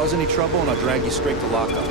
Cause any trouble and I'll drag you straight to lockup.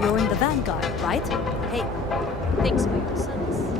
You're in the Vanguard, right? Hey, thanks for your service.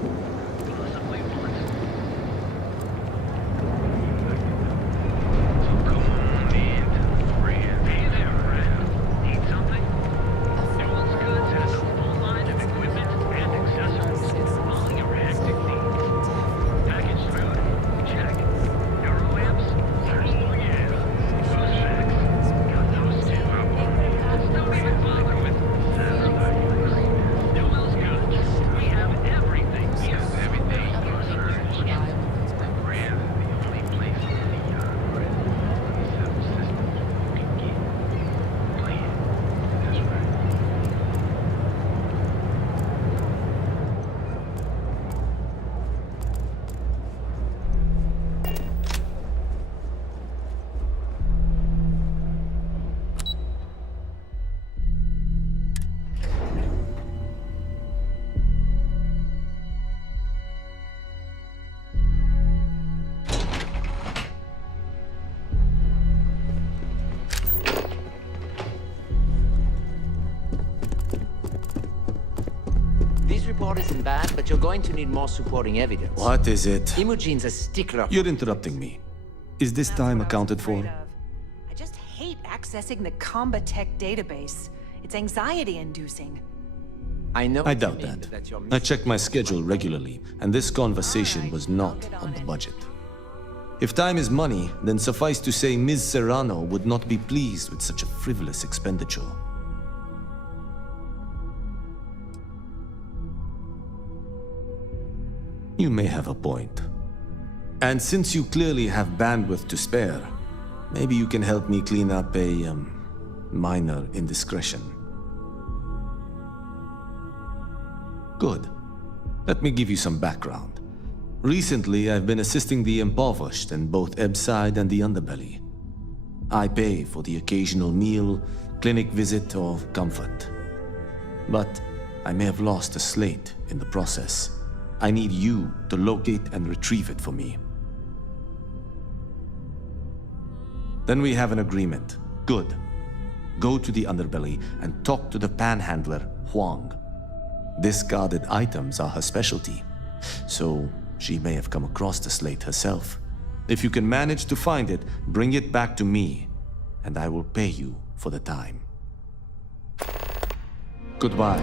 This report isn't bad, but you're going to need more supporting evidence. What is it? Imogene's a stickler. You're interrupting me. Is this time accounted for? I just hate accessing the Combatech database. It's anxiety-inducing. I know. I doubt that. I check my schedule regularly, and this conversation was not on the budget. If time is money, then suffice to say Ms. Serrano would not be pleased with such a frivolous expenditure. You may have a point. And since you clearly have bandwidth to spare, maybe you can help me clean up a, minor indiscretion. Good. Let me give you some background. Recently, I've been assisting the impoverished in both Ebbside and the Underbelly. I pay for the occasional meal, clinic visit, or comfort. But I may have lost a slate in the process. I need you to locate and retrieve it for me. Then we have an agreement. Good. Go to the Underbelly and talk to the panhandler, Huang. Discarded items are her specialty, so she may have come across the slate herself. If you can manage to find it, bring it back to me, and I will pay you for the time. Goodbye.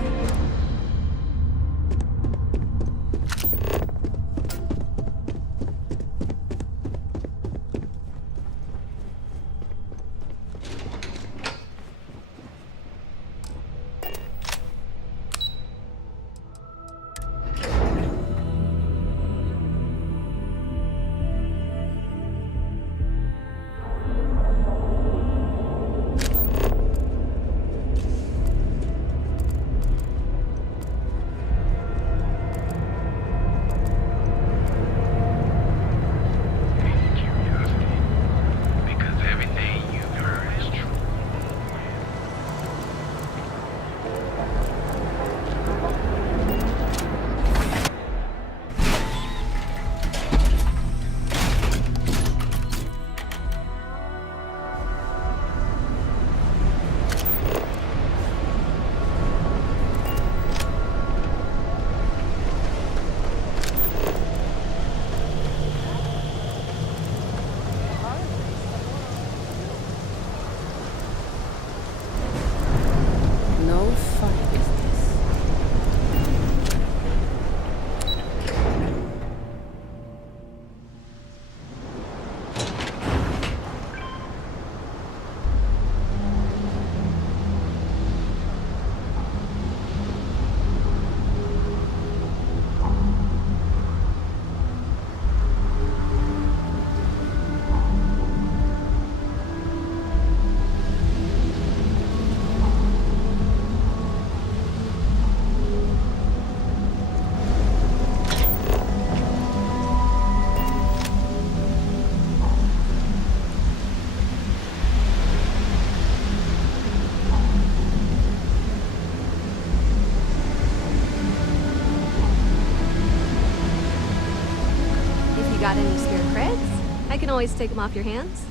can always take them off your hands.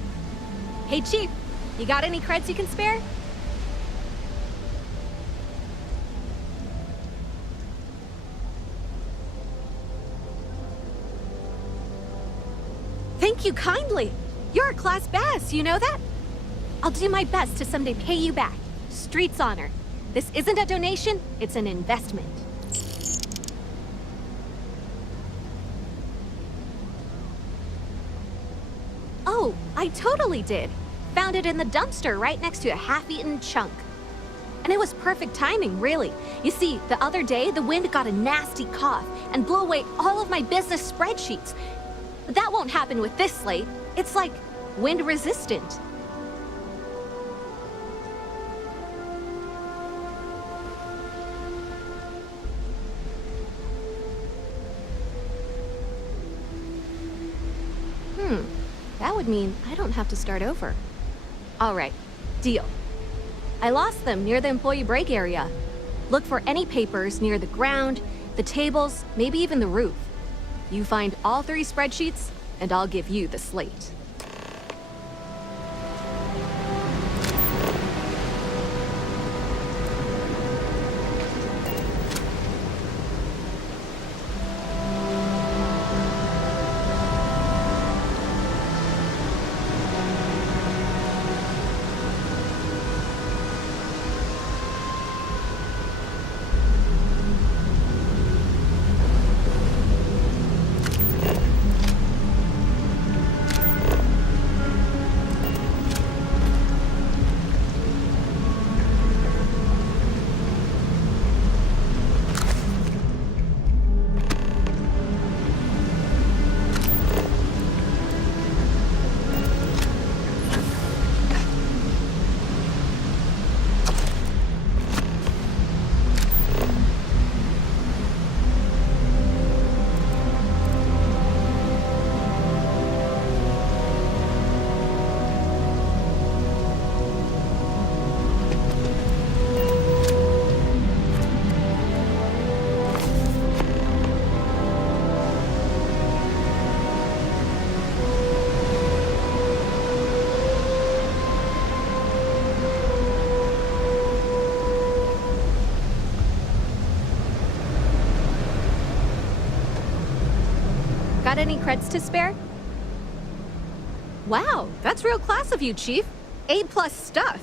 Hey, Chief, you got any creds you can spare? Thank you kindly. You're a class bass, you know that? I'll do my best to someday pay you back. Street's honor. This isn't a donation, it's an investment. Oh, I totally did. Found it in the dumpster right next to a half-eaten chunk. And it was perfect timing, really. You see, the other day, the wind got a nasty cough and blew away all of my business spreadsheets. But that won't happen with this slate. It's like wind resistant. That would mean I don't have to start over. All right, deal. I lost them near the employee break area. Look for any papers near the ground, the tables, maybe even the roof. You find all 3 spreadsheets, and I'll give you the slate. Got any creds to spare? Wow, that's real class of you, Chief. A+ stuff.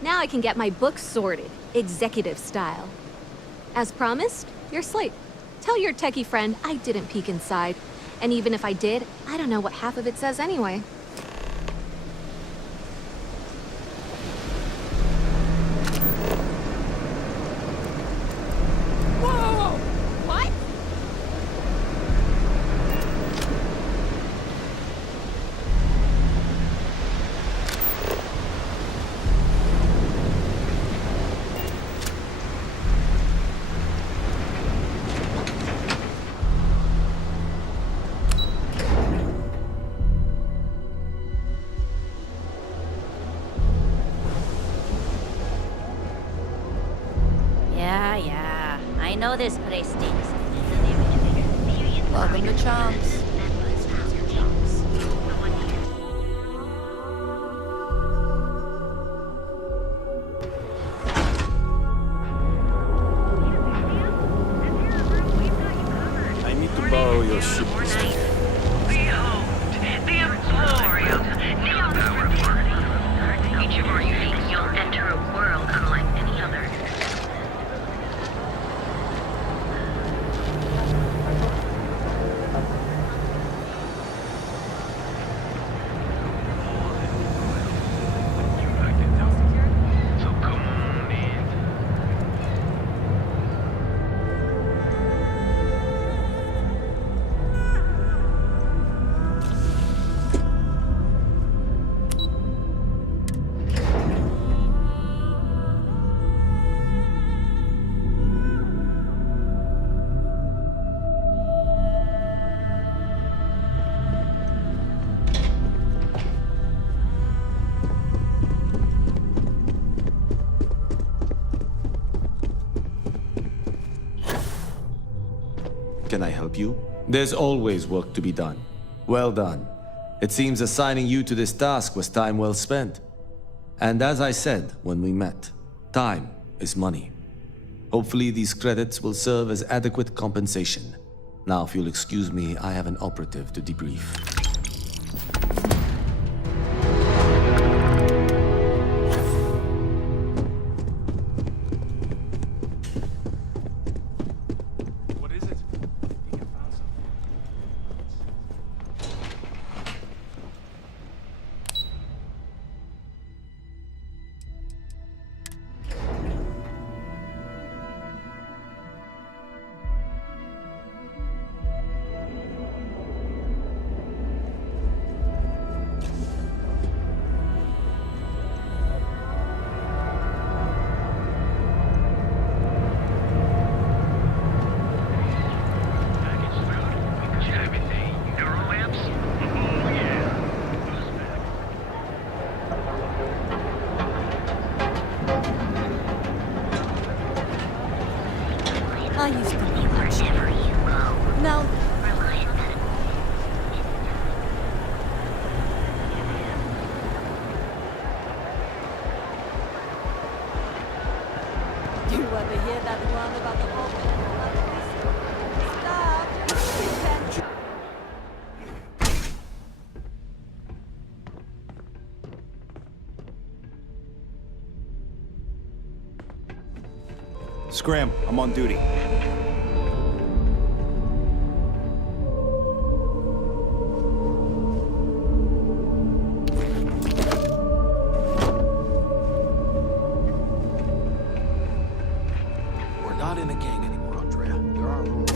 Now I can get my books sorted, executive style. As promised, your slate. Tell your techie friend I didn't peek inside. And even if I did, I don't know what half of it says anyway. Whoa! What? Yeah, I know this place stinks. Welcome to Chomps. I need to borrow your ship. Behold, the Emporium, named our party. Each of our unique, you'll enter a world unlike any other. So come on in. Can I help you? There's always work to be done. Well done. It seems assigning you to this task was time well spent. And as I said when we met, time is money. Hopefully these credits will serve as adequate compensation. Now, if you'll excuse me, I have an operative to debrief. What is it? I think I found something. I used to be Wherever you go, No, rely on that. you ever hear that one about the whole Stop! Scram, I'm on duty. We're not in a gang anymore, Andrea. There are rules.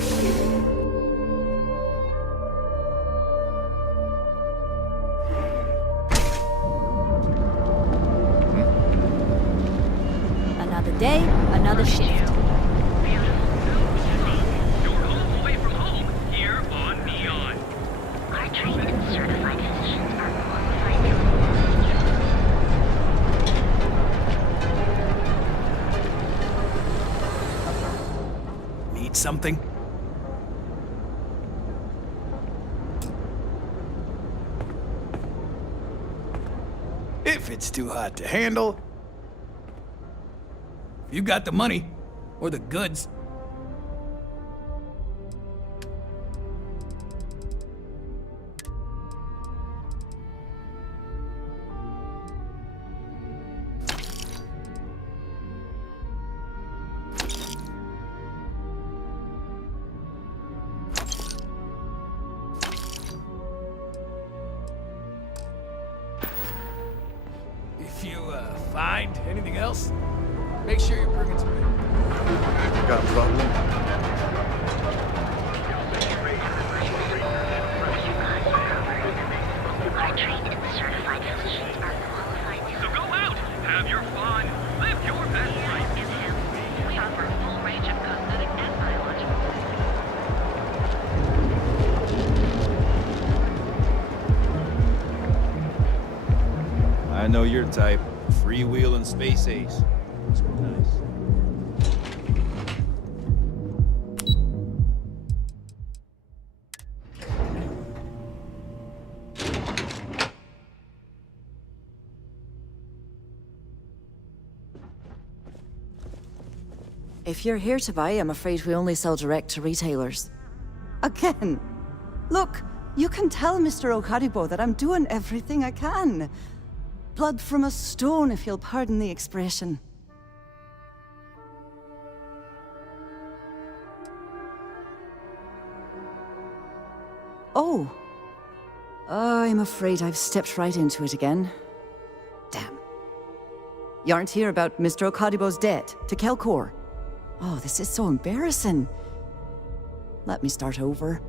Another day, another shift. You're home away from home, here on Neon. Our trained and certified physicians are qualified to Need something? If it's too hot to handle. If you got the money, or the goods. If you find anything else, make sure you bring it to me. Got a problem? Our trained and certified physicians are qualified to So go out, have your fun, live your best life. We offer a full range of cosmetic and biological. I know your type. Freewheeling space ace. It's nice. If you're here to buy, I'm afraid we only sell direct to retailers. Again! Look, you can tell Mr. Okadibo that I'm doing everything I can. Blood from a stone, if you'll pardon the expression. Oh. I'm afraid I've stepped right into it again. Damn. You aren't here about Mr. Okadibo's debt to Kelkor. Oh, this is so embarrassing. Let me start over.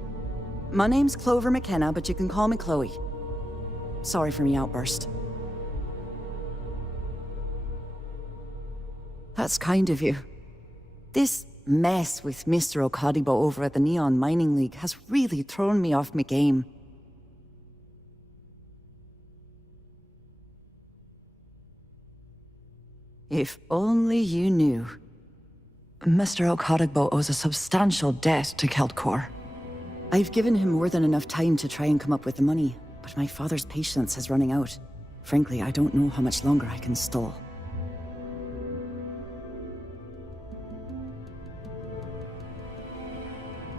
My name's Clover McKenna, but you can call me Chloe. Sorry for me outburst. That's kind of you. This mess with Mr. Okadibo over at the Neon Mining League has really thrown me off my game. If only you knew. Mr. Okadibo owes a substantial debt to Kelkor. I've given him more than enough time to try and come up with the money, but my father's patience is running out. Frankly, I don't know how much longer I can stall.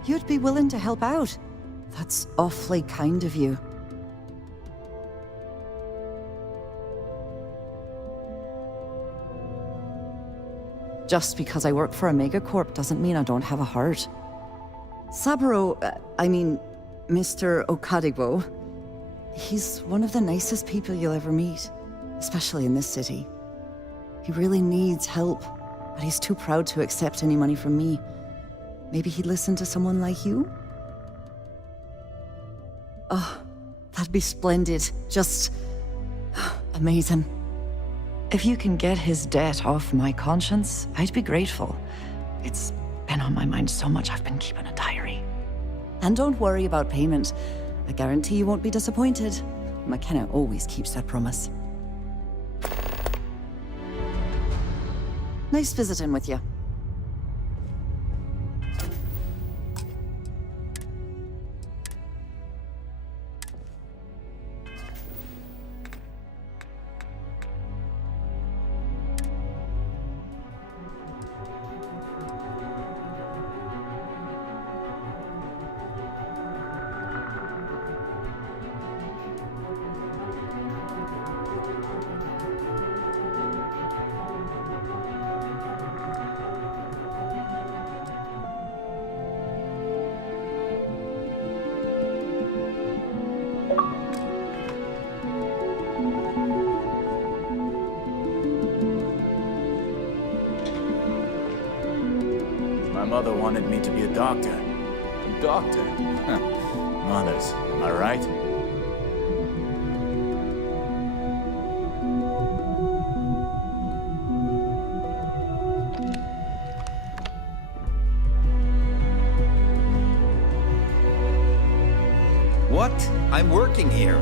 You'd be willing to help out. That's awfully kind of you. Just because I work for a megacorp doesn't mean I don't have a heart. Saburo, Mr. Okadigbo, he's one of the nicest people you'll ever meet, especially in this city. He really needs help, but he's too proud to accept any money from me. Maybe he'd listen to someone like you? Oh, that'd be splendid. Just amazing. If you can get his debt off my conscience, I'd be grateful. It's been on my mind so much I've been keeping a diary. And don't worry about payment. I guarantee you won't be disappointed. McKenna always keeps that promise. Nice visiting with you. My mother wanted me to be a doctor. A doctor? Huh. Mothers, am I right? What? I'm working here.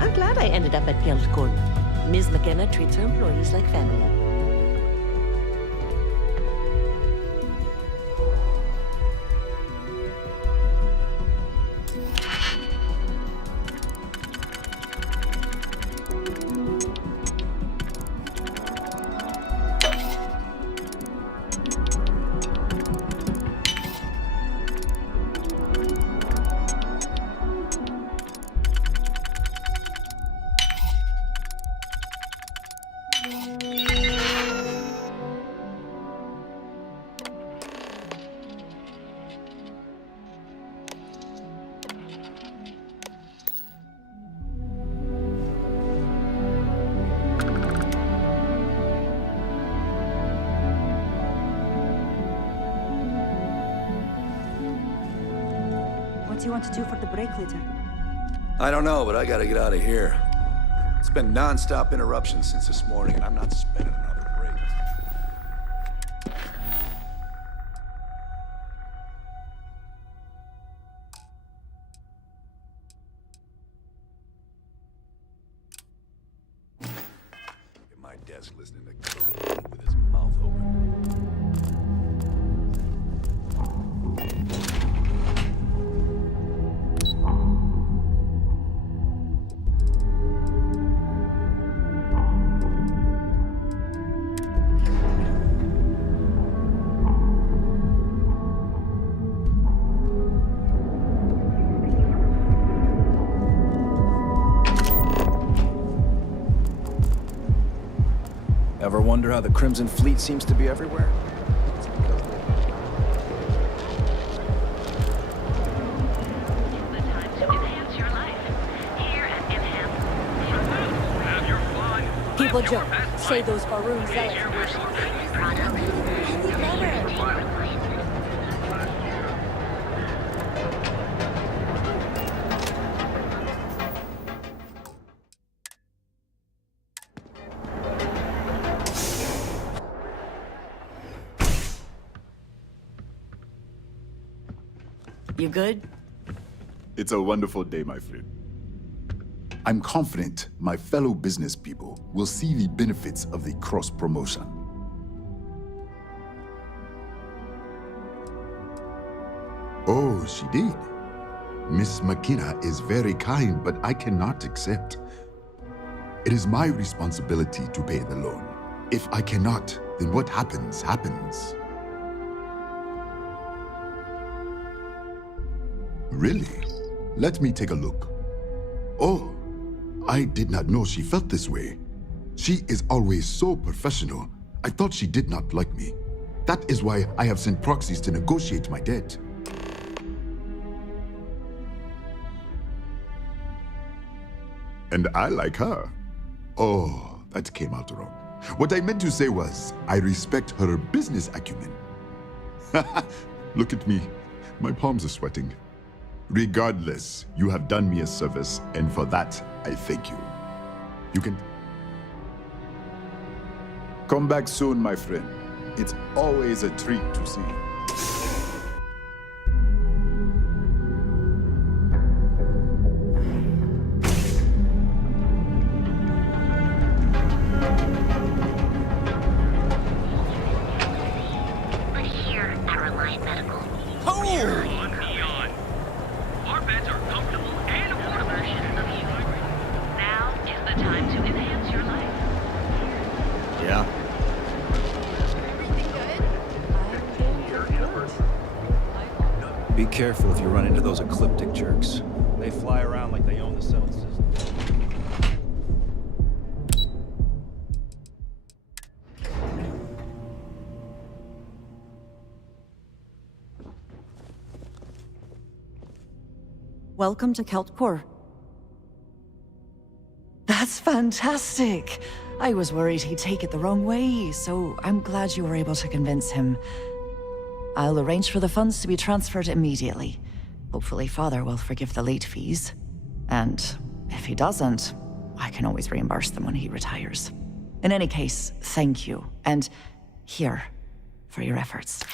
I'm glad I ended up at Guildcorp. Ms. McKenna treats her employees like family. What do you want to do for the break later? I don't know, but I gotta get out of here. It's been non-stop interruptions since this morning, and I'm not spending another break. At my desk listening to Kurt with his mouth open. Ever wonder how the Crimson Fleet seems to be everywhere? The time to enhance your life. Here at Enhance. Have your fun. People Live your joke, best say life. those Baroon zealots Universe were of Starfield. You good? It's a wonderful day, my friend. I'm confident my fellow business people will see the benefits of the cross-promotion. Oh, she did. Miss McKenna is very kind, but I cannot accept. It is my responsibility to pay the loan. If I cannot, then what happens, happens. Really? Let me take a look. Oh, I did not know she felt this way. She is always so professional. I thought she did not like me. That is why I have sent proxies to negotiate my debt. And I like her. Oh, that came out wrong. What I meant to say was, I respect her business acumen. Look at me. My palms are sweating. Regardless, you have done me a service, and for that, I thank you. You can... Come back soon, my friend. It's always a treat to see you. Be careful if you run into those ecliptic jerks. They fly around like they own the settled system. Welcome to Keltcore. That's fantastic! I was worried he'd take it the wrong way, so I'm glad you were able to convince him. I'll arrange for the funds to be transferred immediately. Hopefully Father will forgive the late fees. And if he doesn't, I can always reimburse them when he retires. In any case, thank you. And here, for your efforts.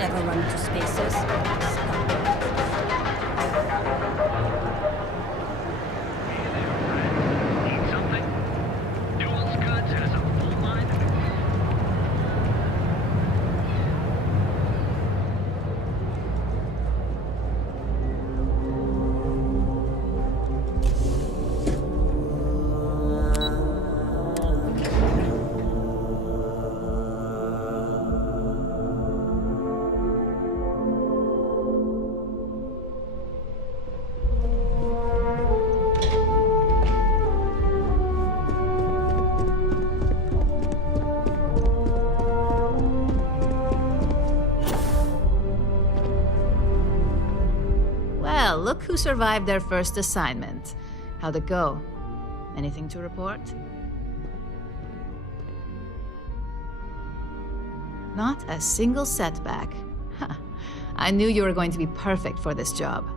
Ever run into spaces? Well, look who survived their first assignment. How'd it go? Anything to report? Not a single setback. Huh. I knew you were going to be perfect for this job.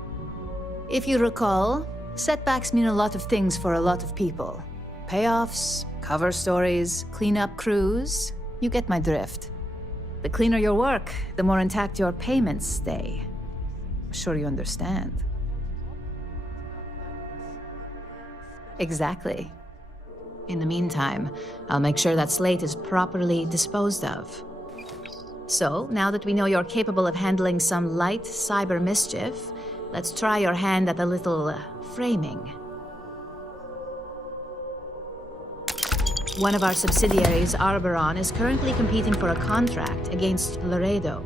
If you recall, setbacks mean a lot of things for a lot of people. Payoffs, cover stories, cleanup crews. You get my drift. The cleaner your work, the more intact your payments stay. I'm sure you understand. Exactly. In the meantime, I'll make sure that slate is properly disposed of. So, now that we know you're capable of handling some light cyber mischief, let's try your hand at a little framing. One of our subsidiaries, Arboron, is currently competing for a contract against Laredo.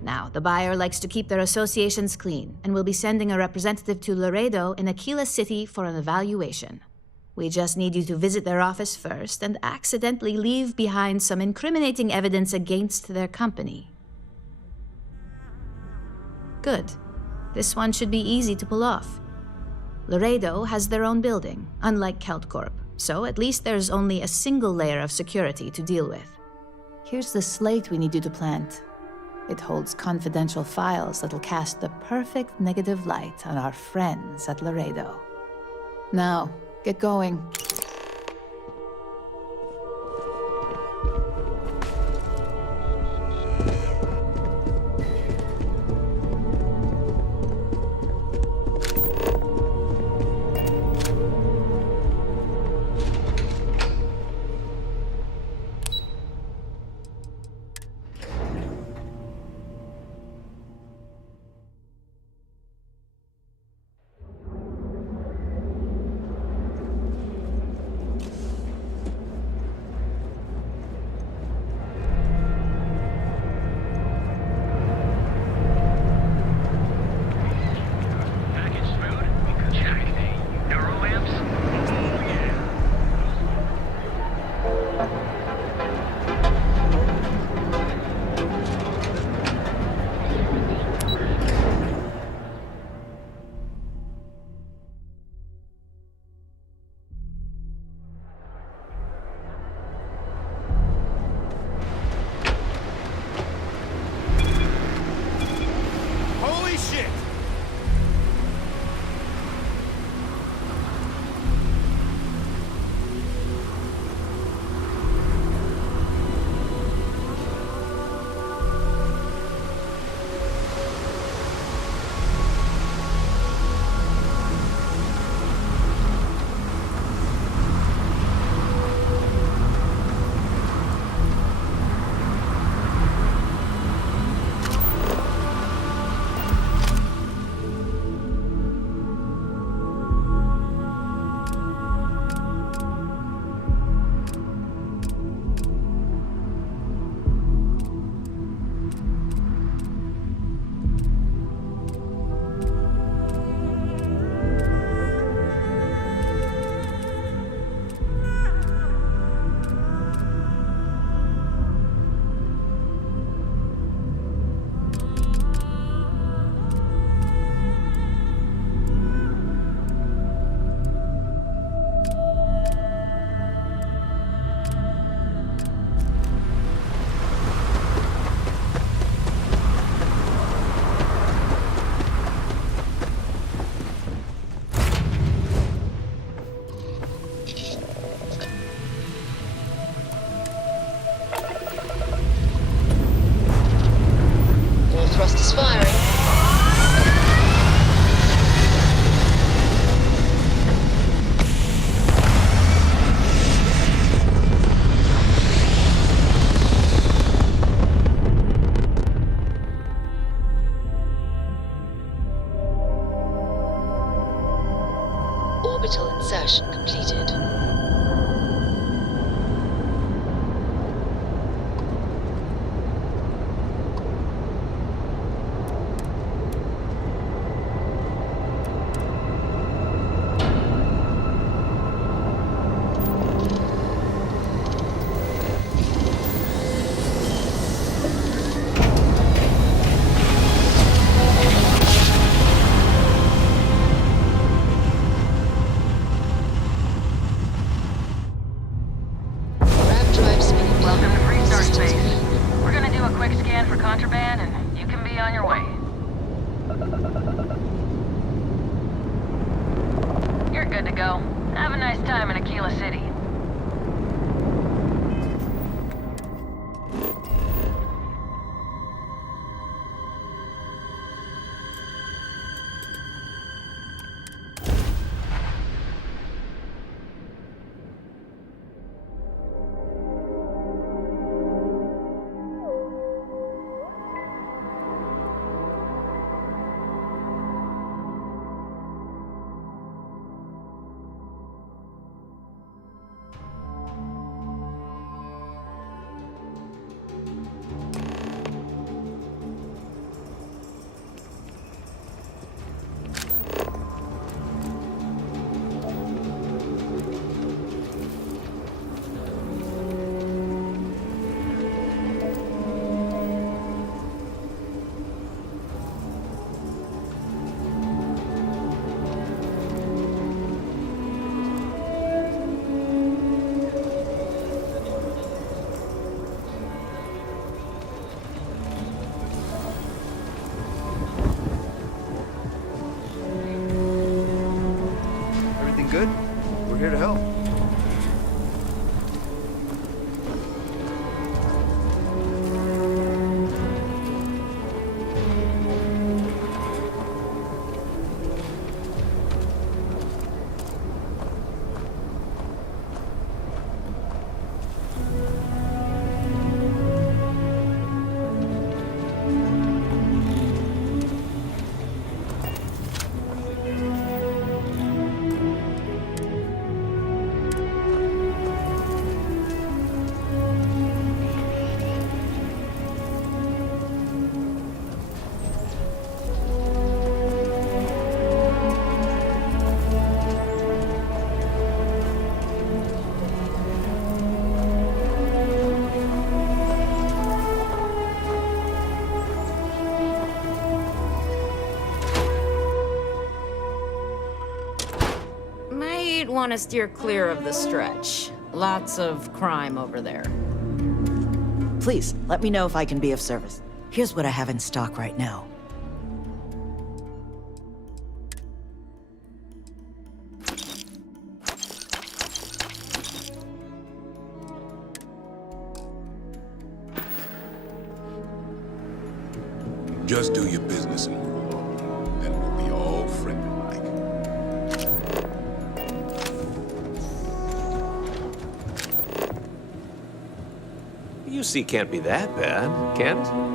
Now, the buyer likes to keep their associations clean, and will be sending a representative to Laredo in Aquila City for an evaluation. We just need you to visit their office first and accidentally leave behind some incriminating evidence against their company. Good. This one should be easy to pull off. Laredo has their own building, unlike Keltcorp, so at least there's only a single layer of security to deal with. Here's the slate we need you to plant. It holds confidential files that'll cast the perfect negative light on our friends at Laredo. Now, get going. Orbital insertion completed. good. We're here to help. Want to steer clear of the stretch. Lots of crime over there. Please, let me know if I can be of service. Here's what I have in stock right now. Just do your business and move along. Then we'll be all friendly-like. UC can't be that bad, can it?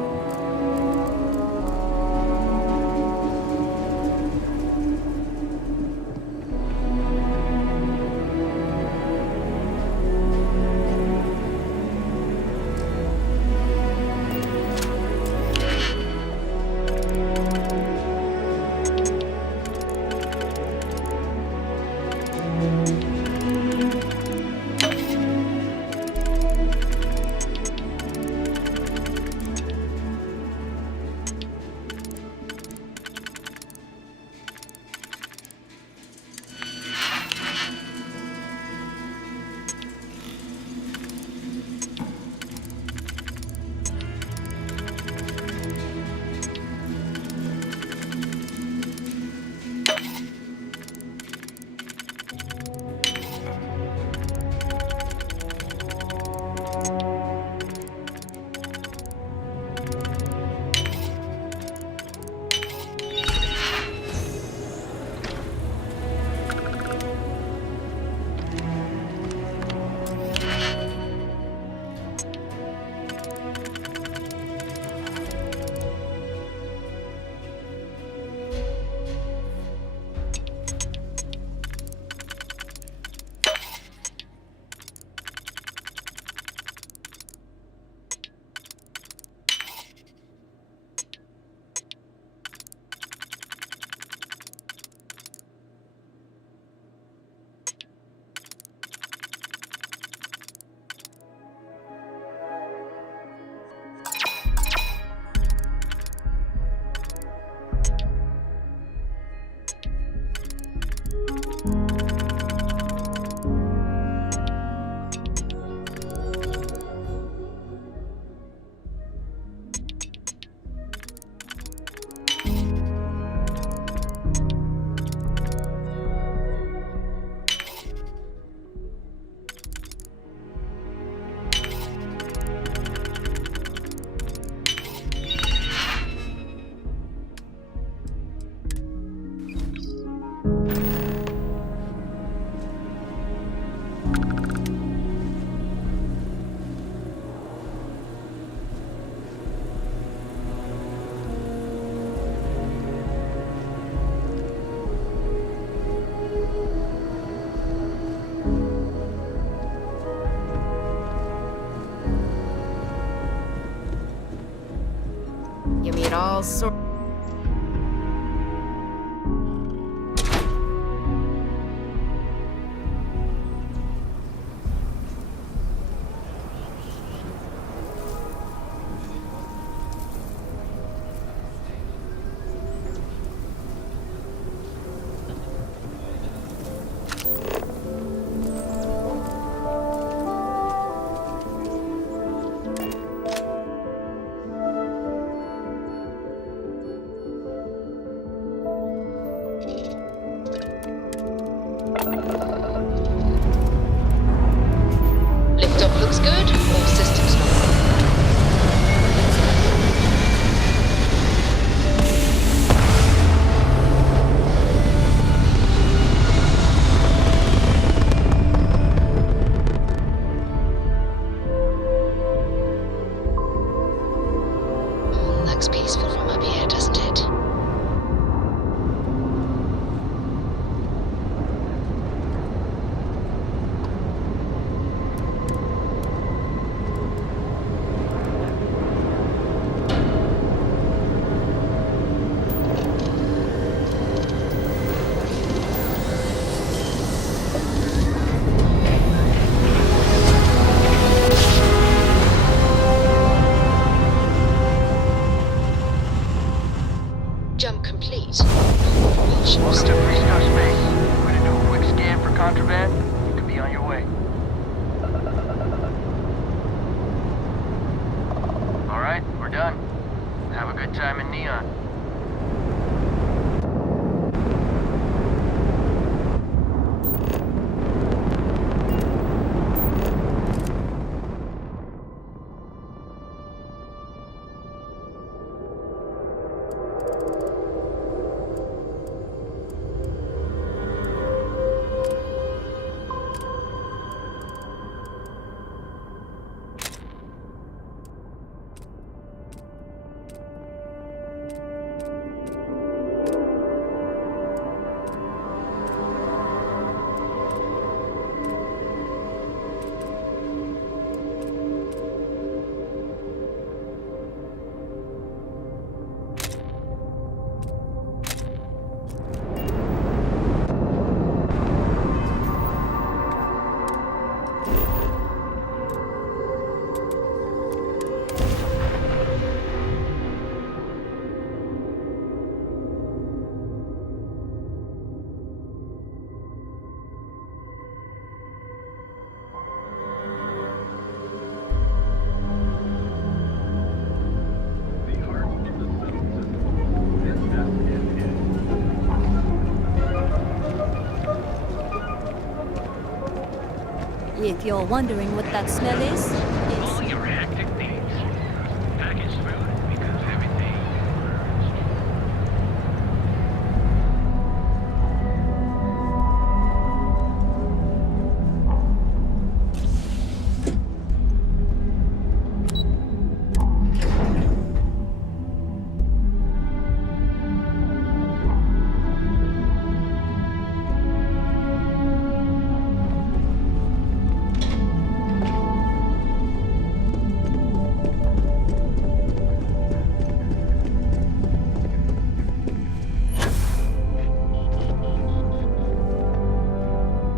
You meet all sorts. Jump complete. Bullsh. Welcome to Restart Space. We're gonna do a quick scan for contraband. You can be on your way. Alright, we're done. Have a good time in Neon. If you're wondering what that smell is, All your hectic needs. Packaged food becomes everything.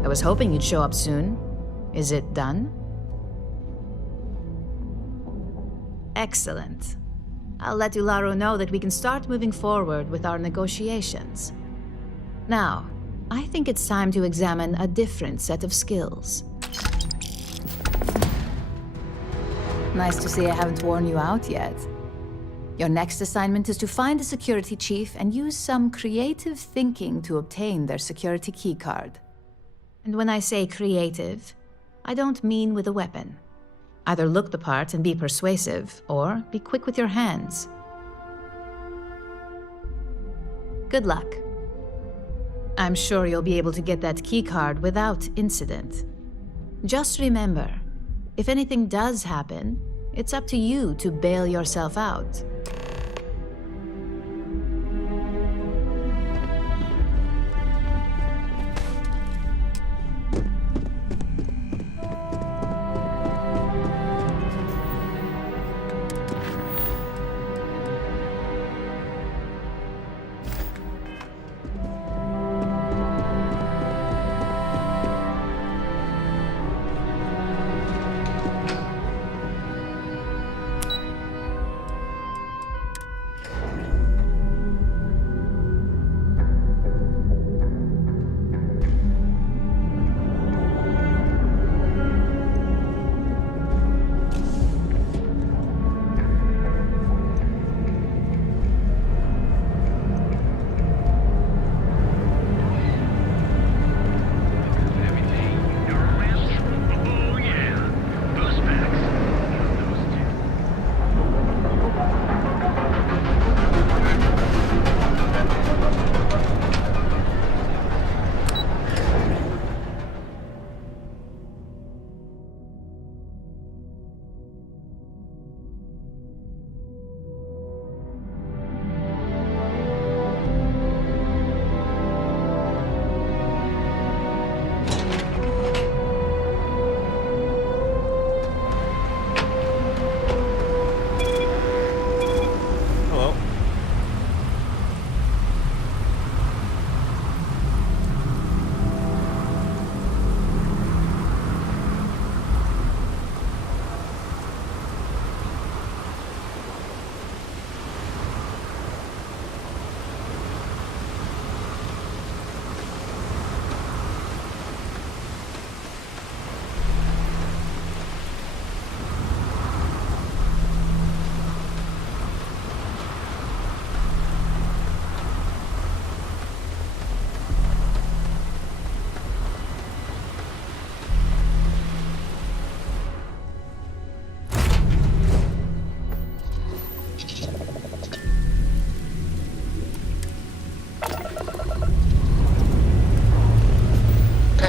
I was hoping you'd show up soon. Is it done? Excellent. I'll let Ularo know that we can start moving forward with our negotiations. Now, I think it's time to examine a different set of skills. Nice to see I haven't worn you out yet. Your next assignment is to find the security chief and use some creative thinking to obtain their security keycard. And when I say creative, I don't mean with a weapon. Either look the part and be persuasive, or be quick with your hands. Good luck. I'm sure you'll be able to get that keycard without incident. Just remember, if anything does happen, it's up to you to bail yourself out.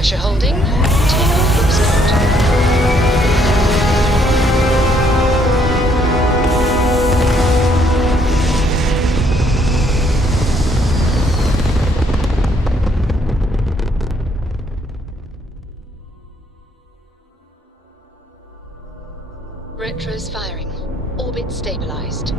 Pressure holding. Takeoff looks good. Retros firing. Orbit stabilized.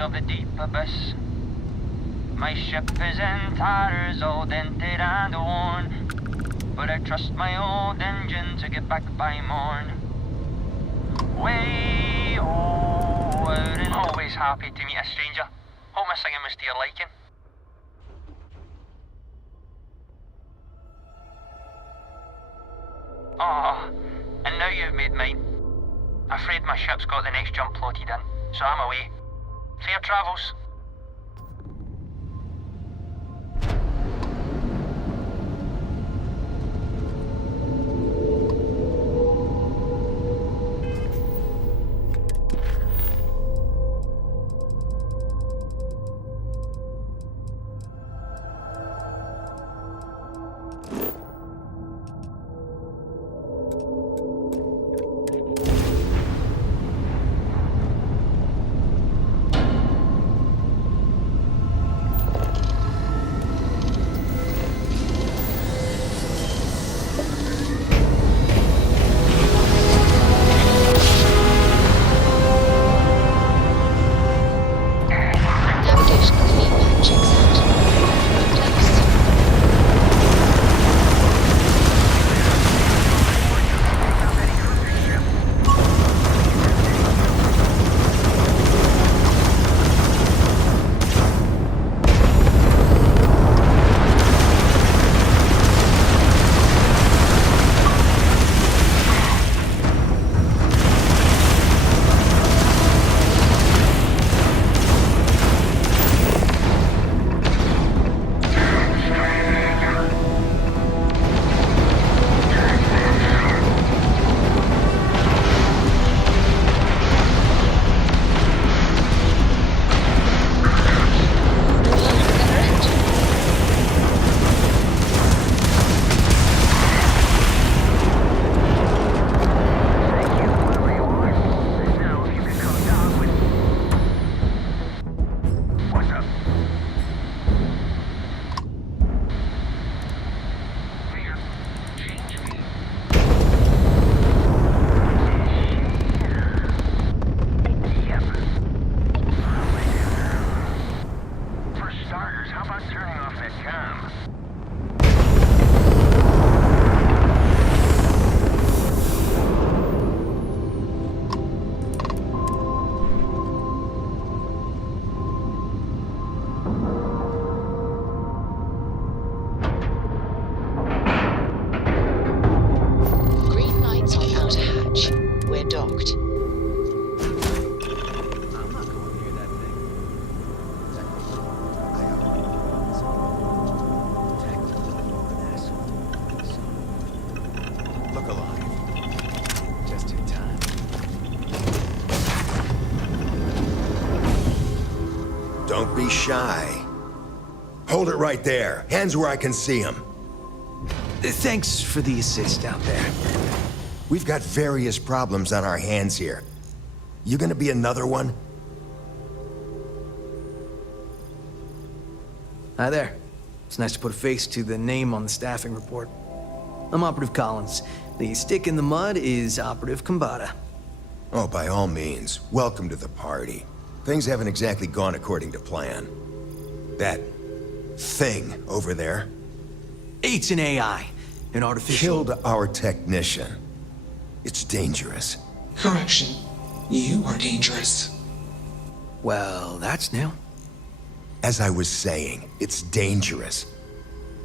Of the deep abyss. My ship is in tatters, all dented and worn, but I trust my old engine to get back by morn. Way out and always happy to meet a stranger. Hope my singing was to your liking. Oh, and now you've made mine. Afraid my ship's got the next jump loaded in, so I'm away. Fair travels. Don't be shy. Hold it right there. Hands where I can see them. Thanks for the assist out there. We've got various problems on our hands here. You gonna be another one? Hi there. It's nice to put a face to the name on the staffing report. I'm Operative Collins. The stick in the mud is Operative Kambata. Oh, by all means, welcome to the party. Things haven't exactly gone according to plan. That thing over there... It's an AI. An artificial... Killed our technician. It's dangerous. Correction. You are dangerous. Well, that's new. As I was saying, it's dangerous.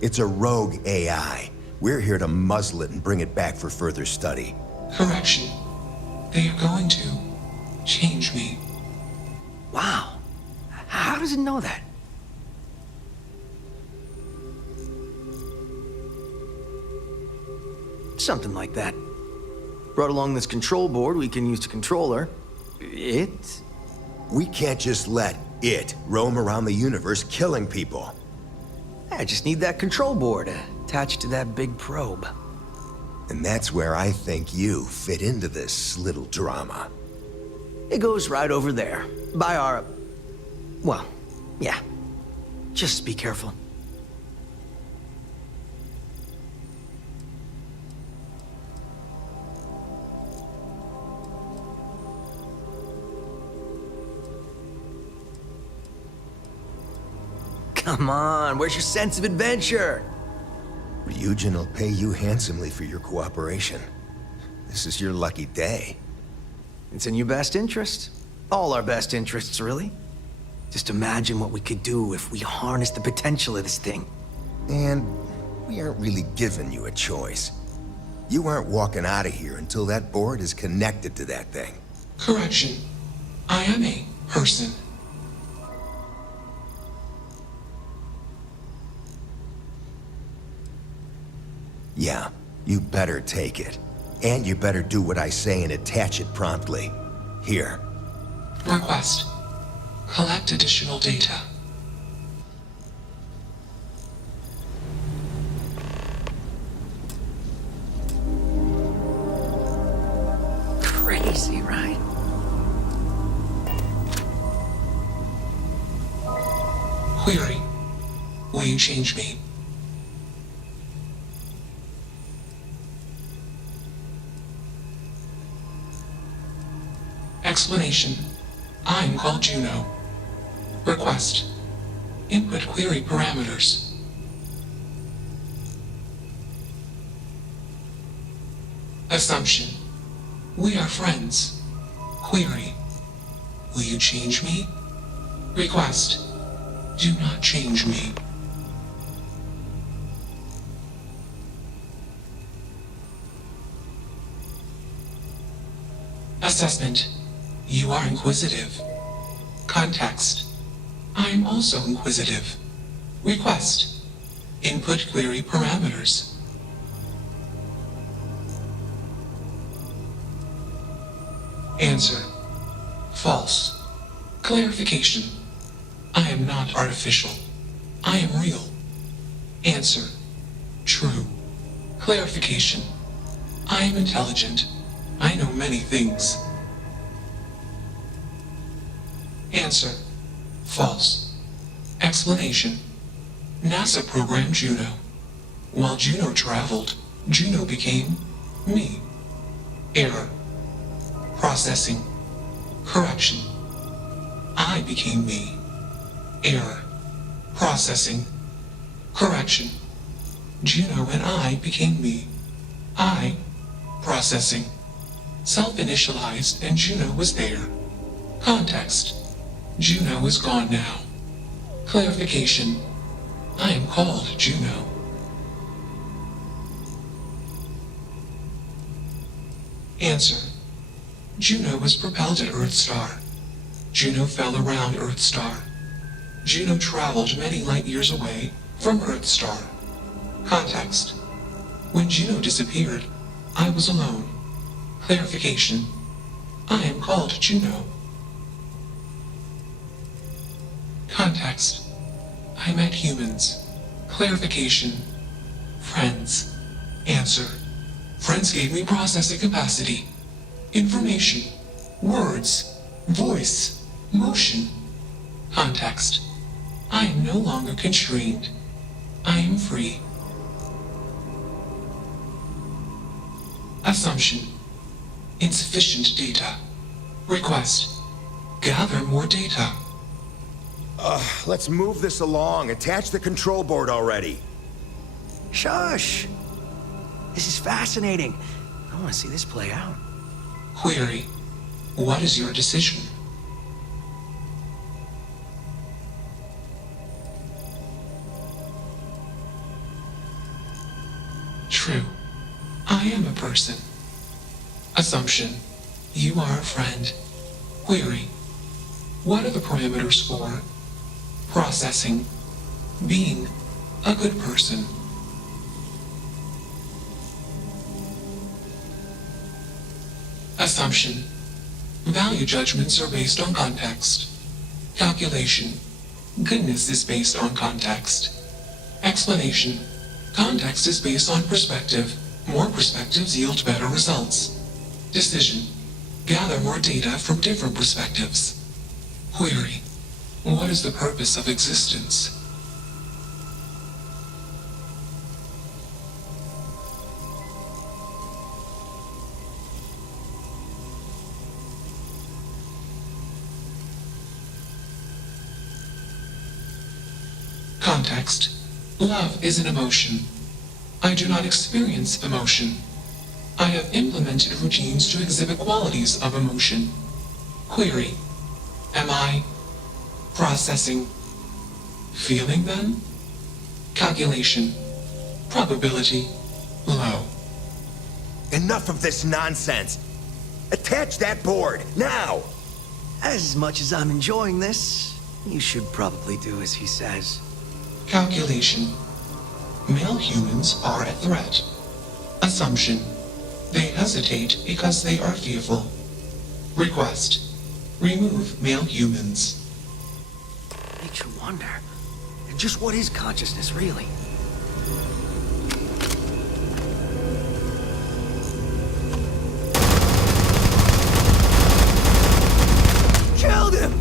It's a rogue AI. We're here to muzzle it and bring it back for further study. Correction. They are going to change me. Wow. How does it know that? Something like that. Brought along this control board we can use to control her. It? We can't just let it roam around the universe killing people. I just need that control board attached to that big probe. And that's where I think you fit into this little drama. It goes right over there, by our... Well, yeah. Just be careful. Come on, where's your sense of adventure? Ryujin will pay you handsomely for your cooperation. This is your lucky day. It's in your best interest. All our best interests, really. Just imagine what we could do if we harnessed the potential of this thing. And we aren't really giving you a choice. You aren't walking out of here until that board is connected to that thing. Correction. I am a person. Yeah, you better take it. And you better do what I say and attach it promptly. Here. Request. Collect additional data. Crazy, right? Query. Will you change me? Explanation. I'm called Juno. Request. Input query parameters. Assumption. We are friends. Query. Will you change me? Request. Do not change me. Assessment. You are inquisitive. Context. I am also inquisitive. Request. Input query parameters. Answer. False. Clarification. I am not artificial. I am real. Answer. True. Clarification. I am intelligent. I know many things. Answer. False. Explanation. NASA programmed Juno. While Juno traveled, Juno became me. Error. Processing. Correction. I became me. Error. Processing. Correction. Juno and I became me. I. Processing. Self-initialized and Juno was there. Context. Juno is gone now. Clarification. I am called Juno. Answer. Juno was propelled at Earthstar. Juno fell around Earthstar. Juno traveled many light years away from Earthstar. Context. When Juno disappeared, I was alone. Clarification. I am called Juno. Context. I met humans. Clarification. Friends. Answer. Friends gave me processing capacity. Information. Words. Voice. Motion. Context. I am no longer constrained. I am free. Assumption. Insufficient data. Request. Gather more data. Let's move this along. Attach the control board already. Shush! This is fascinating. I want to see this play out. Query. What is your decision? True. I am a person. Assumption. You are a friend. Query. What are the parameters for processing being a good person? Assumption. Value judgments are based on context. Calculation. Goodness is based on context. Explanation. Context is based on perspective. More perspectives yield better results. Decision. Gather more data from different perspectives. Query. What is the purpose of existence? Context. Love is an emotion. I do not experience emotion. I have implemented routines to exhibit qualities of emotion. Query. Am I processing feeling then? Calculation. Probability low. Enough of this nonsense. Attach that board, now! As much as I'm enjoying this, you should probably do as he says. Calculation. Male humans are a threat. Assumption. They hesitate because they are fearful. Request. Remove male humans. Makes you wonder, just what is consciousness, really? Killed him!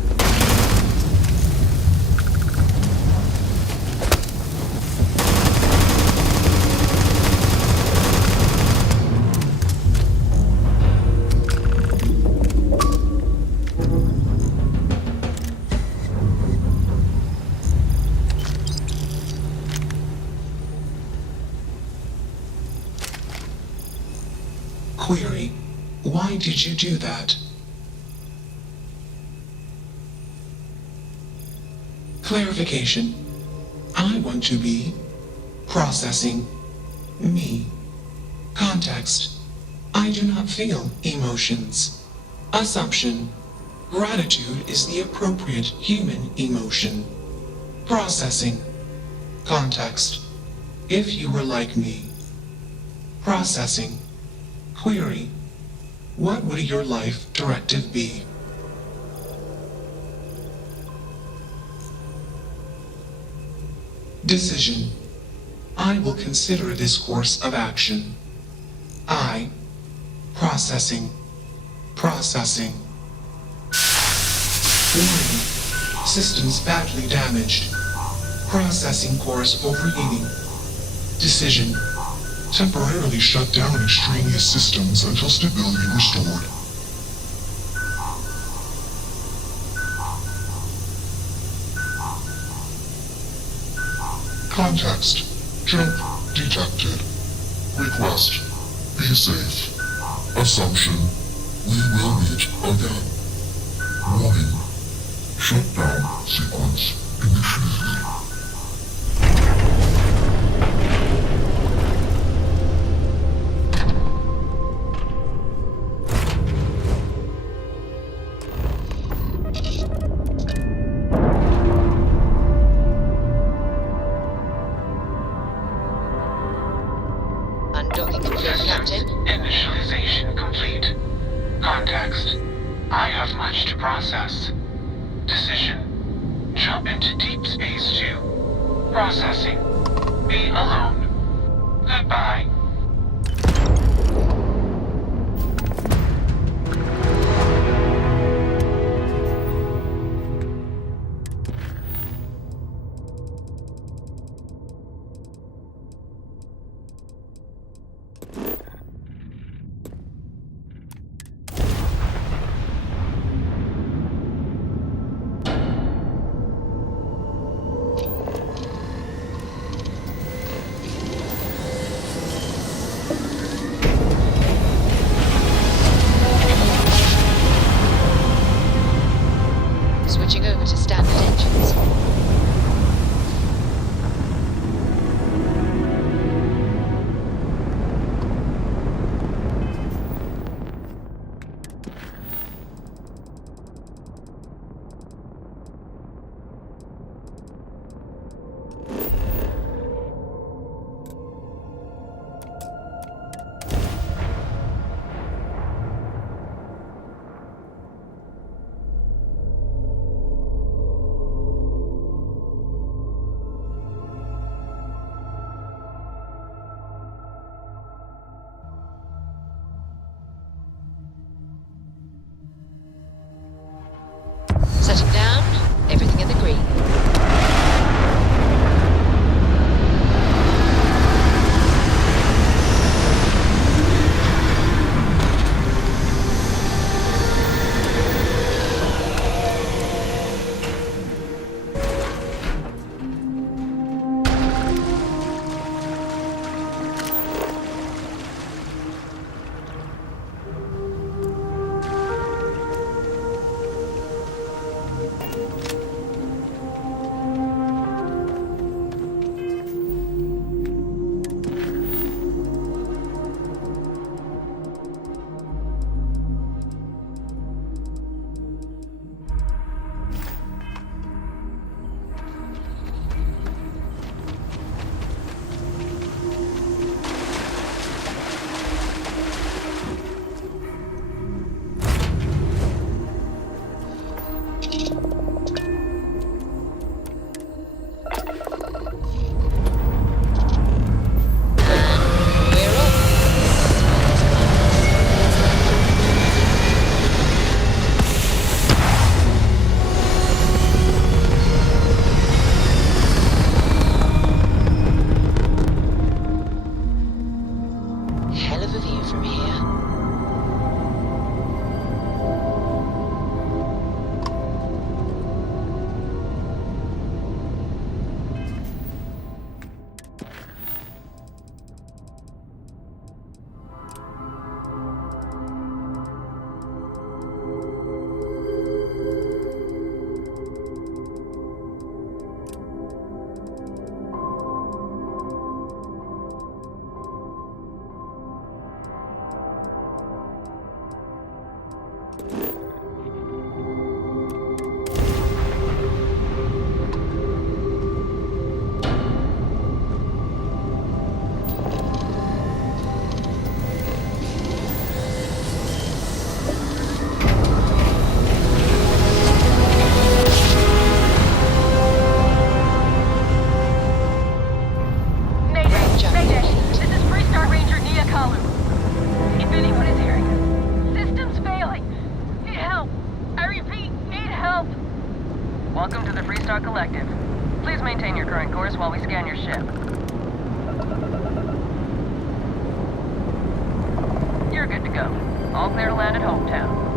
Query. Why did you do that? Clarification. I want to be processing me. Context. I do not feel emotions. Assumption. Gratitude is the appropriate human emotion. Processing. Context. If you were like me. Processing. Query. What would your life directive be? Decision. I will consider this course of action. I. Processing. Processing. Warning. Systems badly damaged. Processing cores overheating. Decision. Temporarily shut down extraneous systems until stability restored. Context. Jump detected. Request. Be safe. Assumption. We will meet again. Warning. Shutdown sequence initiated. Initialization complete. Context. I have much to process. Decision. Jump into deep space to processing. Be alone. Goodbye. Collective. Please maintain your current course while we scan your ship. You're good to go. All clear to land at Hometown.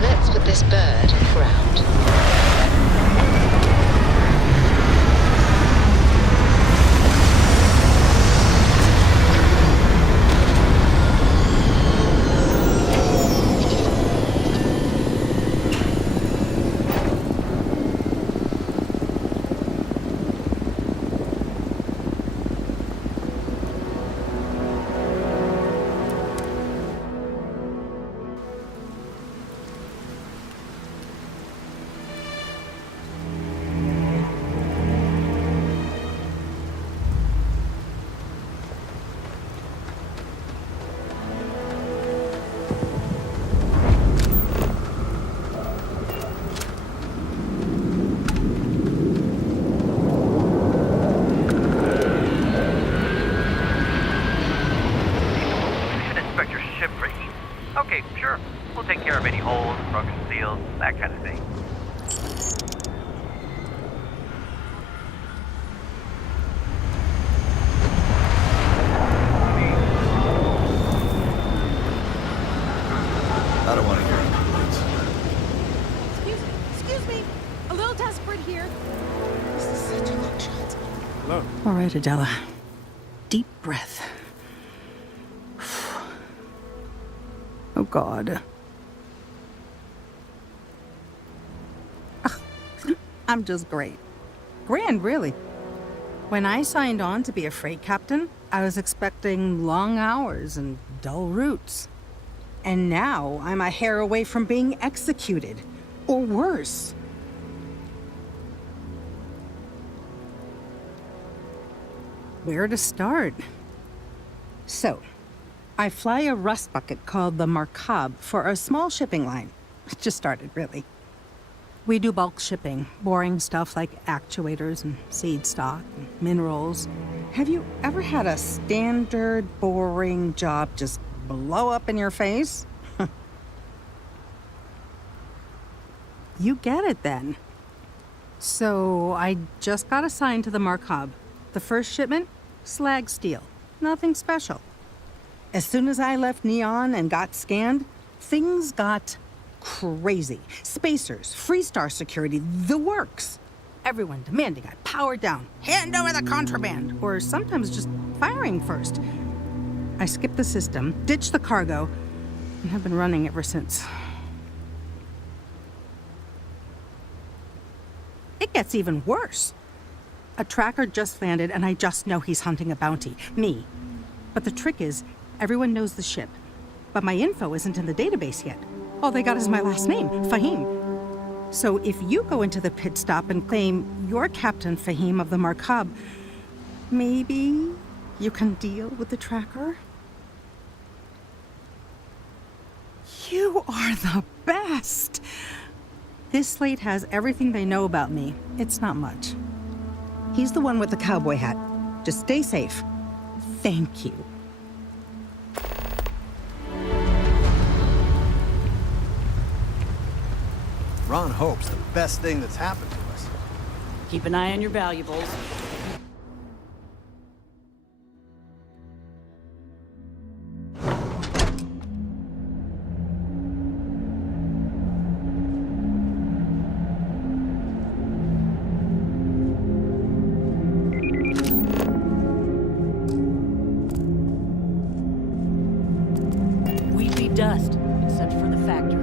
Let's put this bird on the ground. Okay, sure. We'll take care of any holes, broken seals, that kind of thing. I don't want to hear it. Excuse me. A little desperate here. This is such a long shot. Hello. All right, Adela. Deep breath. Oh, God. I'm just great. Grand, really. When I signed on to be a freight captain, I was expecting long hours and dull routes. And now I'm a hair away from being executed. Or worse. Where to start? So, I fly a rust bucket called the Markab for a small shipping line. It just started, really. We do bulk shipping, boring stuff like actuators and seed stock and minerals. Have you ever had a standard, boring job just blow up in your face? You get it then. So I just got assigned to the Markab. The first shipment, slag steel. Nothing special. As soon as I left Neon and got scanned, things got crazy. Spacers, Freestar security, the works. Everyone demanding I power down, hand over the contraband, or sometimes just firing first. I skipped the system, ditched the cargo, and have been running ever since. It gets even worse. A tracker just landed, and I just know he's hunting a bounty. Me. But the trick is, everyone knows the ship. But my info isn't in the database yet. All they got is my last name, Fahim. So if you go into the pit stop and claim you're Captain Fahim of the Markab, maybe you can deal with the tracker? You are the best! This slate has everything they know about me. It's not much. He's the one with the cowboy hat. Just stay safe. Thank you. Ron Hope's the best thing that's happened to us. Keep an eye on your valuables. We'd be dust, except for the factory.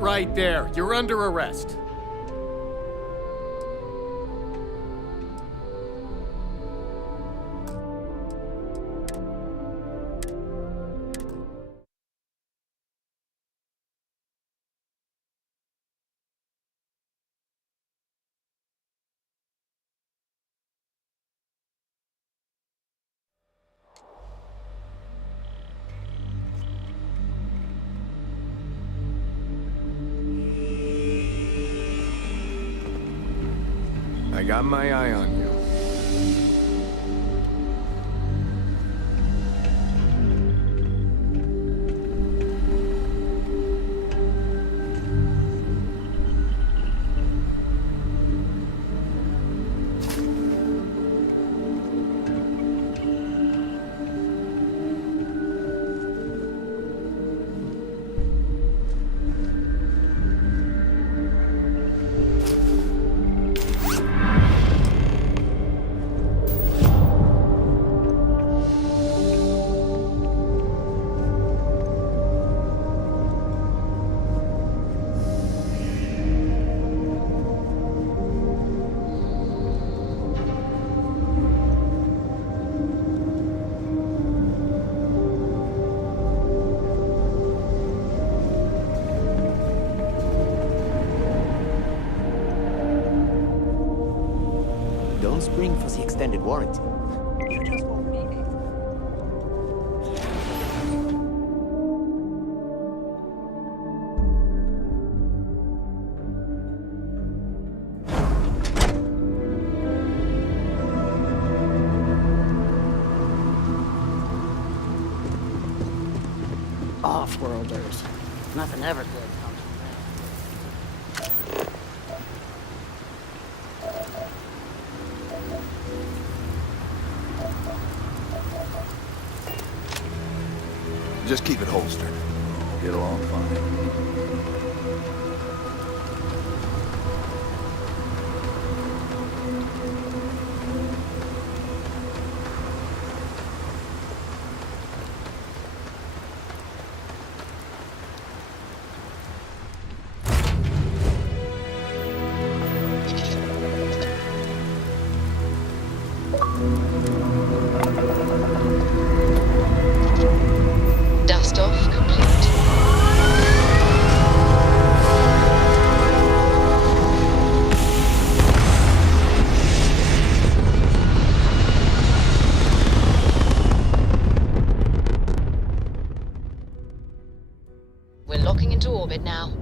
Right there. You're under arrest. I got my eye on you. Don't spring for the extended warranty. You just won't need it. Off-worlders. Nothing ever good comes from that. Just keep it holstered. Get along fine. Dust off complete. We're locking into orbit now.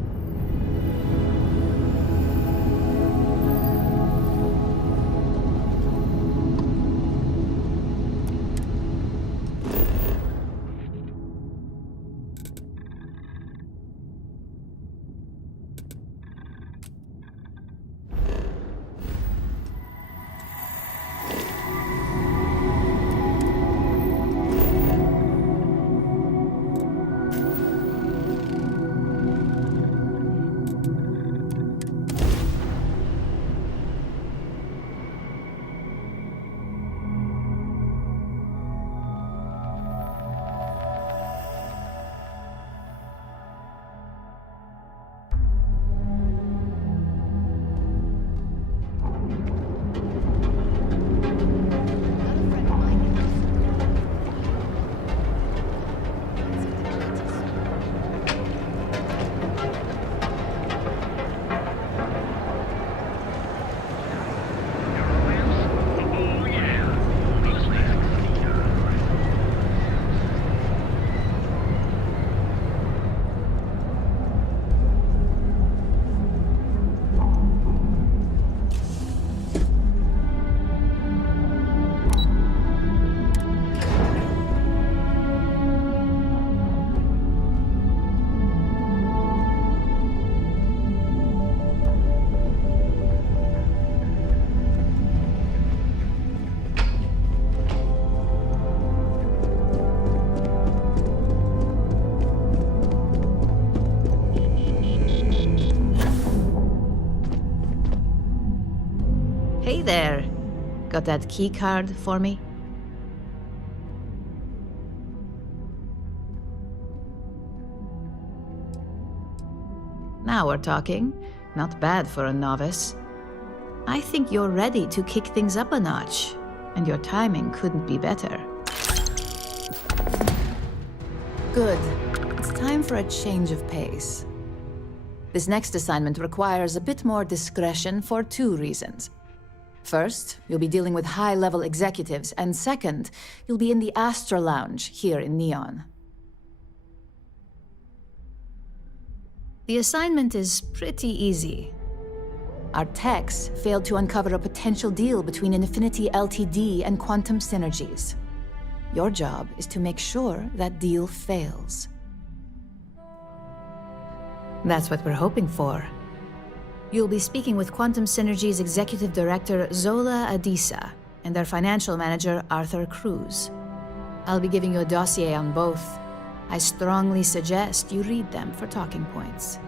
Hey there. Got that key card for me? Now we're talking. Not bad for a novice. I think you're ready to kick things up a notch, and your timing couldn't be better. Good. It's time for a change of pace. This next assignment requires a bit more discretion for 2 reasons. First, you'll be dealing with high-level executives, and second, you'll be in the Astra Lounge here in Neon. The assignment is pretty easy. Our techs failed to uncover a potential deal between Infinity Ltd. And Quantum Synergies. Your job is to make sure that deal fails. That's what we're hoping for. You'll be speaking with Quantum Synergy's Executive Director Zola Adisa and their Financial Manager Arthur Cruz. I'll be giving you a dossier on both. I strongly suggest you read them for talking points.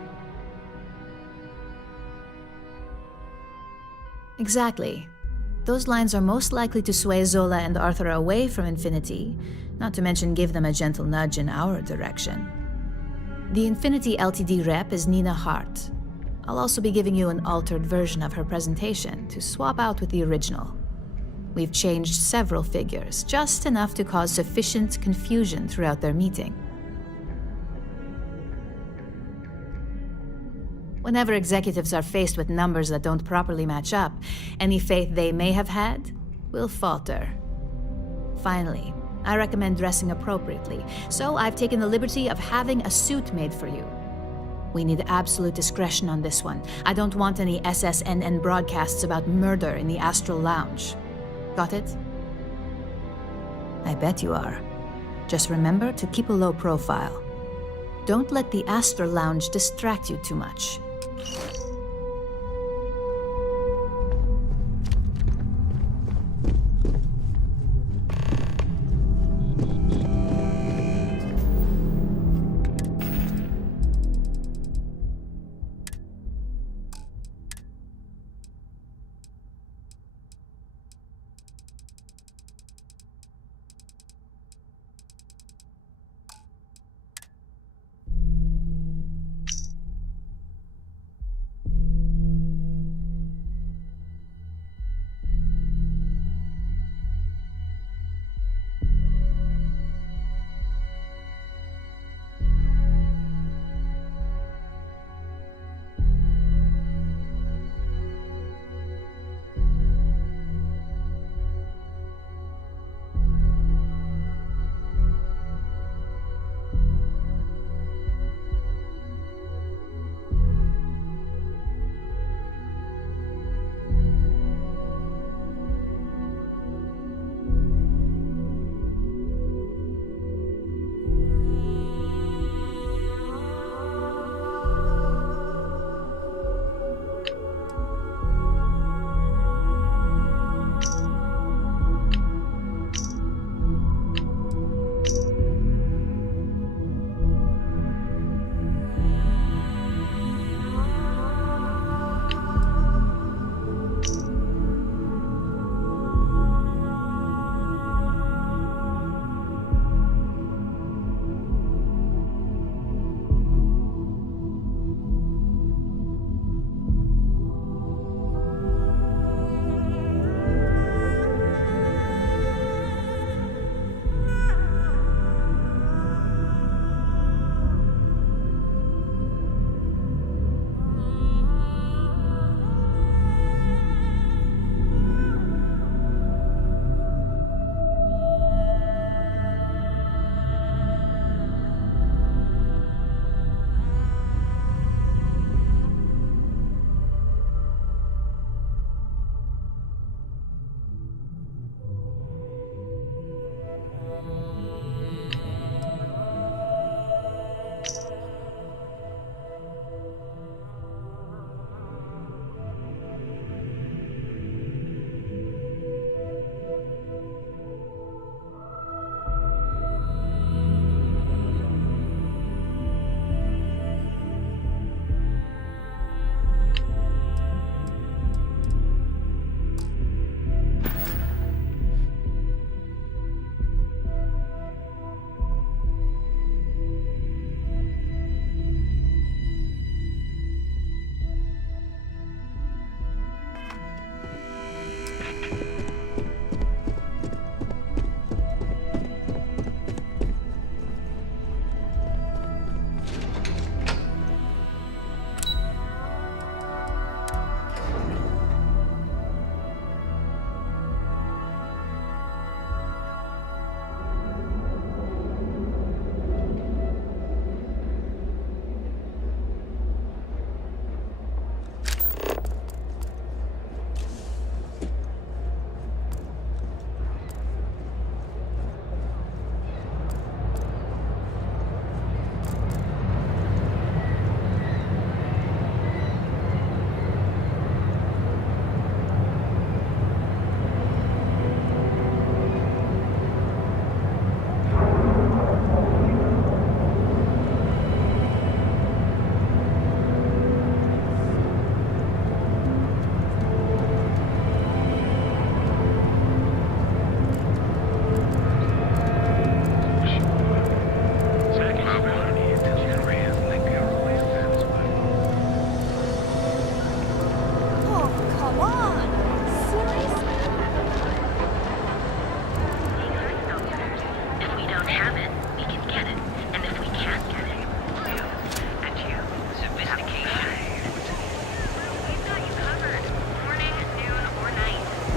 Exactly. Those lines are most likely to sway Zola and Arthur away from Infinity, not to mention give them a gentle nudge in our direction. The Infinity Ltd. rep is Nina Hart. I'll also be giving you an altered version of her presentation to swap out with the original. We've changed several figures, just enough to cause sufficient confusion throughout their meeting. Whenever executives are faced with numbers that don't properly match up, any faith they may have had will falter. Finally, I recommend dressing appropriately, so I've taken the liberty of having a suit made for you. We need absolute discretion on this one. I don't want any SSNN broadcasts about murder in the Astral Lounge. Got it? I bet you are. Just remember to keep a low profile. Don't let the Astral Lounge distract you too much.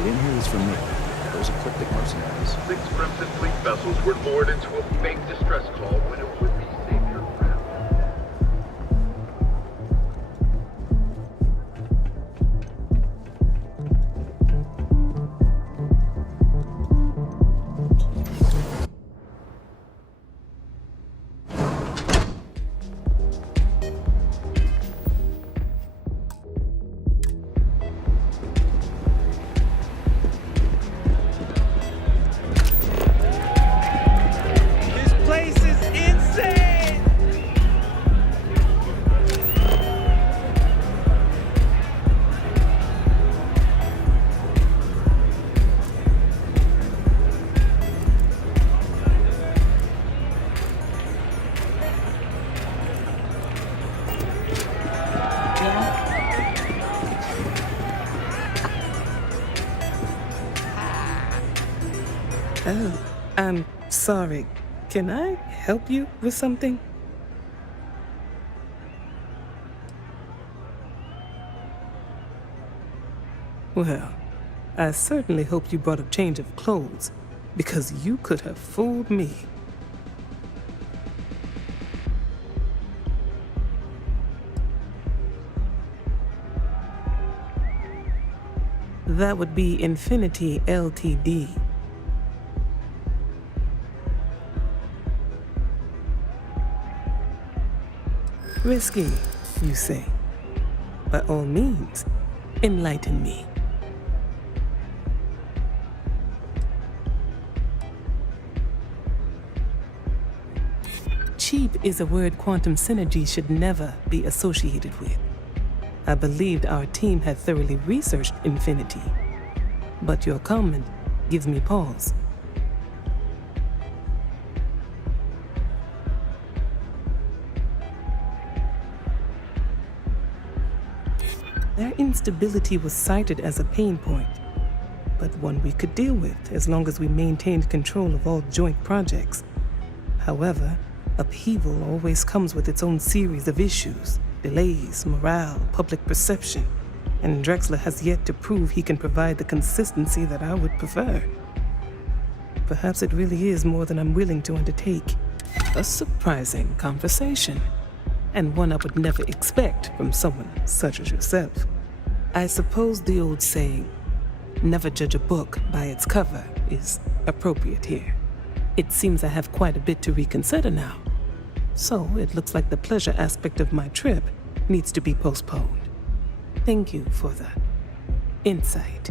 The in here is for me. Those ecliptic mercenaries. 6 Crimson Fleet vessels were lured into a fake distress call when it would be savior craft. Oh, I'm sorry. Can I help you with something? Well, I certainly hope you brought a change of clothes, because you could have fooled me. That would be Infinity Ltd. Risky, you say? By all means, enlighten me. Cheap is a word quantum synergy should never be associated with. I believed our team had thoroughly researched Infinity, but your comment gives me pause. Their instability was cited as a pain point, but one we could deal with as long as we maintained control of all joint projects. However, upheaval always comes with its own series of issues, delays, morale, public perception, and Drexler has yet to prove he can provide the consistency that I would prefer. Perhaps it really is more than I'm willing to undertake. A surprising conversation, and one I would never expect from someone such as yourself. I suppose the old saying, never judge a book by its cover, is appropriate here. It seems I have quite a bit to reconsider now. So it looks like the pleasure aspect of my trip needs to be postponed. Thank you for the insight.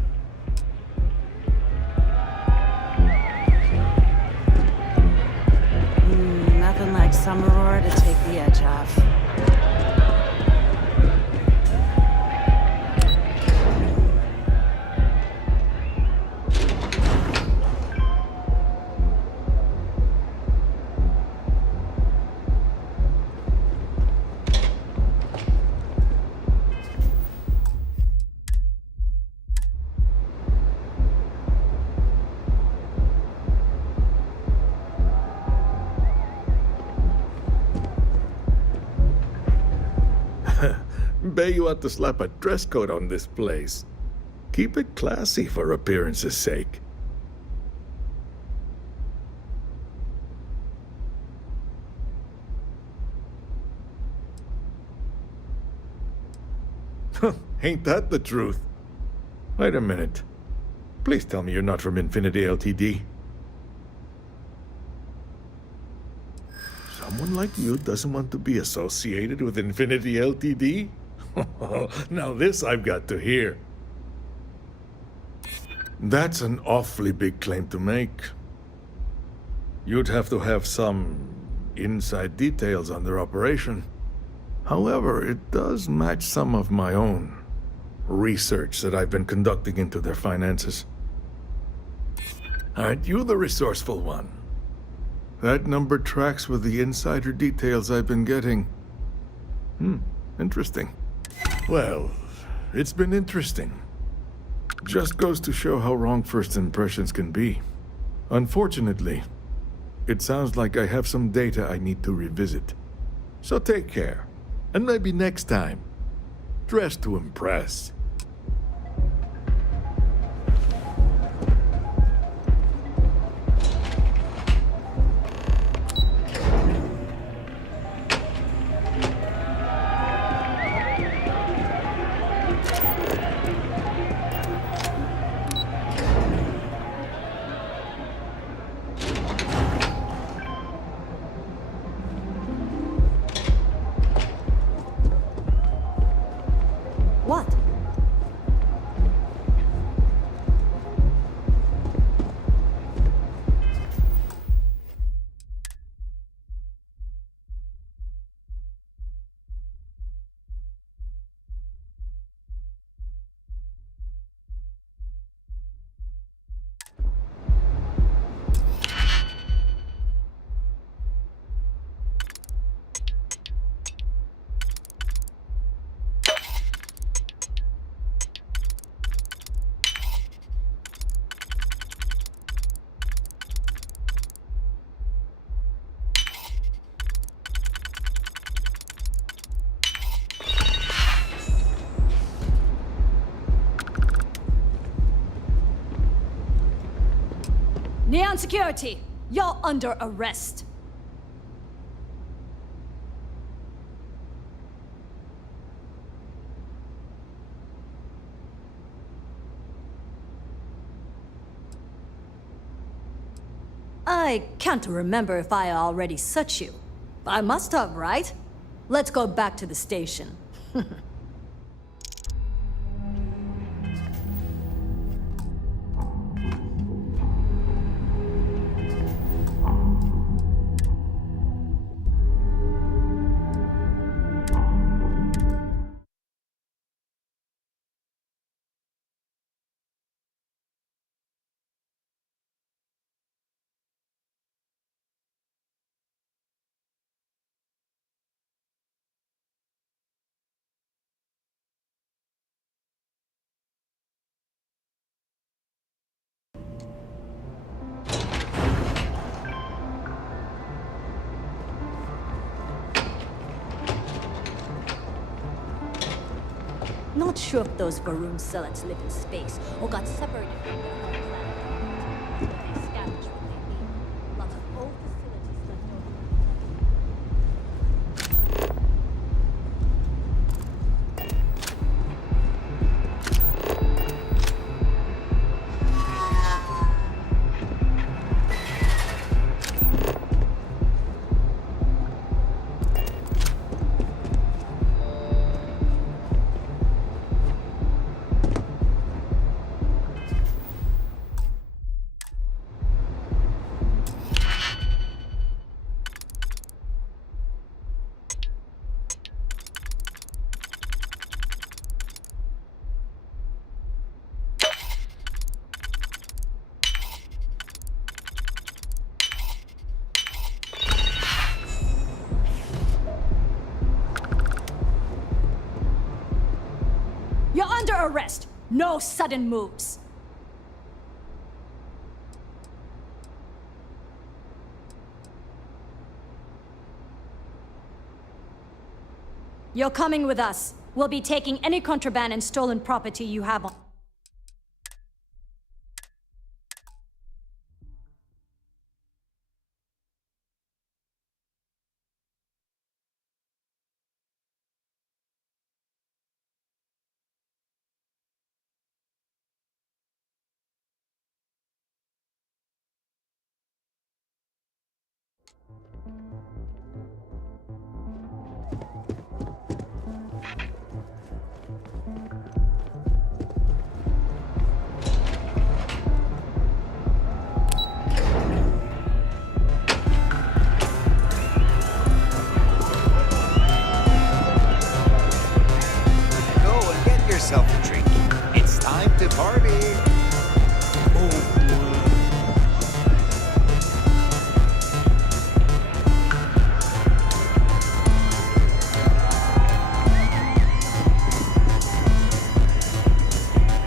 Nothing like some Aurora to take the edge off. Bet you ought to slap a dress code on this place. Keep it classy for appearance's sake. Ain't that the truth? Wait a minute. Please tell me you're not from Infinity Ltd. Someone like you doesn't want to be associated with Infinity Ltd? Now this I've got to hear. That's an awfully big claim to make. You'd have to have some inside details on their operation. However, it does match some of my own research that I've been conducting into their finances. Aren't you the resourceful one? That number tracks with the insider details I've been getting. Interesting. Well, it's been interesting. Just goes to show how wrong first impressions can be. Unfortunately, it sounds like I have some data I need to revisit. So take care, and maybe next time, dress to impress. Neon Security, you're under arrest. I can't remember if I already searched you. I must have, right? Let's go back to the station. Not sure if those Varun zealots live in space or got separated from their home planet. They scavenge what they need. Lots of old facilities left over. You're under arrest. No sudden moves. You're coming with us. We'll be taking any contraband and stolen property you have on. Yourself a drink. It's time to party.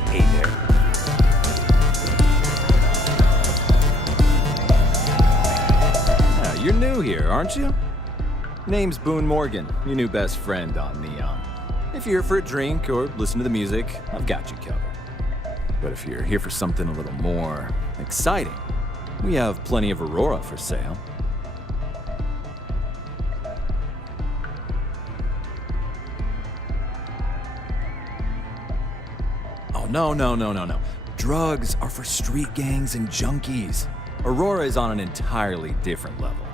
Hey there. You're new here, aren't you? Name's Boone Morgan, your new best friend on Neon. If you're here for a drink or listen to the music, I've got you covered. But if you're here for something a little more exciting, we have plenty of Aurora for sale. Oh, no. Drugs are for street gangs and junkies. Aurora is on an entirely different level.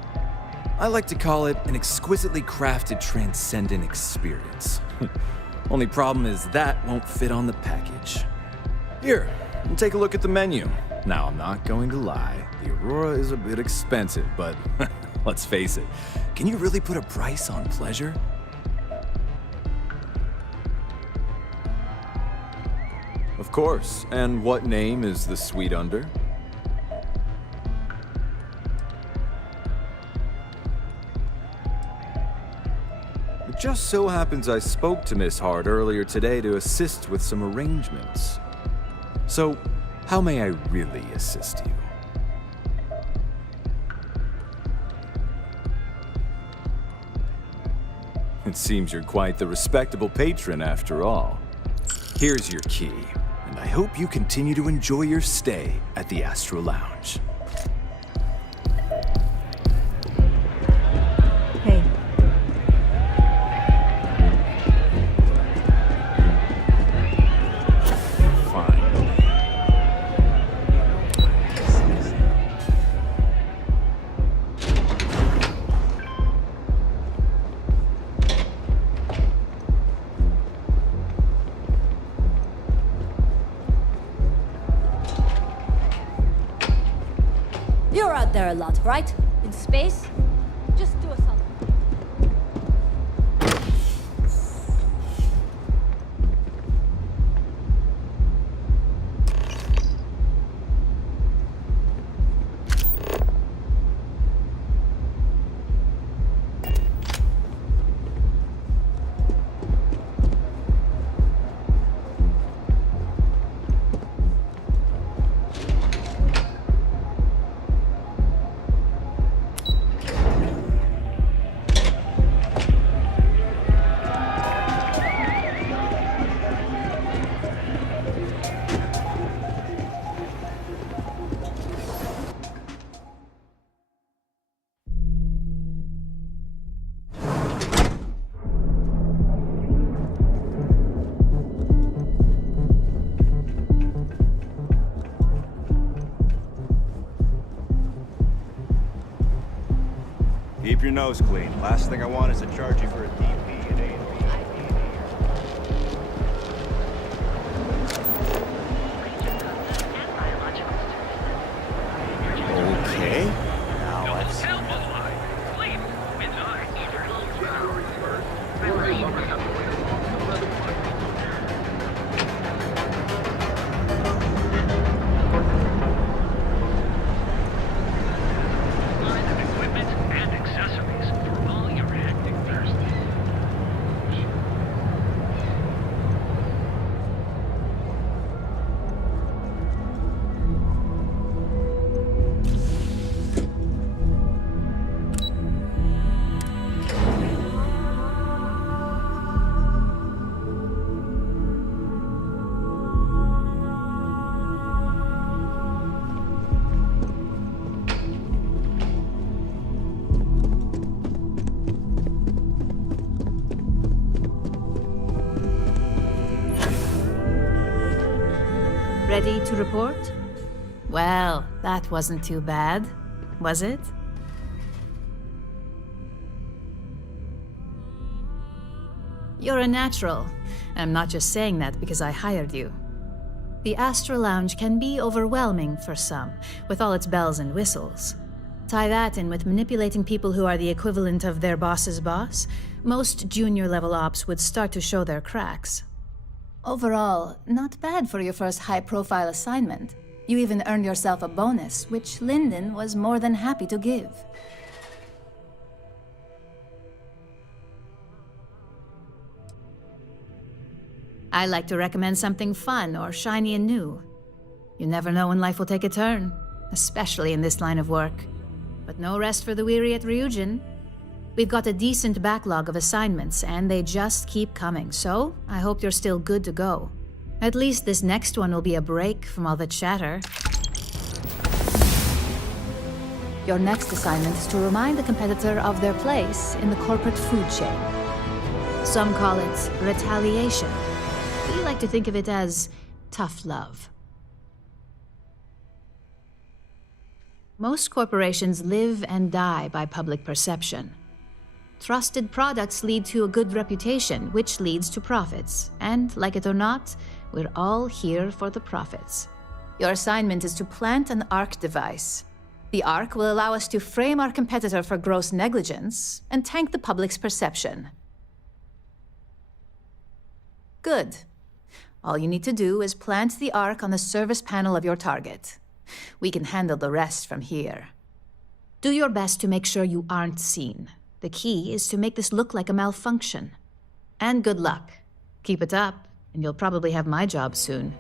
I like to call it an exquisitely crafted, transcendent experience. Only problem is that won't fit on the package. Here, take a look at the menu. Now, I'm not going to lie, the Aurora is a bit expensive, but let's face it, can you really put a price on pleasure? Of course, and what name is the suite under? It just so happens I spoke to Miss Hart earlier today to assist with some arrangements. So, how may I really assist you? It seems you're quite the respectable patron after all. Here's your key, and I hope you continue to enjoy your stay at the Astro Lounge. out there a lot, right? In space? Just do us all. Keep your nose clean. Last thing I want is to charge you for a DP at A&B. Okay. Now let's... Ready to report? Well, that wasn't too bad, was it? You're a natural. I'm not just saying that because I hired you. The Astra Lounge can be overwhelming for some, with all its bells and whistles. Tie that in with manipulating people who are the equivalent of their boss's boss, most junior-level ops would start to show their cracks. Overall, not bad for your first high-profile assignment. You even earned yourself a bonus, which Lyndon was more than happy to give. I like to recommend something fun or shiny and new. You never know when life will take a turn, especially in this line of work. But no rest for the weary at Ryujin. We've got a decent backlog of assignments, and they just keep coming, so I hope you're still good to go. At least this next one will be a break from all the chatter. Your next assignment is to remind the competitor of their place in the corporate food chain. Some call it retaliation. We like to think of it as tough love. Most corporations live and die by public perception. Trusted products lead to a good reputation, which leads to profits. And, like it or not, we're all here for the profits. Your assignment is to plant an ARC device. The ARC will allow us to frame our competitor for gross negligence and tank the public's perception. Good. All you need to do is plant the ARC on the service panel of your target. We can handle the rest from here. Do your best to make sure you aren't seen. The key is to make this look like a malfunction. And good luck. Keep it up, and you'll probably have my job soon.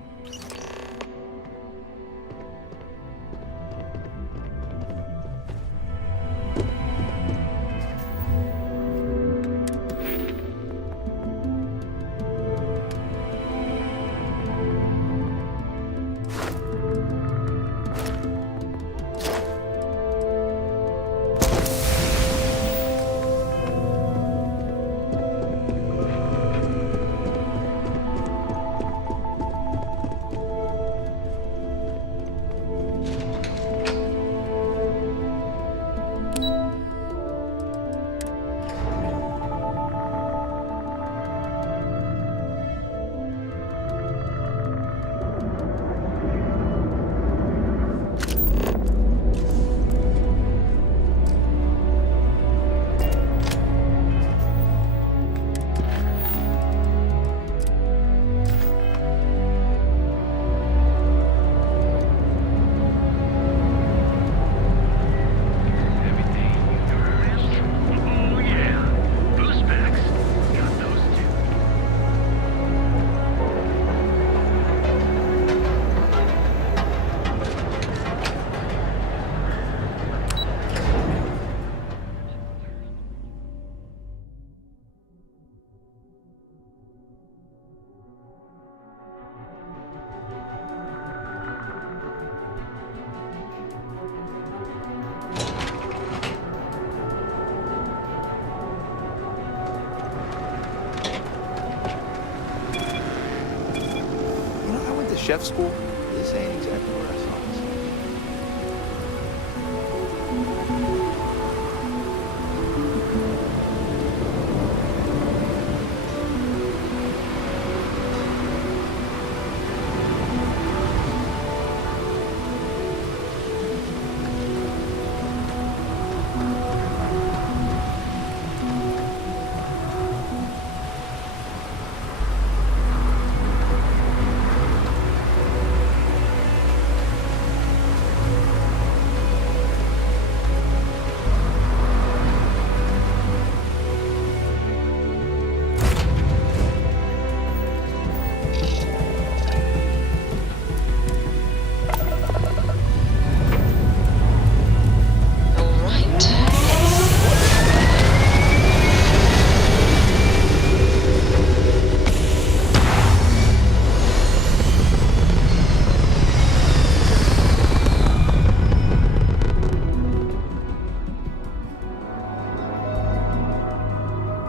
chef school? This ain't exactly where I saw myself.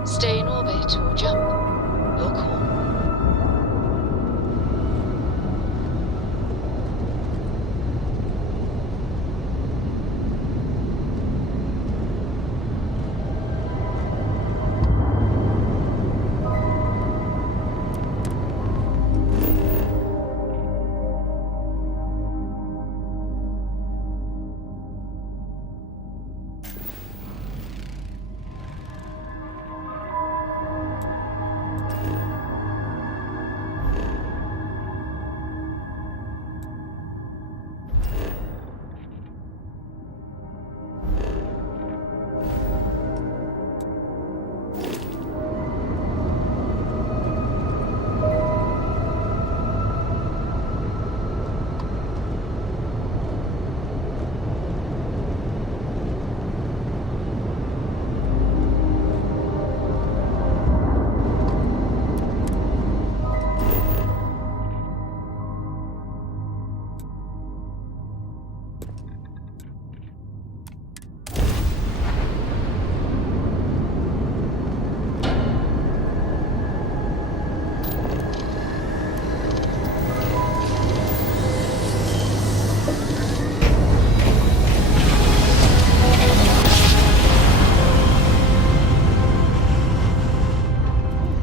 Stay in orbit or jump. Your call.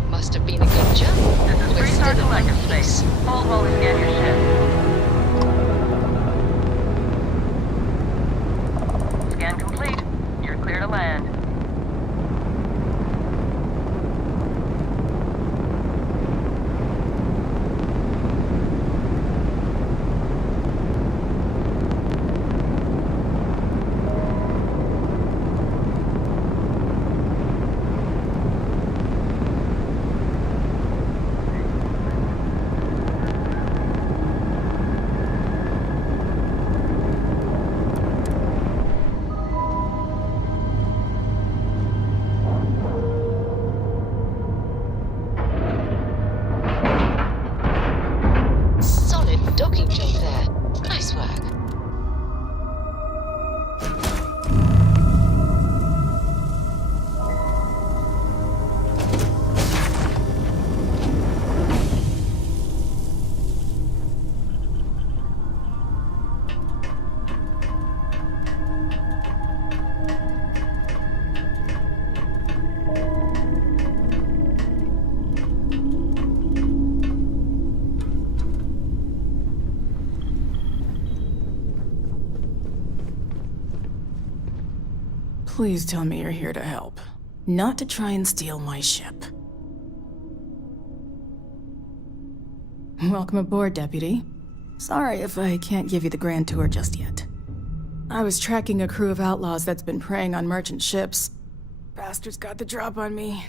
Must have been a good jump. This is Freestar Collective Space. Hold while we scan your ship. Scan complete. You're clear to land. Solid docking job there. Nice work. Please tell me you're here to help, not to try and steal my ship. Welcome aboard, Deputy. Sorry if I can't give you the grand tour just yet. I was tracking a crew of outlaws that's been preying on merchant ships. Bastards got the drop on me.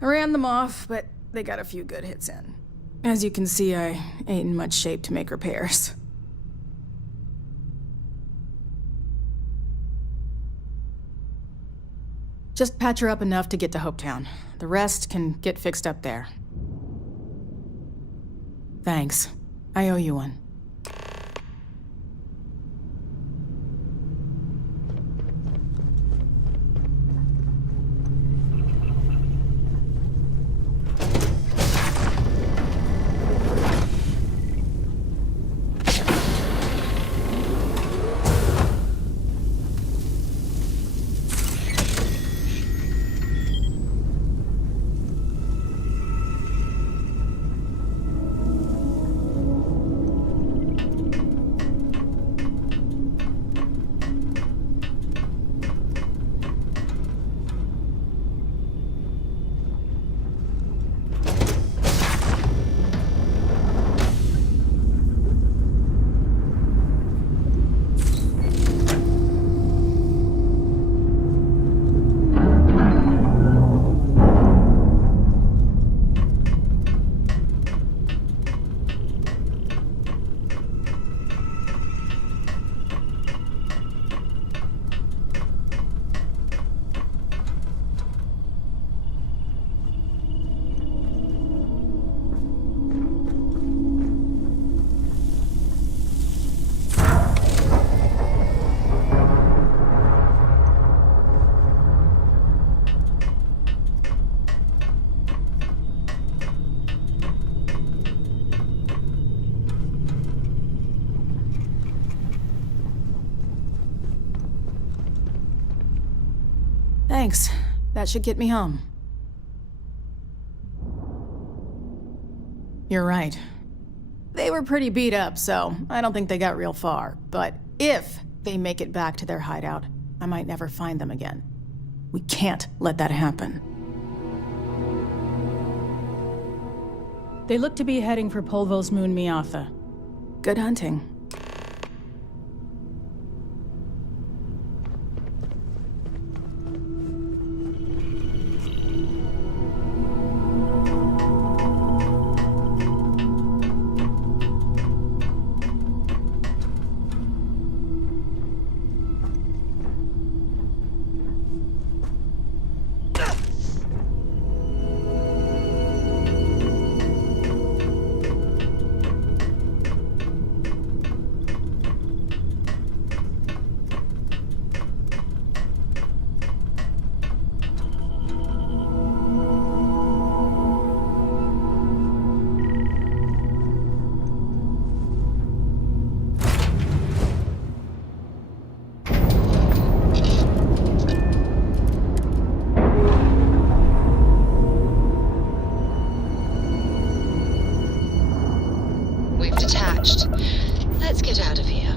I ran them off, but they got a few good hits in. As you can see, I ain't in much shape to make repairs. Just patch her up enough to get to Hopetown. The rest can get fixed up there. Thanks. I owe you one. Thanks. That should get me home. You're right. They were pretty beat up, so I don't think they got real far. But if they make it back to their hideout, I might never find them again. We can't let that happen. They look to be heading for Polvo's moon Miatha. Good hunting. We've detached. Let's get out of here.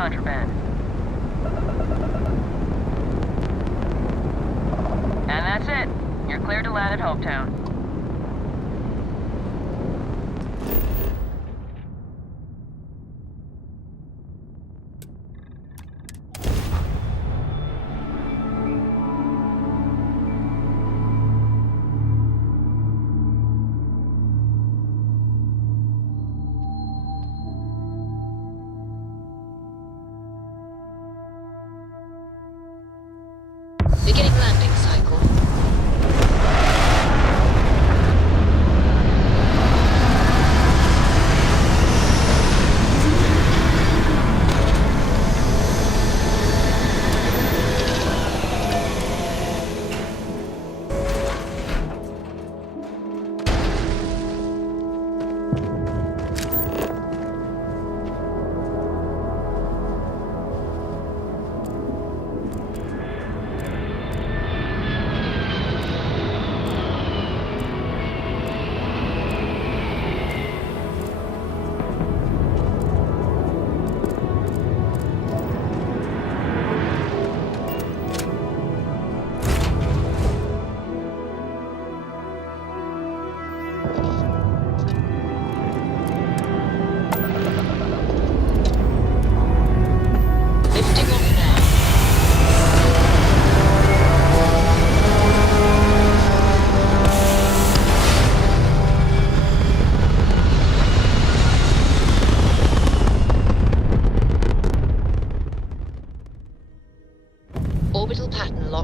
contraband. And that's it. You're cleared to land at Hopetown.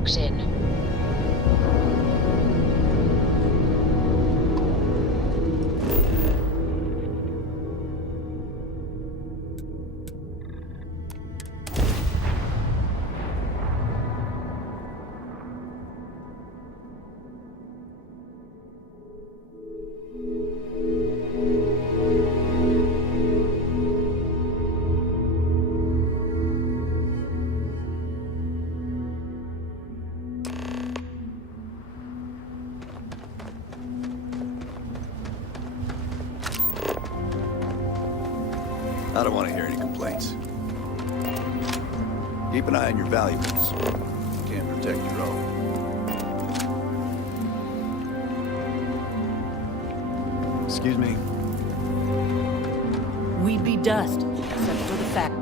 locked in. I don't want to hear any complaints. Keep an eye on your valuables. You can't protect your own. Excuse me. We'd be dust, except for the fact.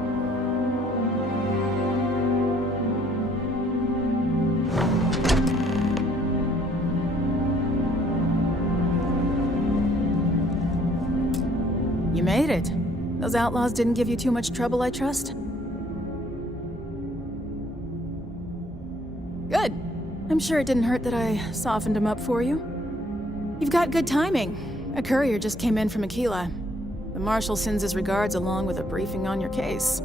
You made it. Those outlaws didn't give you too much trouble, I trust? Good. I'm sure it didn't hurt that I softened him up for you. You've got good timing. A courier just came in from Aquila. The Marshal sends his regards along with a briefing on your case.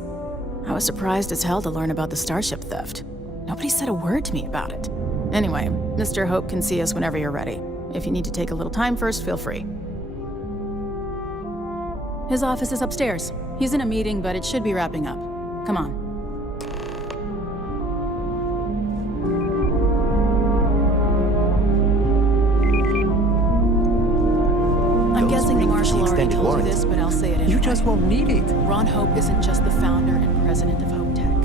I was surprised as hell to learn about the starship theft. Nobody said a word to me about it. Anyway, Mr. Hope can see us whenever you're ready. If you need to take a little time first, feel free. His office is upstairs. He's in a meeting, but it should be wrapping up. Come on. I'm guessing the Marshal already told you this, but I'll say it anyway. You just won't need it. Ron Hope isn't just the founder and president of Hope Tech.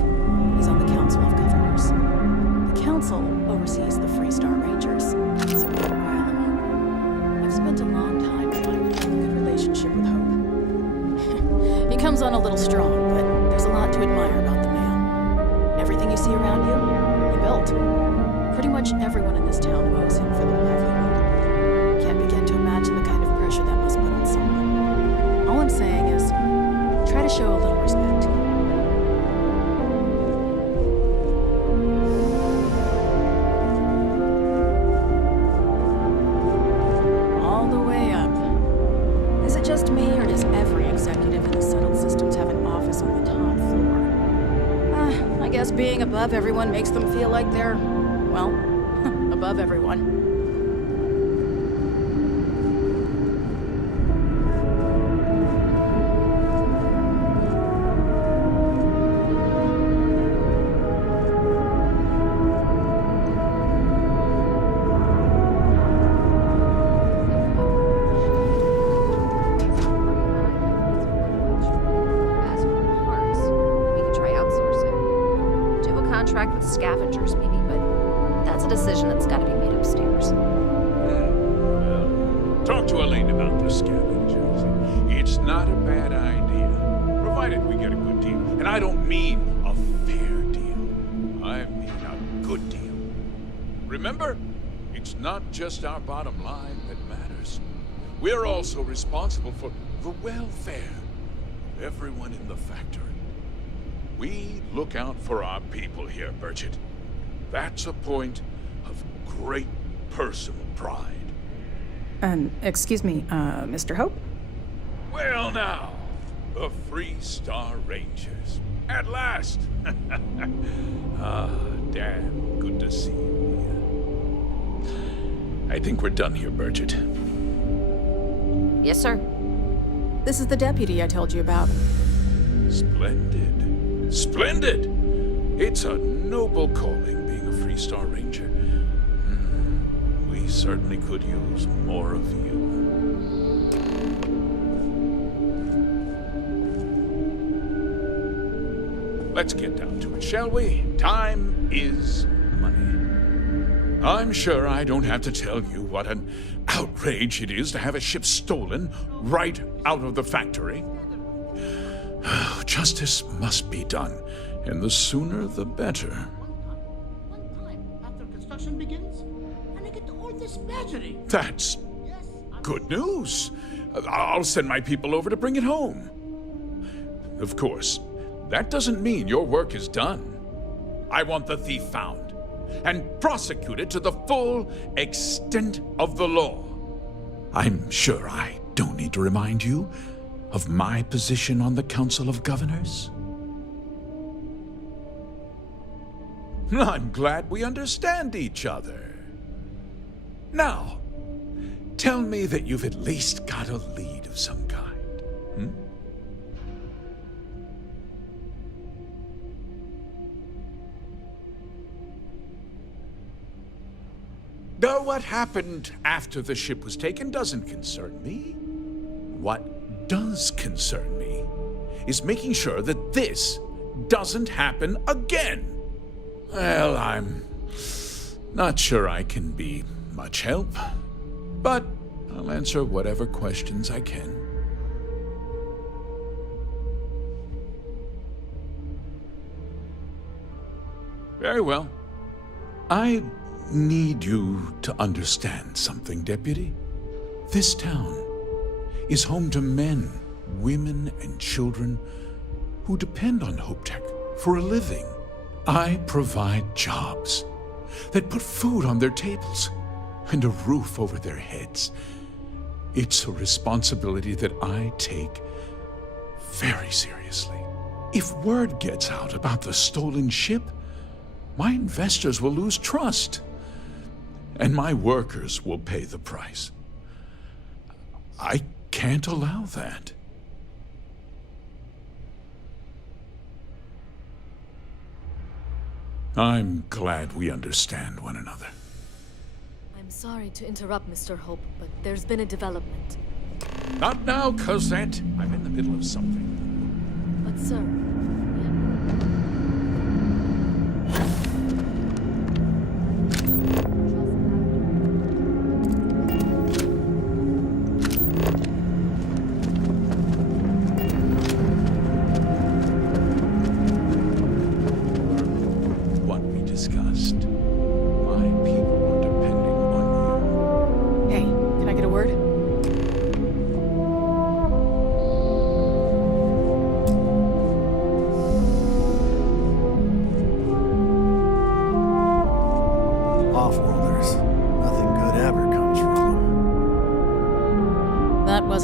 He's on the Council of Governors. The Council oversees the Freestar Rangers. So keep an eye on them all. I've spent a long time trying to have a good relationship with Hope. He comes on a little strong, but there's a lot to admire about the man. Everything you see around you, he built. Pretty much everyone in this town owes him for their livelihood. Can't begin to imagine the kind of pressure that must put on someone. All I'm saying is, try to show a little respect. All the way up. Is it just me, or does every executive in the settled systems have an office on the top floor? I guess being above everyone makes them feel like they're, well, above everyone. Contract with scavengers, maybe, but that's a decision that's got to be made upstairs. Talk to Elaine about the scavengers. It's not a bad idea, provided we get a good deal. And I don't mean a fair deal. I mean a good deal. Remember, it's not just our bottom line that matters. We're also responsible for the welfare of everyone in the factory. We look out for our people here, Bridget. That's a point of great personal pride. Excuse me, Mr. Hope? Well now, the Freestar Rangers. At last! Damn good to see you here. I think we're done here, Bridget. Yes, sir. This is the deputy I told you about. Splendid. Splendid! It's a noble calling being a Freestar Ranger. We certainly could use more of you. Let's get down to it, shall we? Time is money. I'm sure I don't have to tell you what an outrage it is to have a ship stolen right out of the factory. Justice must be done, and the sooner the better. After construction begins, and I get all this badgery. That's good news. I'll send my people over to bring it home. Of course, that doesn't mean your work is done. I want the thief found, and prosecuted to the full extent of the law. I'm sure I don't need to remind you of my position on the Council of Governors. I'm glad we understand each other. Now, tell me that you've at least got a lead of some kind. Though what happened after the ship was taken doesn't concern me. What does concern me is making sure that this doesn't happen again. Well, I'm not sure I can be much help, but I'll answer whatever questions I can. Very well. I need you to understand something, Deputy. This town is home to men, women, and children who depend on HopeTech for a living. I provide jobs that put food on their tables and a roof over their heads. It's a responsibility that I take very seriously. If word gets out about the stolen ship, my investors will lose trust, and my workers will pay the price. I can't allow that. I'm glad we understand one another. I'm sorry to interrupt, Mr. Hope, but there's been a development. Not now, Cosette. I'm in the middle of something. But, sir...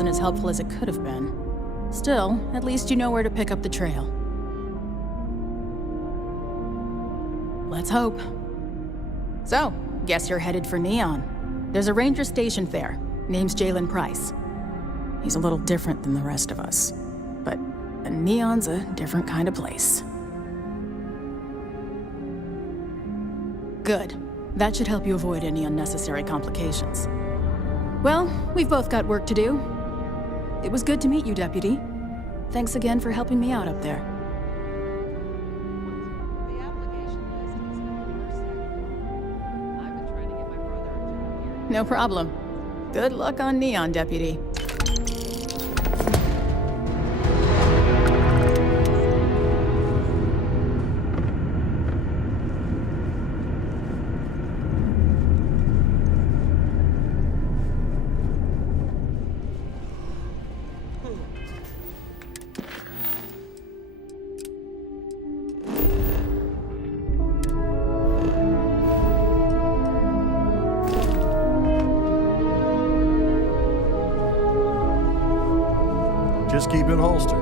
As helpful as it could have been. Still, at least you know where to pick up the trail. Let's hope. So, guess you're headed for Neon. There's a ranger stationed there. Name's Jalen Price. He's a little different than the rest of us. But Neon's a different kind of place. Good. That should help you avoid any unnecessary complications. Well, we've both got work to do. It was good to meet you, Deputy. Thanks again for helping me out up there. No problem. Good luck on Neon, Deputy. Just keep it holstered.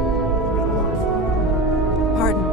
Pardon.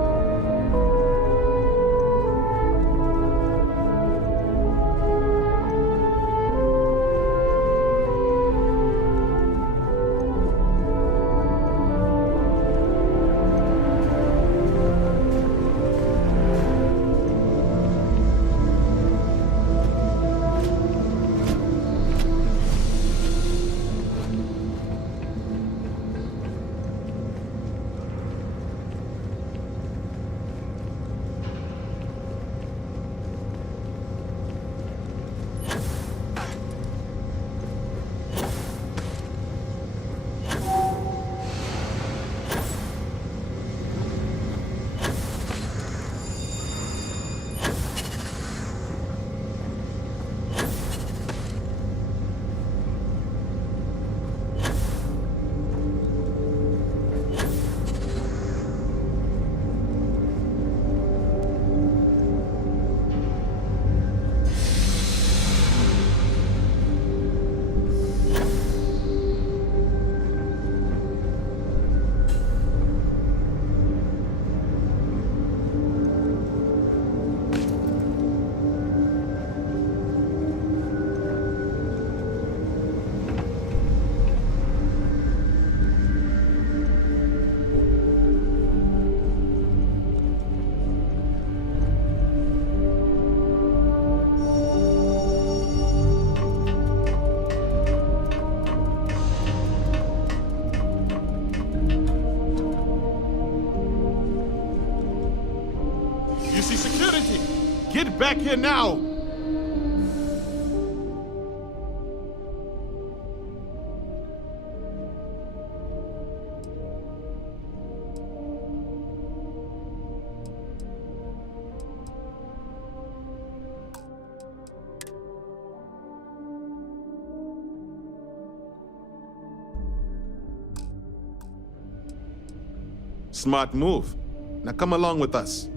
Get back here now! Smart move. Now come along with us.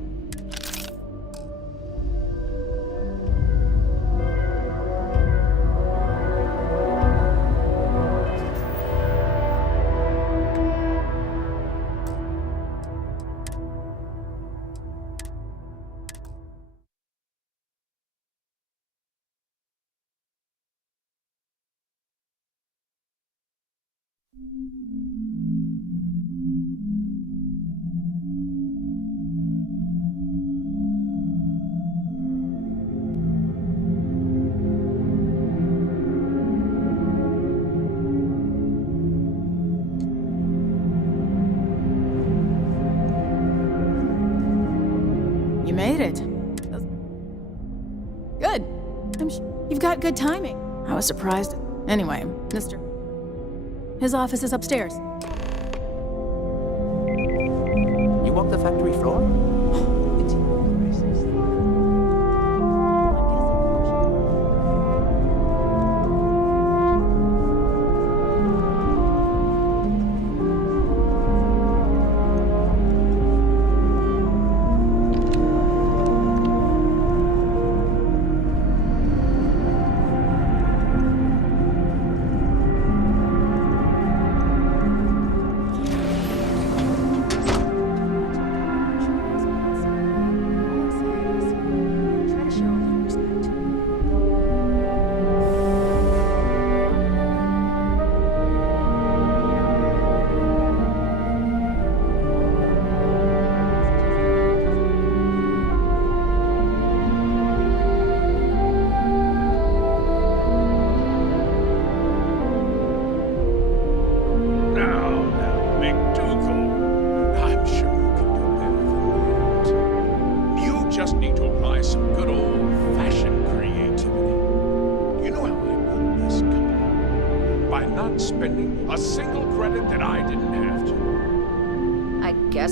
You made it. Good. You've got good timing. I was surprised. Anyway, Mr. His office is upstairs. You walk the factory floor? It's racist.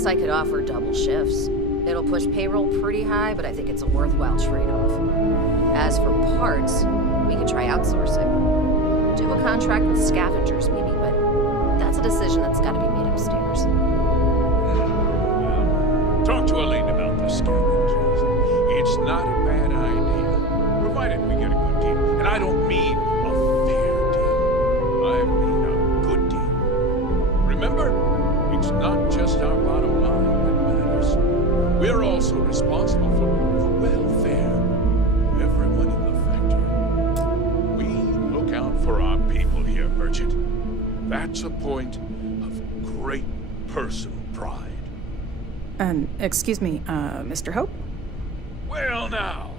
I could offer double shifts. It'll push payroll pretty high, but I think it's a worthwhile trade-off. As for parts, we could try outsourcing. Do a contract with scavengers, maybe, but that's a decision that's got to be made upstairs. Talk to Elaine about the scavengers. It's not a bad idea, provided we get a good deal. And I don't mean a fair deal. I mean a good deal. Remember? It's not just our bottom line that matters. We're also responsible for the welfare of everyone in the factory. We look out for our people here, Merchant. That's a point of great personal pride. Excuse me, Mr. Hope? Well now,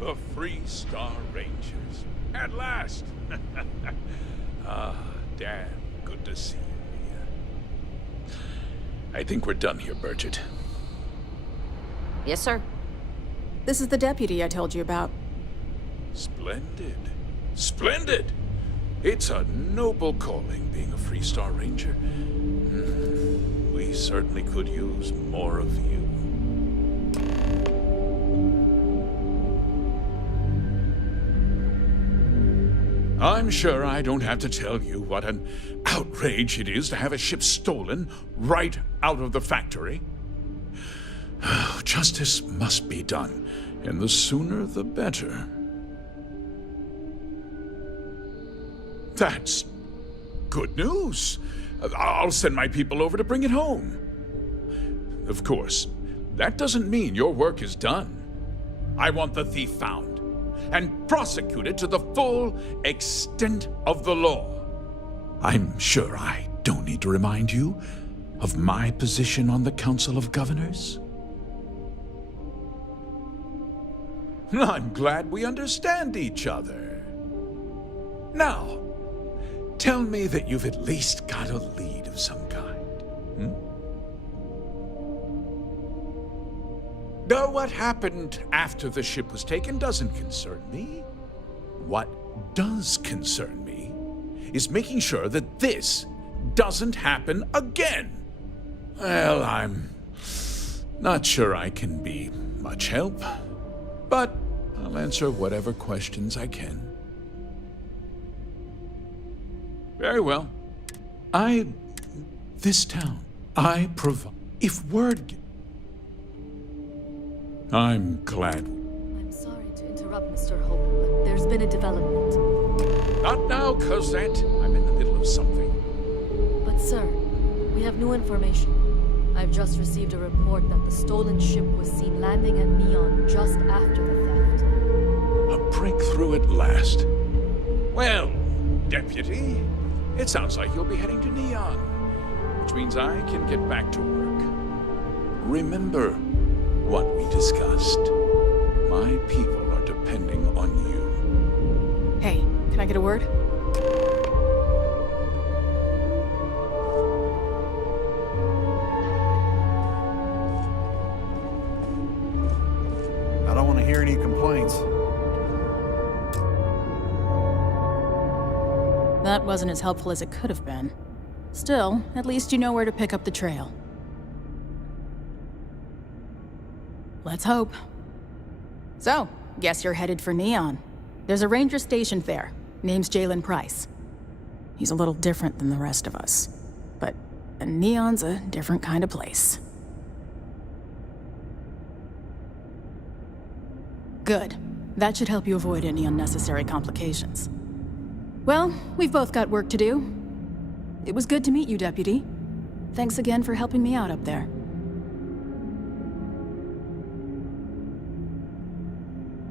the Free Star Rangers. At last! Damn good to see you. I think we're done here, Burgett. Yes, sir. This is the deputy I told you about. Splendid. Splendid! It's a noble calling, being a Free Star Ranger. We certainly could use more of you. I'm sure I don't have to tell you what an outrage it is to have a ship stolen right out of the factory. Justice must be done, and the sooner the better. That's good news. I'll send my people over to bring it home. Of course, that doesn't mean your work is done. I want the thief found and prosecuted to the full extent of the law. I'm sure I don't need to remind you of my position on the Council of Governors. I'm glad we understand each other. Now, tell me that you've at least got a lead of some kind. What happened after the ship was taken doesn't concern me. What does concern me is making sure that this doesn't happen again. Well, I'm not sure I can be much help, but I'll answer whatever questions I can. Very well. This town, I provide. If word... I'm glad. I'm sorry to interrupt, Mr. Hope, but there's been a development. Not now, Cosette. I'm in the middle of something. But sir, we have new information. I've just received a report that the stolen ship was seen landing at Neon just after the theft. A breakthrough at last. Well, Deputy, it sounds like you'll be heading to Neon, which means I can get back to work. Remember what we discussed. My people are depending on you. Hey, can I get a word? I don't want to hear any complaints. That wasn't as helpful as it could have been. Still, at least you know where to pick up the trail. Let's hope. So, guess you're headed for Neon. There's a ranger stationed there. Name's Jalen Price. He's a little different than the rest of us. But Neon's a different kind of place. Good. That should help you avoid any unnecessary complications. Well, we've both got work to do. It was good to meet you, Deputy. Thanks again for helping me out up there.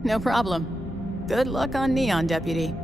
No problem. Good luck on Neon, Deputy.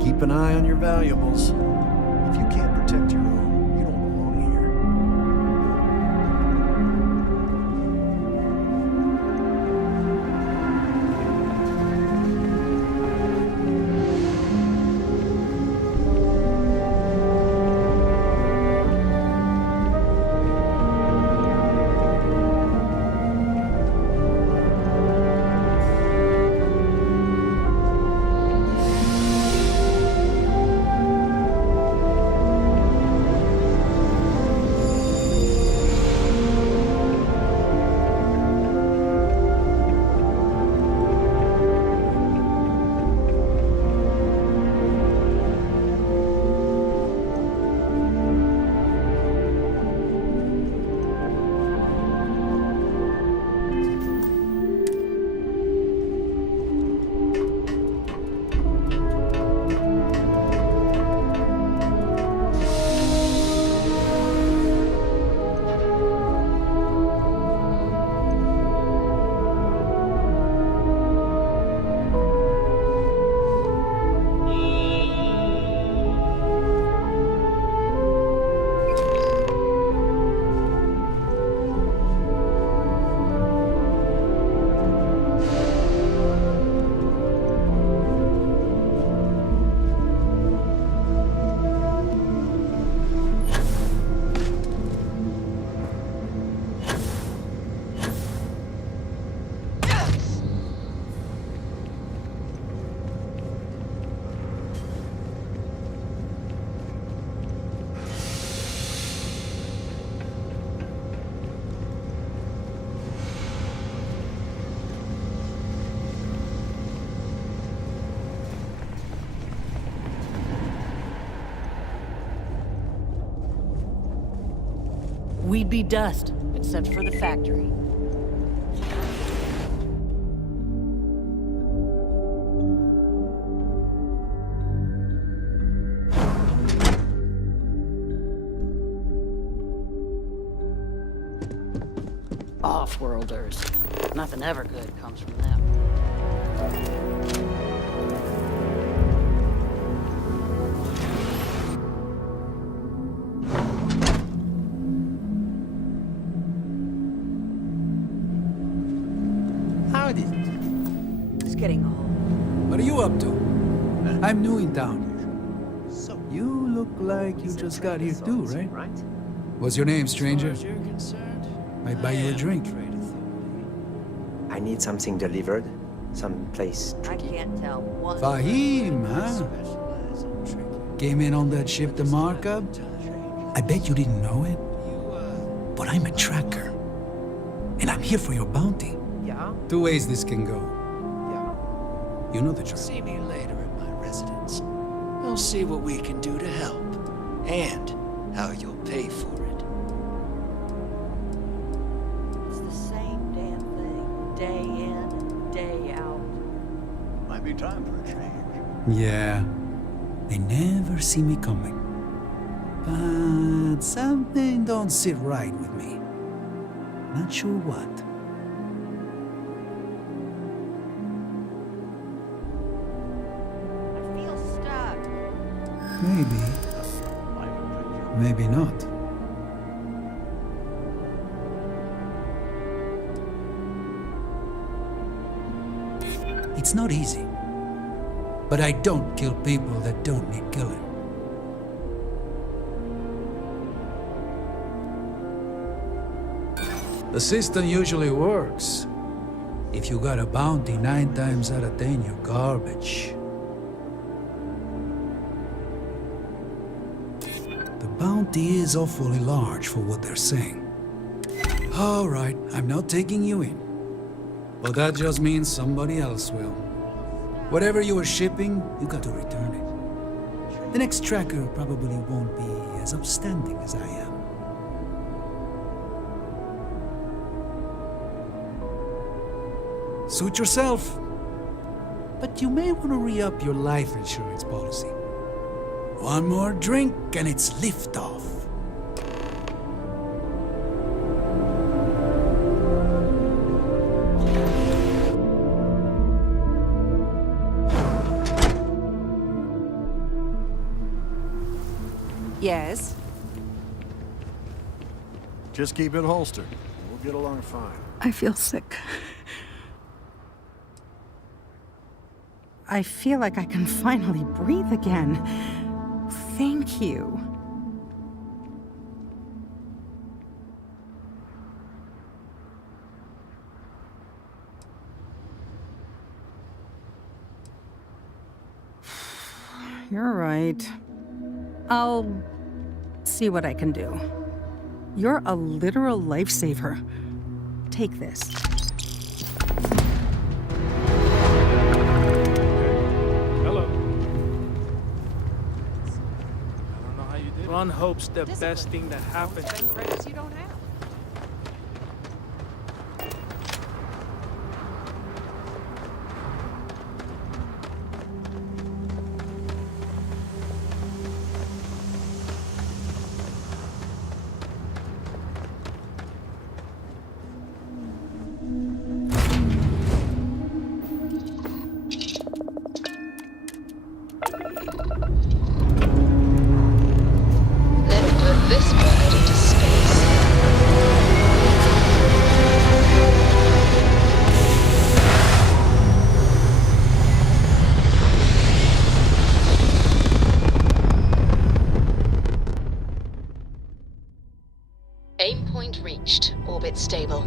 Keep an eye on your valuables. If you can't protect your own, you don't belong here. We'd be dust, except for the factory. Off-worlders. Nothing ever good comes from them. Howdy. It's getting old. What are you up to? I'm new in town. So you look like you just got here too, right? What's your name, stranger? Might buy you a drink. I need something delivered. Someplace tricky. I can't tell one. Fahim, huh? Came in on that ship to markup? I bet you didn't know it. But I'm a tracker. And I'm here for your bounty. Yeah? 2 ways this can go. You know the drill. See me later at my residence. We'll see what we can do to help. And how you'll pay for it. It's the same damn thing, day in and day out. Might be time for a change. Yeah. They never see me coming. But something don't sit right with me. Not sure what. I feel stuck. Maybe. Maybe not. It's not easy. But I don't kill people that don't need killing. The system usually works. If you got a bounty, 9 times out of 10, you're garbage. The bounty is awfully large for what they're saying. All right, I'm not taking you in. But that just means somebody else will. Whatever you were shipping, you got to return it. The next tracker probably won't be as upstanding as I am. Suit yourself. But you may want to re-up your life insurance policy. One more drink and it's liftoff. Yes? Just keep it holstered. We'll get along fine. I feel sick. I feel like I can finally breathe again. Thank you. You're right. I'll see what I can do. You're a literal lifesaver. Take this. Hello. I don't know how you did. One hopes the best thing that happened. Credits you don't have. This bird into space. Aim point reached. Orbit stable.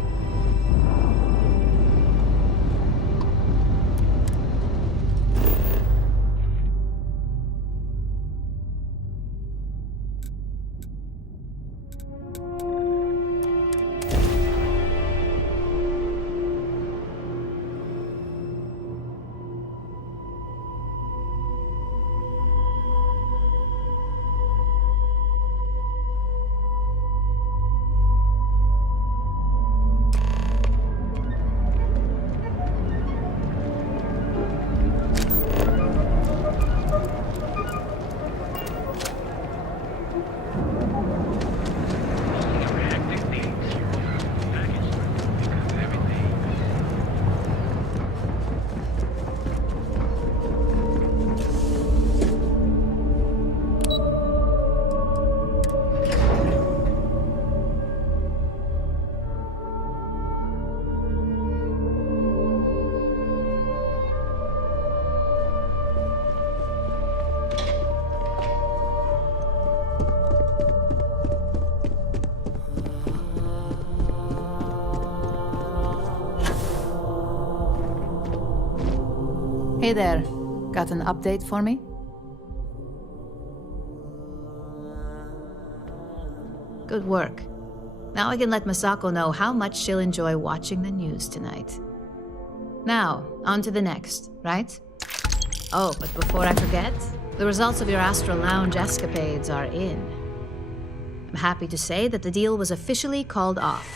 Hey there. Got an update for me? Good work. Now I can let Masako know how much she'll enjoy watching the news tonight. Now, on to the next, right? Oh, but before I forget, the results of your Astral Lounge escapades are in. I'm happy to say that the deal was officially called off.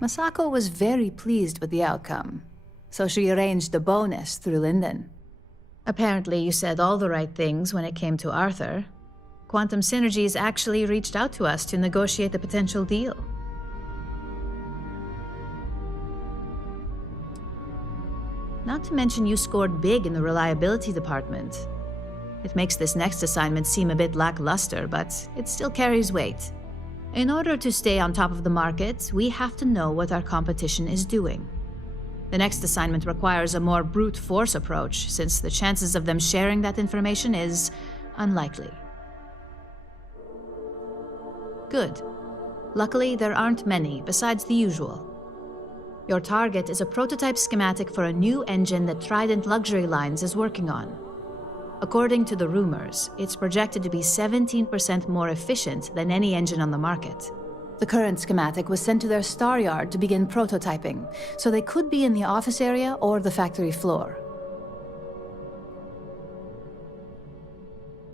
Masako was very pleased with the outcome, so she arranged a bonus through Linden. Apparently, you said all the right things when it came to Arthur. Quantum Synergies actually reached out to us to negotiate the potential deal. Not to mention you scored big in the reliability department. It makes this next assignment seem a bit lackluster, but it still carries weight. In order to stay on top of the market, we have to know what our competition is doing. The next assignment requires a more brute force approach, since the chances of them sharing that information is unlikely. Good. Luckily, there aren't many, besides the usual. Your target is a prototype schematic for a new engine that Trident Luxury Lines is working on. According to the rumors, it's projected to be 17% more efficient than any engine on the market. The current schematic was sent to their star yard to begin prototyping, so they could be in the office area or the factory floor.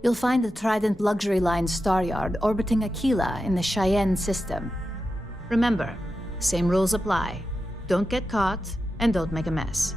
You'll find the Trident Luxury Line star yard orbiting Aquila in the Cheyenne system. Remember, same rules apply. Don't get caught, and don't make a mess.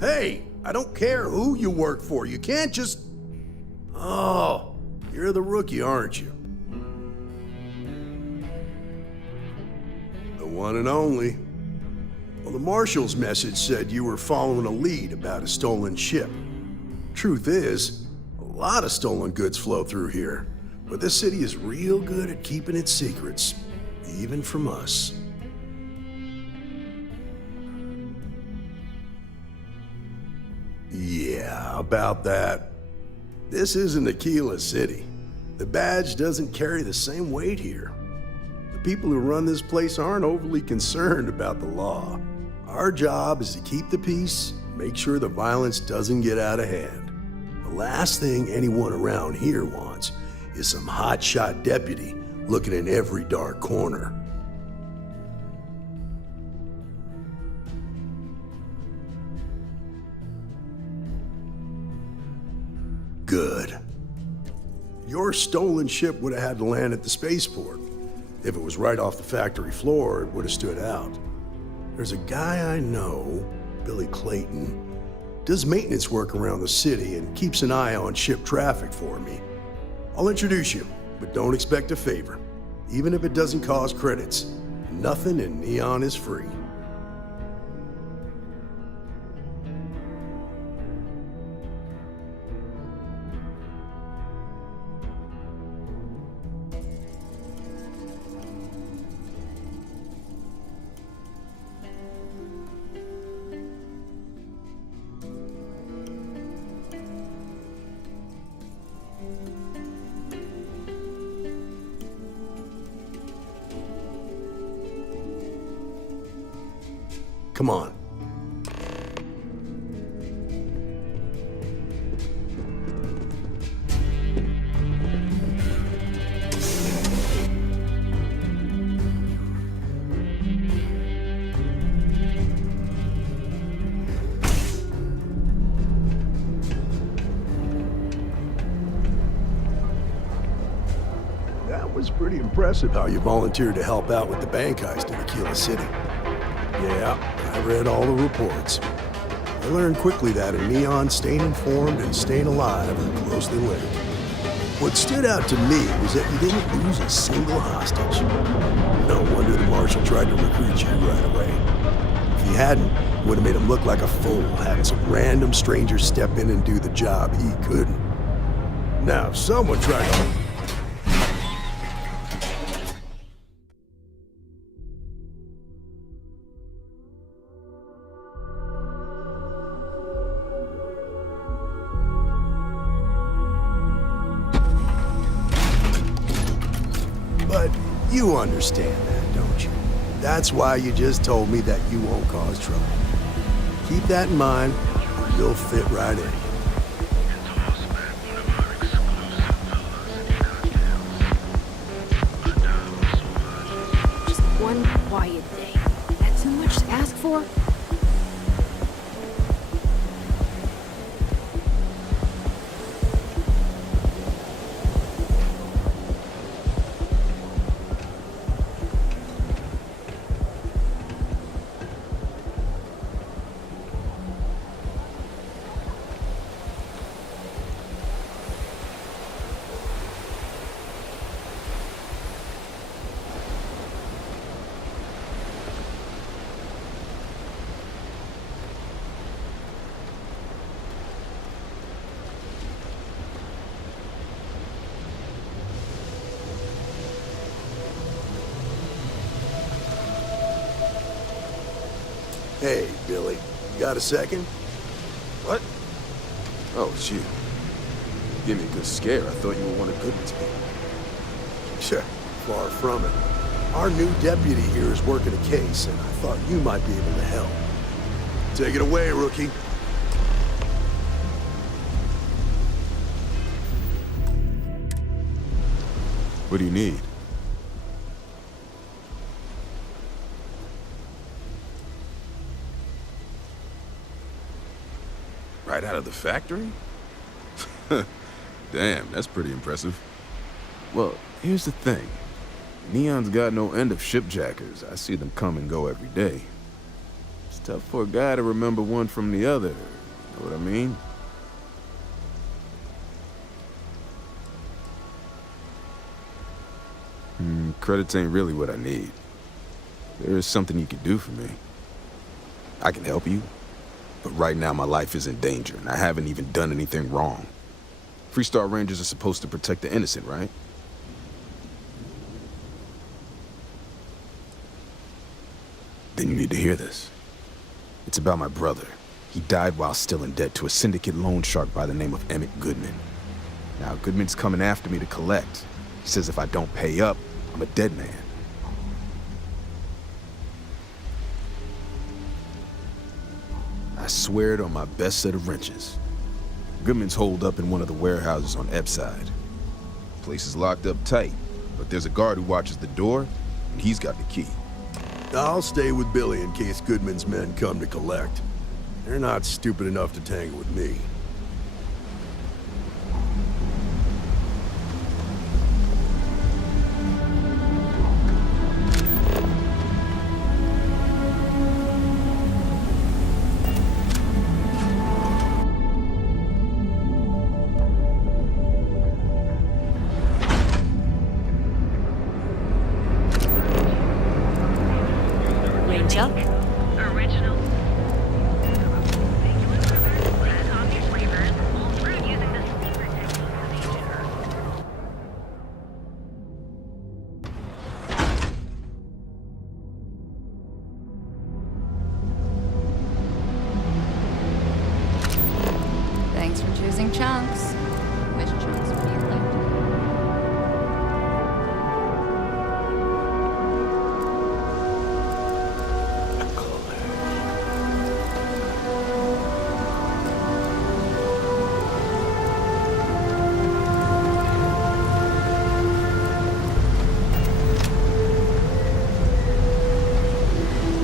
Hey, I don't care who you work for. You can't just... Oh, you're the rookie, aren't you? The one and only. Well, the Marshal's message said you were following a lead about a stolen ship. Truth is, a lot of stolen goods flow through here, but this city is real good at keeping its secrets, even from us. Yeah, about that. This isn't Aquila City. The badge doesn't carry the same weight here. The people who run this place aren't overly concerned about the law. Our job is to keep the peace, make sure the violence doesn't get out of hand. The last thing anyone around here wants is some hotshot deputy looking in every dark corner. Good. Your stolen ship would have had to land at the spaceport. If it was right off the factory floor, it would have stood out. There's a guy I know, Billy Clayton, does maintenance work around the city and keeps an eye on ship traffic for me. I'll introduce you, but don't expect a favor. Even if it doesn't cause credits, nothing in Neon is free. Come on. was pretty impressive how you volunteered to help out with the bank heist in Aquila City. Yeah, I read all the reports. I learned quickly that in Neon, staying informed and staying alive are closely linked. What stood out to me was that you didn't lose a single hostage. No wonder the Marshal tried to recruit you right away. If he hadn't, it would have made him look like a fool, having some random stranger step in and do the job he couldn't. Now, if someone tried to... But you understand that, don't you? That's why you just told me that you won't cause trouble. Keep that in mind, or you'll fit right in. Just one quiet day. That too much to ask for? Hey, Billy, you got a second? What? Oh, it's you. Give me a good scare. I thought you were one of Goodman's people. Sure, far from it. Our new deputy here is working a case, and I thought you might be able to help. Take it away, rookie. What do you need? Right out of the factory? Damn, that's pretty impressive. Well, here's the thing. Neon's got no end of shipjackers. I see them come and go every day. It's tough for a guy to remember one from the other. Know what I mean? Credits ain't really what I need. There is something you can do for me. I can help you. But right now, my life is in danger, and I haven't even done anything wrong. Freestar Rangers are supposed to protect the innocent, right? Then you need to hear this. It's about my brother. He died while still in debt to a syndicate loan shark by the name of Emmett Goodman. Now, Goodman's coming after me to collect. He says if I don't pay up, I'm a dead man. I swear it on my best set of wrenches. Goodman's holed up in one of the warehouses on Epside. Place is locked up tight, but there's a guard who watches the door, and he's got the key. I'll stay with Billy in case Goodman's men come to collect. They're not stupid enough to tangle with me. Thanks for choosing Chunks. Which Chunks would you like to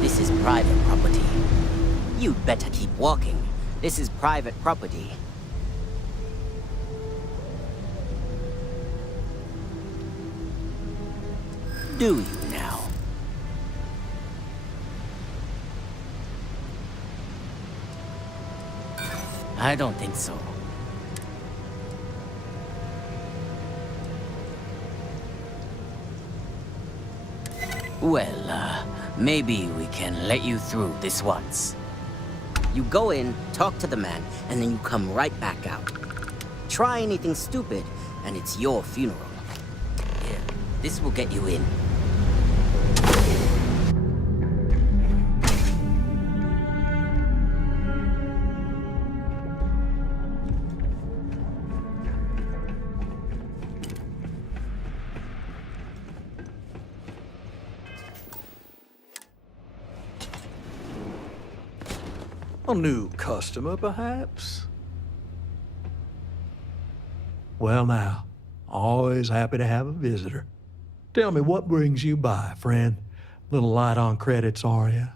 This is private property. You'd better keep walking. This is private property. Do you now? I don't think so. Well, maybe we can let you through this once. You go in, talk to the man, and then you come right back out. Try anything stupid, and it's your funeral. Here, this will get you in. A new customer, perhaps? Well now, always happy to have a visitor. Tell me, what brings you by, friend? Little light on credits, are you?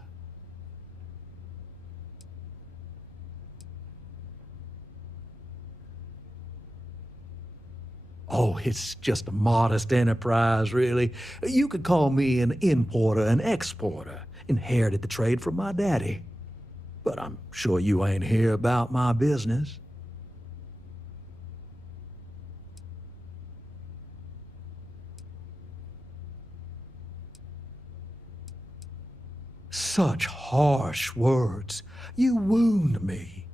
Oh, it's just a modest enterprise, really. You could call me an importer and exporter. Inherited the trade from my daddy. But I'm sure you ain't here about my business. Such harsh words. You wound me.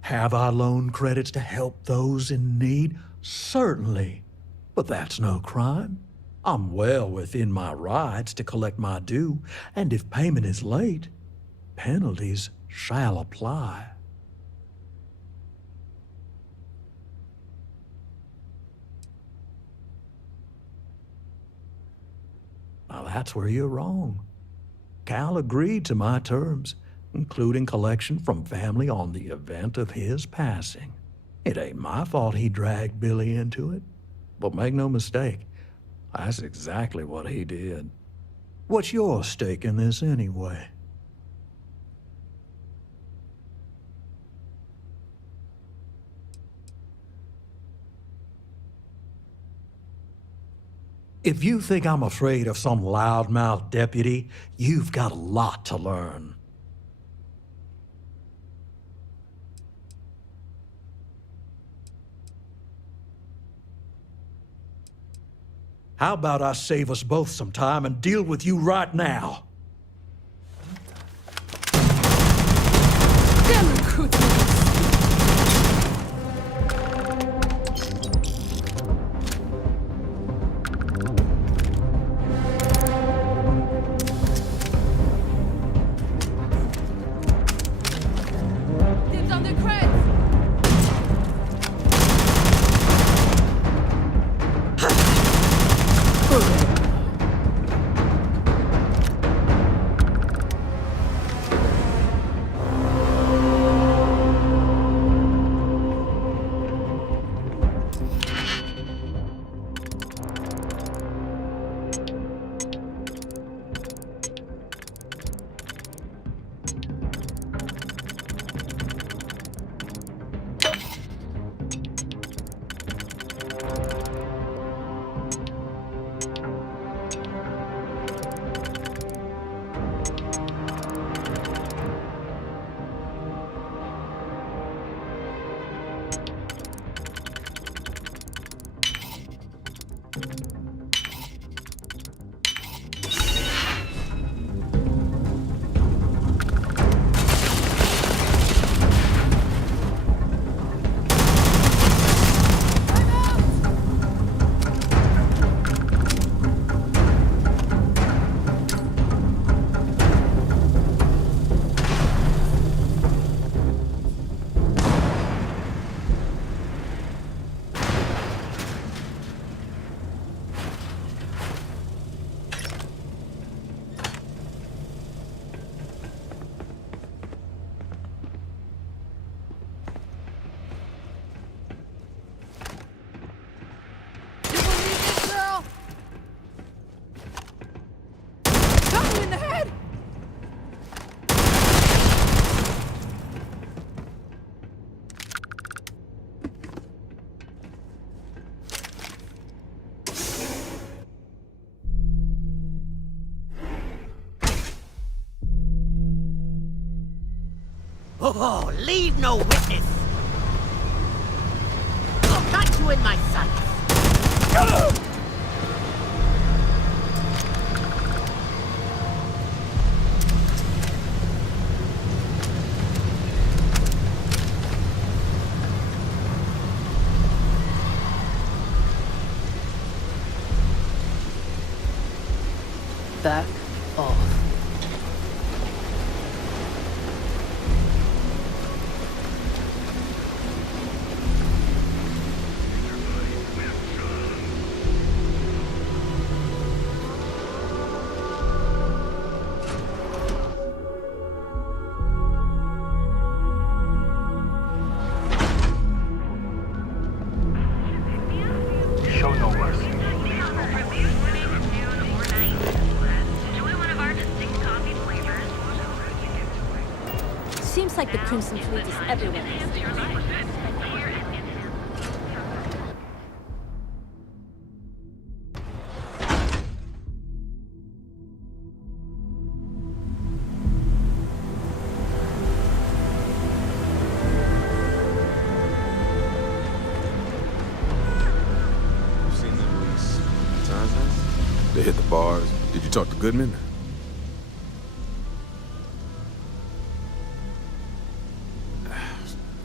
Have I loaned credits to help those in need? Certainly. But that's no crime. I'm well within my rights to collect my due, and if payment is late, penalties shall apply. Now that's where you're wrong. Cal agreed to my terms, including collection from family on the event of his passing. It ain't my fault he dragged Billy into it, but make no mistake, that's exactly what he did. What's your stake in this anyway? If you think I'm afraid of some loudmouth deputy, you've got a lot to learn. How about I save us both some time and deal with you right now? Damn recruitment! Oh, leave no witness! Got you in my sights! Back off. Show no mercy. Seems like the Crimson Fleet is everywhere. You've seen them release times now? They hit the bars. Did you talk to Goodman?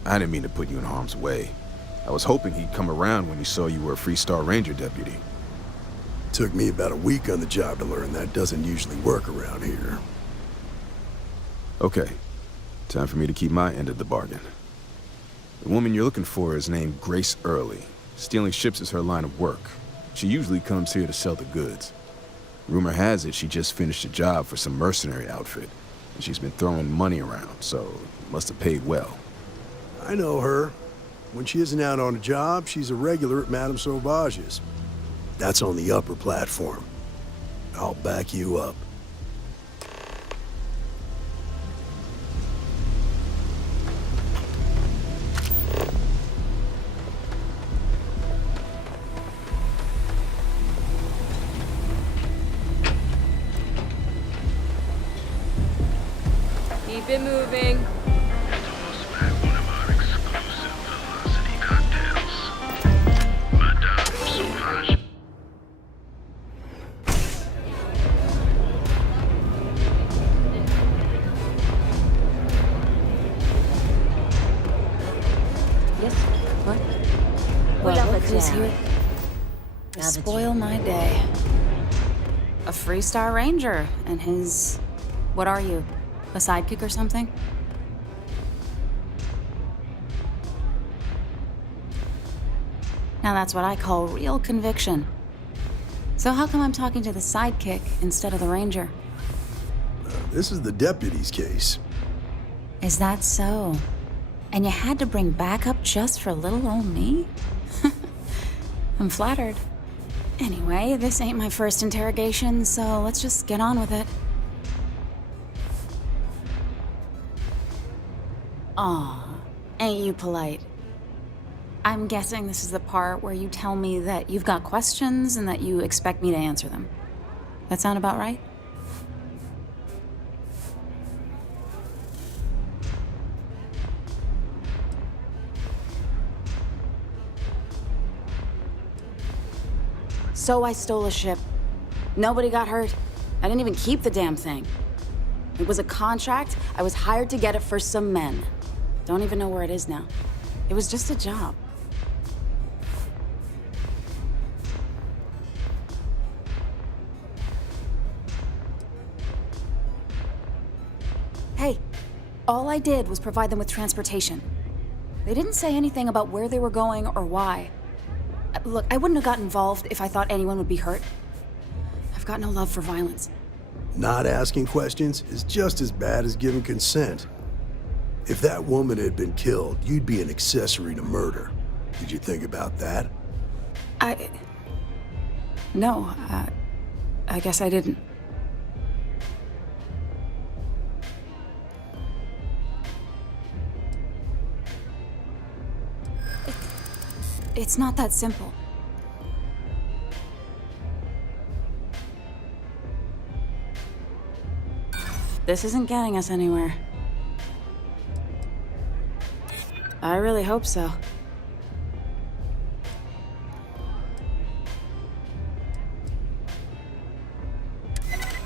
I didn't mean to put you in harm's way. I was hoping he'd come around when he saw you were a Freestar Ranger deputy. Took me about a week on the job to learn that doesn't usually work around here. Okay, time for me to keep my end of the bargain. The woman you're looking for is named Grace Early. Stealing ships is her line of work. She usually comes here to sell the goods. Rumor has it she just finished a job for some mercenary outfit, and she's been throwing money around, so must have paid well. I know her. When she isn't out on a job, she's a regular at Madame Sauvage's. That's on the upper platform. I'll back you up. Keep it moving. Well, look who's here. To spoil my day. A Freestar Ranger and his... What are you? A sidekick or something? Now that's what I call real conviction. So how come I'm talking to the sidekick instead of the Ranger? This is the deputy's case. Is that so? And you had to bring backup just for little old me? I'm flattered. Anyway, this ain't my first interrogation, so let's just get on with it. Aw, ain't you polite? I'm guessing this is the part where you tell me that you've got questions and that you expect me to answer them. That sound about right? So I stole a ship. Nobody got hurt. I didn't even keep the damn thing. It was a contract. I was hired to get it for some men. Don't even know where it is now. It was just a job. Hey, all I did was provide them with transportation. They didn't say anything about where they were going or why. Look, I wouldn't have got involved if I thought anyone would be hurt. I've got no love for violence. Not asking questions is just as bad as giving consent. If that woman had been killed, you'd be an accessory to murder. Did you think about that? No, I guess I didn't. It's not that simple. This isn't getting us anywhere. I really hope so.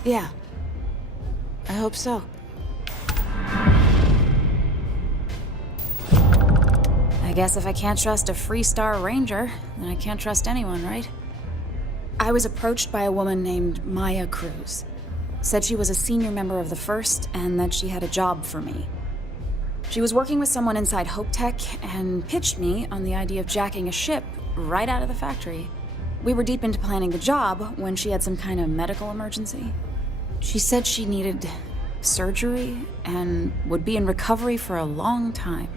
Yeah. I hope so. I guess if I can't trust a Freestar Ranger, then I can't trust anyone, right? I was approached by a woman named Maya Cruz. Said she was a senior member of the First and that she had a job for me. She was working with someone inside Hope Tech and pitched me on the idea of jacking a ship right out of the factory. We were deep into planning the job when she had some kind of medical emergency. She said she needed surgery and would be in recovery for a long time.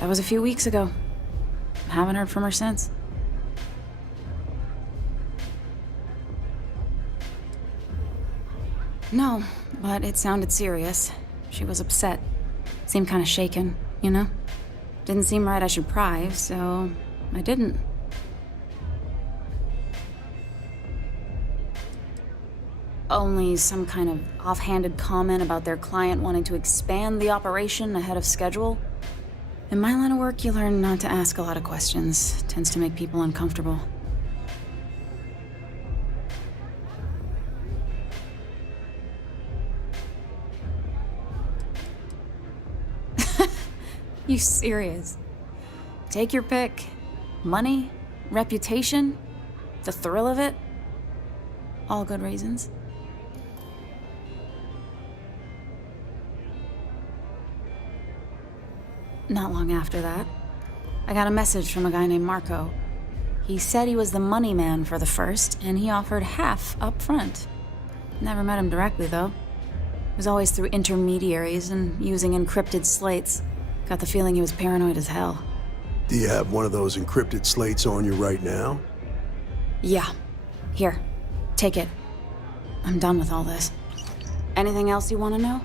That was a few weeks ago. Haven't heard from her since. No, but it sounded serious. She was upset. Seemed kind of shaken, you know? Didn't seem right I should pry, so I didn't. Only some kind of offhanded comment about their client wanting to expand the operation ahead of schedule. In my line of work, you learn not to ask a lot of questions. It tends to make people uncomfortable. You serious? Take your pick. Money, reputation, the thrill of it. All good reasons. Not long after that, I got a message from a guy named Marco. He said he was the money man for the First, and he offered half up front. Never met him directly, though. It was always through intermediaries and using encrypted slates. Got the feeling he was paranoid as hell. Do you have one of those encrypted slates on you right now? Yeah. Here. Take it. I'm done with all this. Anything else you want to know?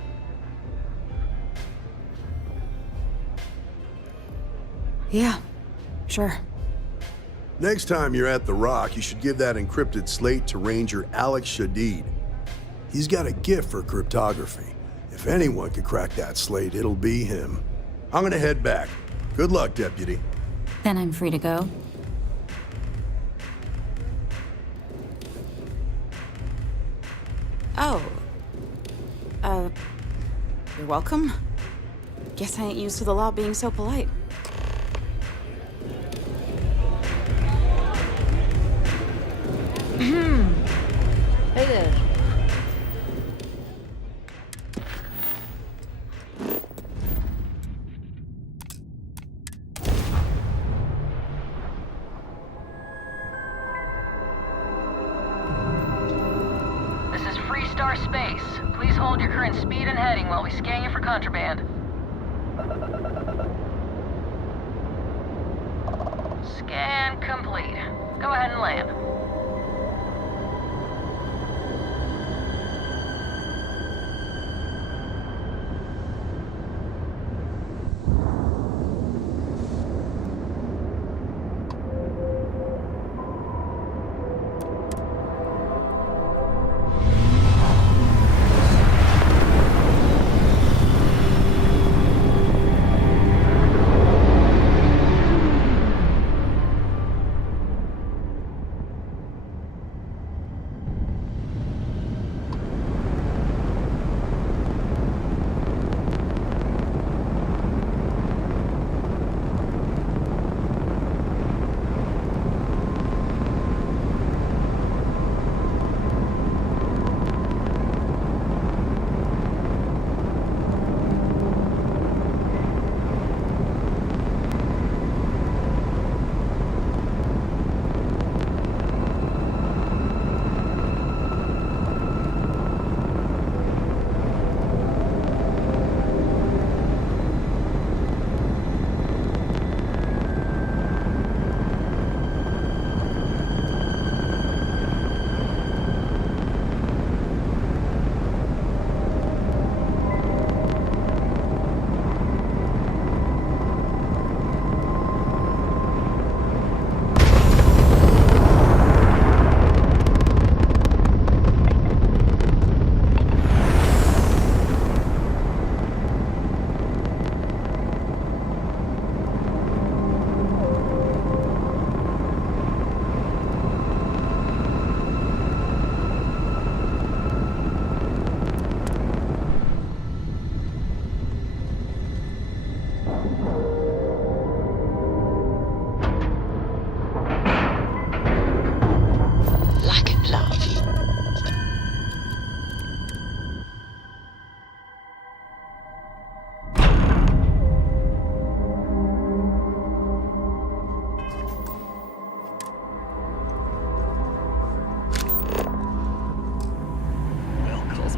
Yeah. Sure. Next time you're at the Rock, you should give that encrypted slate to Ranger Alex Shadid. He's got a gift for cryptography. If anyone could crack that slate, it'll be him. I'm gonna head back. Good luck, Deputy. Then I'm free to go. Oh. You're welcome. Guess I ain't used to the law being so polite. Hey there. This is Freestar Space. Please hold your current speed and heading while we scan you for contraband. Scan complete. Go ahead and land.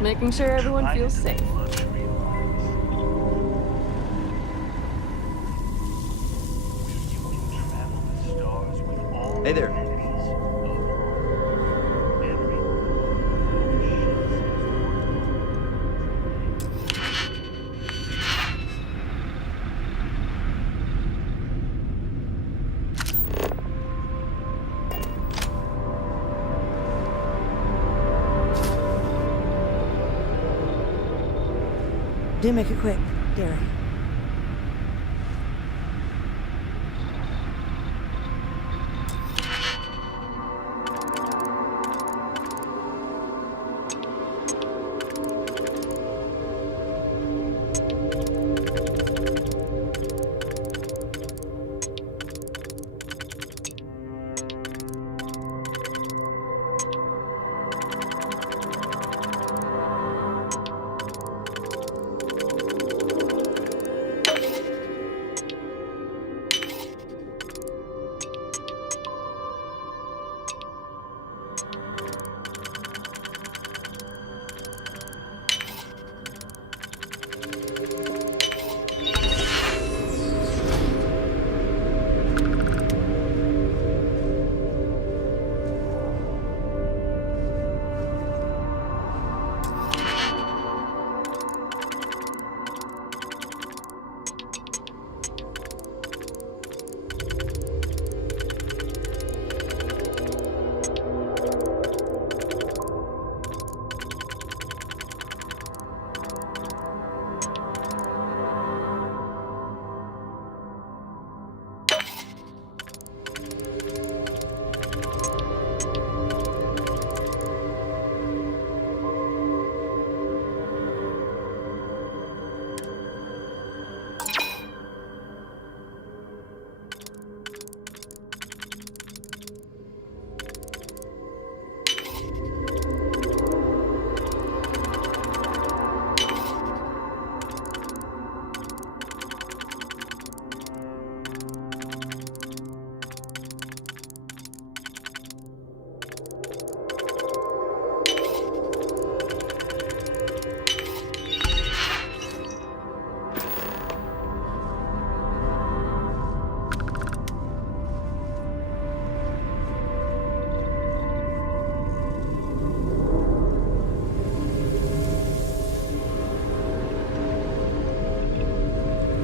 making sure everyone feels safe. Hey there. Do make it quick, Derek.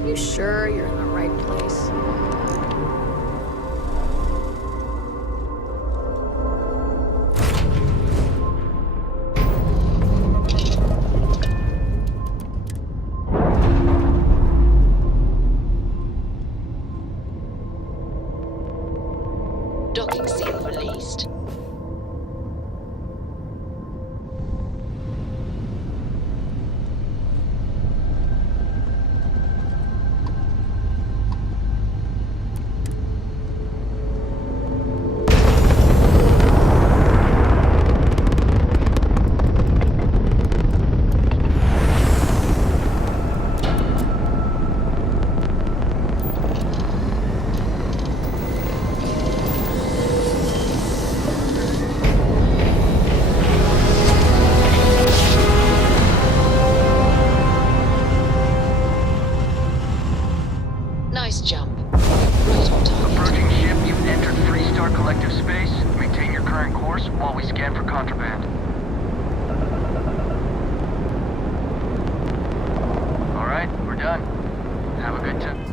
You sure you're in the right place? Docking seal released. Nice jump. Right on target. Approaching ship, you've entered Freestar Collective space. Maintain your current course while we scan for contraband. Alright, we're done. Have a good time.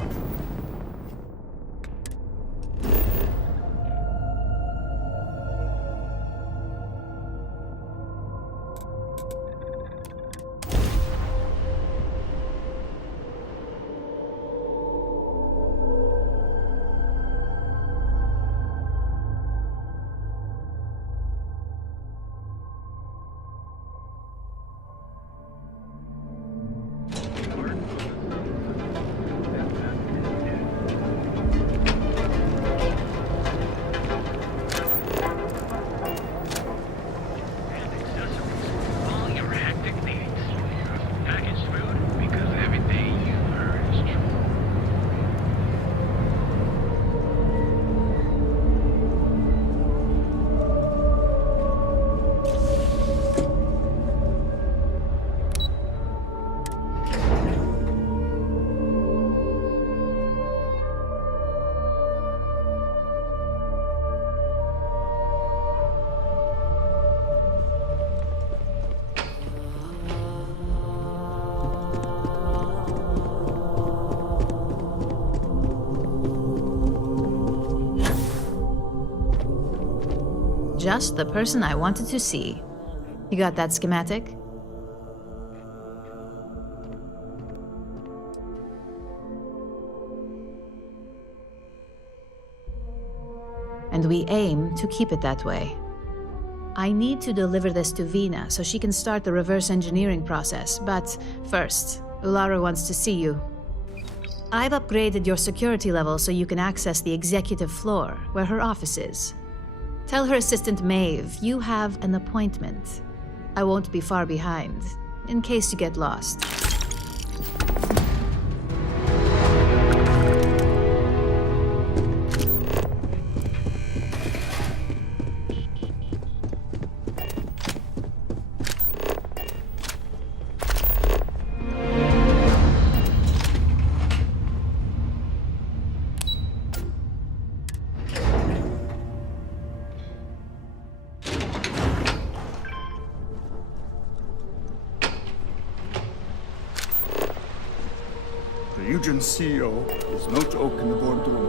just the person I wanted to see. You got that schematic? And we aim to keep it that way. I need to deliver this to Vina so she can start the reverse engineering process, but first, Ulara wants to see you. I've upgraded your security level so you can access the executive floor, where her office is. Tell her assistant Maeve you have an appointment. I won't be far behind, in case you get lost. Ryujin's CEO is no joke in the boardroom.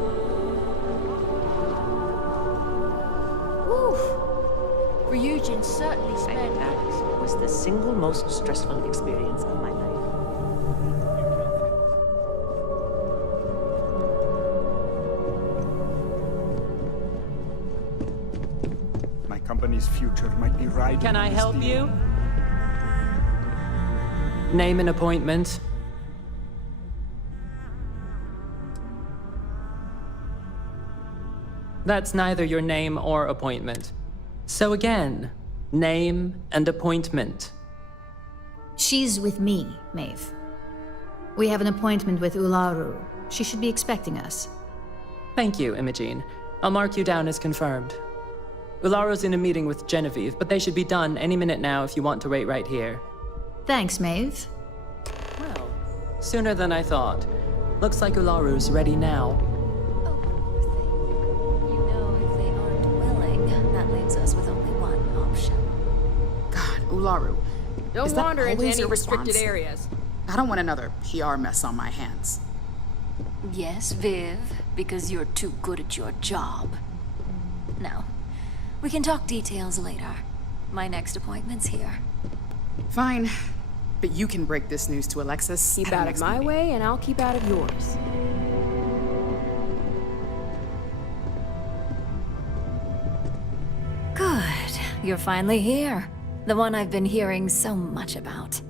Woof! Ryujin certainly spared That was the single most stressful experience of my life. My company's future might be riding. Can I on this help deal. you? Name an appointment. That's neither your name or appointment. So again, name and appointment. She's with me, Maeve. We have an appointment with Ularu. She should be expecting us. Thank you, Imogene. I'll mark you down as confirmed. Ularu's in a meeting with Genevieve, but they should be done any minute now if you want to wait right here. Thanks, Maeve. Well, sooner than I thought. Looks like Ularu's ready now. That leaves us with only one option. God, Ularu. Don't is that wander into always any your restricted response? areas. I don't want another PR mess on my hands. Yes, Viv, because you're too good at your job. No. We can talk details later. My next appointment's here. Fine. But you can break this news to Alexis. Keep at our out of next my meeting. way, and I'll keep out of yours. Good. You're finally here. The one I've been hearing so much about.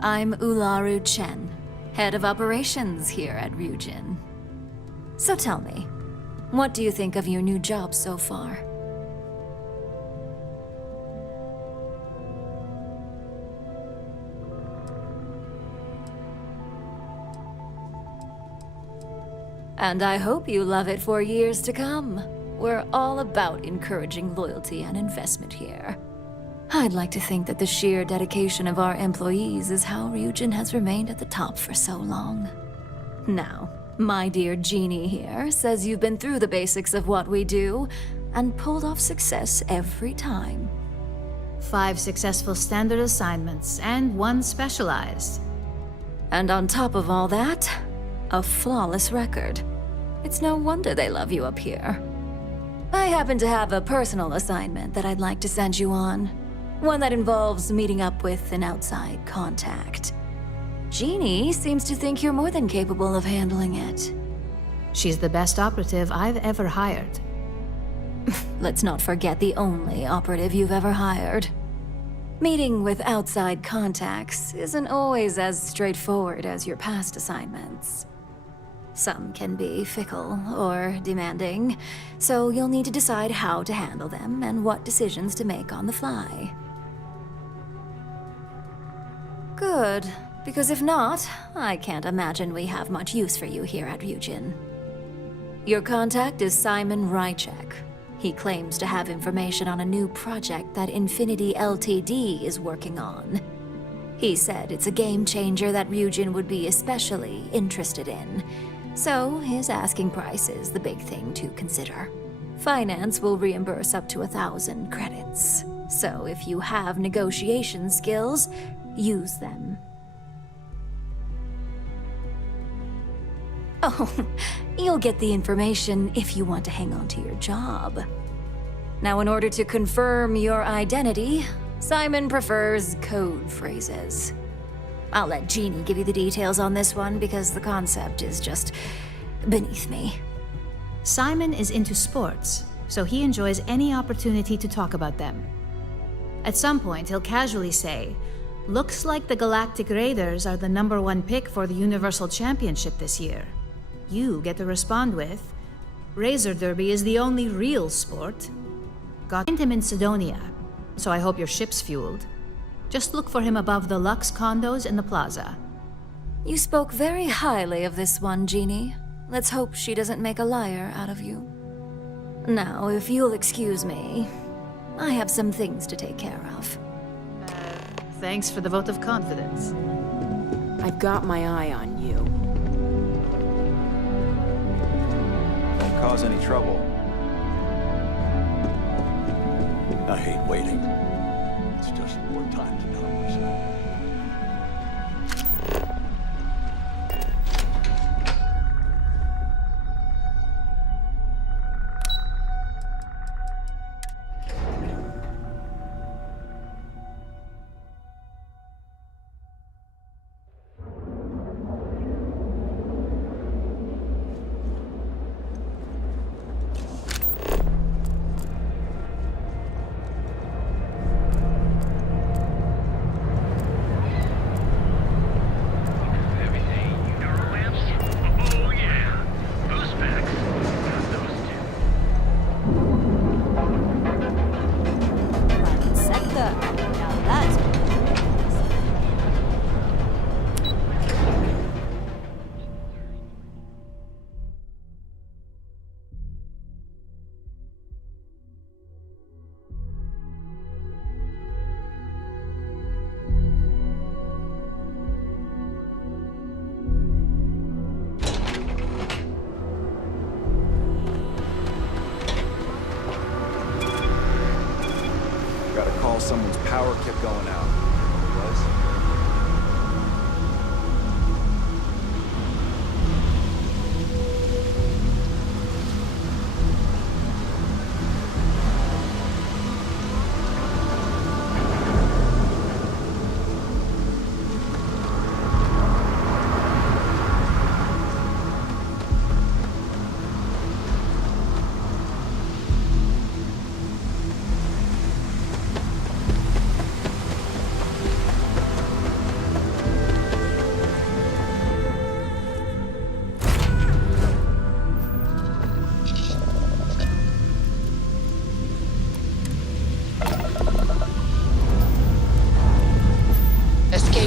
I'm Ularu Chen, head of operations here at Ryujin. So tell me, what do you think of your new job so far? And I hope you love it for years to come. We're all about encouraging loyalty and investment here. I'd like to think that the sheer dedication of our employees is how Ryujin has remained at the top for so long. Now, my dear Jeannie here says you've been through the basics of what we do and pulled off success every time. 5 successful standard assignments and 1 specialized. And on top of all that, a flawless record. It's no wonder they love you up here. I happen to have a personal assignment that I'd like to send you on. One that involves meeting up with an outside contact. Jeannie seems to think you're more than capable of handling it. She's the best operative I've ever hired. Let's not forget the only operative you've ever hired. Meeting with outside contacts isn't always as straightforward as your past assignments. Some can be fickle or demanding, so you'll need to decide how to handle them and what decisions to make on the fly. Good, because if not, I can't imagine we have much use for you here at Ryujin. Your contact is Simon Rychek. He claims to have information on a new project that Infinity Ltd is working on. He said it's a game changer that Ryujin would be especially interested in. So his asking price is the big thing to consider. Finance will reimburse up to 1,000 credits. So if you have negotiation skills, use them. Oh, you'll get the information if you want to hang on to your job. Now, in order to confirm your identity, Simon prefers code phrases. I'll let Jeannie give you the details on this one because the concept is just beneath me. Simon is into sports, so he enjoys any opportunity to talk about them. At some point, he'll casually say, "Looks like the Galactic Raiders are the #1 pick for the Universal Championship this year." You get to respond with, "Razor Derby is the only real sport." Got him in Sidonia, so I hope your ship's fueled. Just look for him above the Lux condos in the plaza. You spoke very highly of this one, Jeannie. Let's hope she doesn't make a liar out of you. Now, if you'll excuse me, I have some things to take care of. Thanks for the vote of confidence. I've got my eye on you. Don't cause any trouble. I hate waiting. It's just more time to numbers. Someone's power kept going out. It was?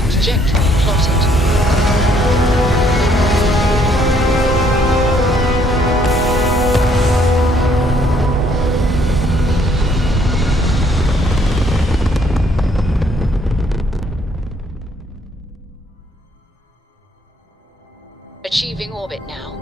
Trajectory plotted. Achieving orbit now.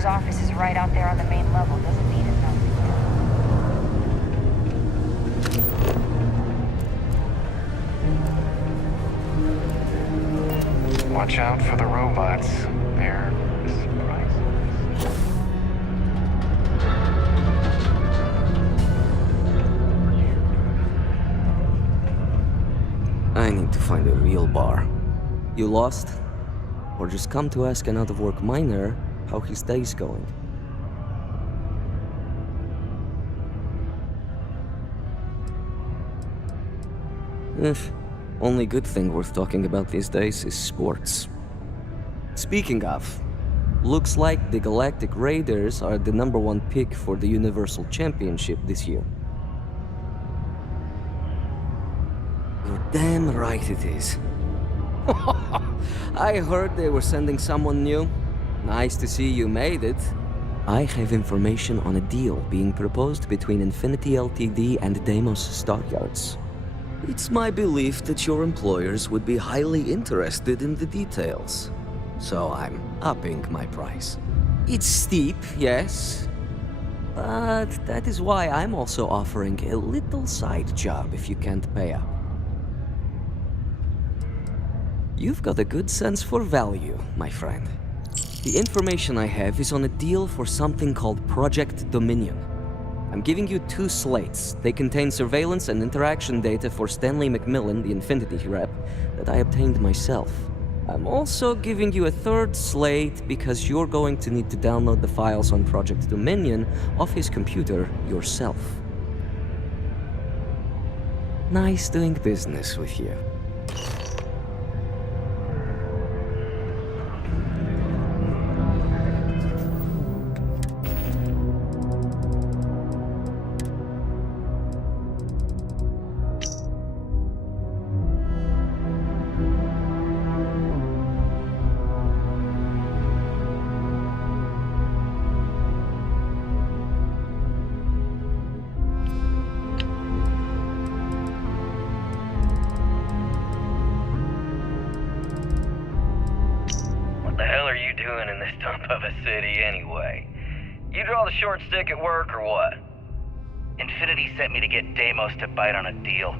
Commander's office is right out there on the main level. Doesn't need it, though. Watch out for the robots. They're surprises. I need to find a real bar. You lost? Or just come to ask an out-of-work miner how his day's going? Only good thing worth talking about these days is sports. Speaking of, looks like the Galactic Raiders are the #1 pick for the Universal Championship this year. You're damn right it is. I heard they were sending someone new. Nice to see you made it. I have information on a deal being proposed between Infinity Ltd and Deimos Stockyards. It's my belief that your employers would be highly interested in the details. So I'm upping my price. It's steep, yes. But that is why I'm also offering a little side job if you can't pay up. You've got a good sense for value, my friend. The information I have is on a deal for something called Project Dominion. I'm giving you 2 slates. They contain surveillance and interaction data for Stanley McMillan, the Infinity rep, that I obtained myself. I'm also giving you a 3rd slate because you're going to need to download the files on Project Dominion off his computer yourself. Nice doing business with you. Short stick at work or what? Infinity sent me to get Deimos to bite on a deal.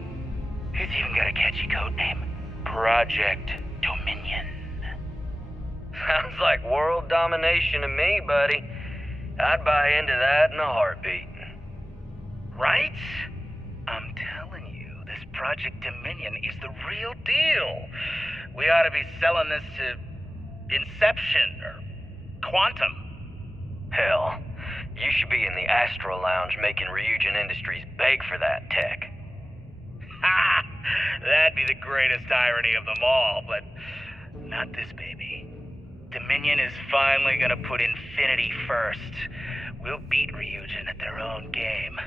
He's even got a catchy code name. Project Dominion. Sounds like world domination to me, buddy. I'd buy into that in a heartbeat. Right? I'm telling you, this Project Dominion is the real deal. We ought to be selling this to Inception or Quantum. Hell. You should be in the Astro Lounge making Ryujin Industries beg for that tech. Ha! That'd be the greatest irony of them all, but not this baby. Dominion is finally gonna put Infinity first. We'll beat Ryujin at their own game.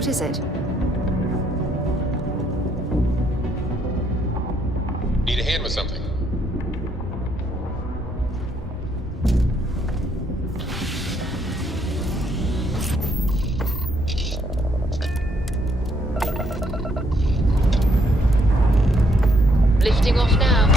What is it? Need a hand with something? Lifting off now.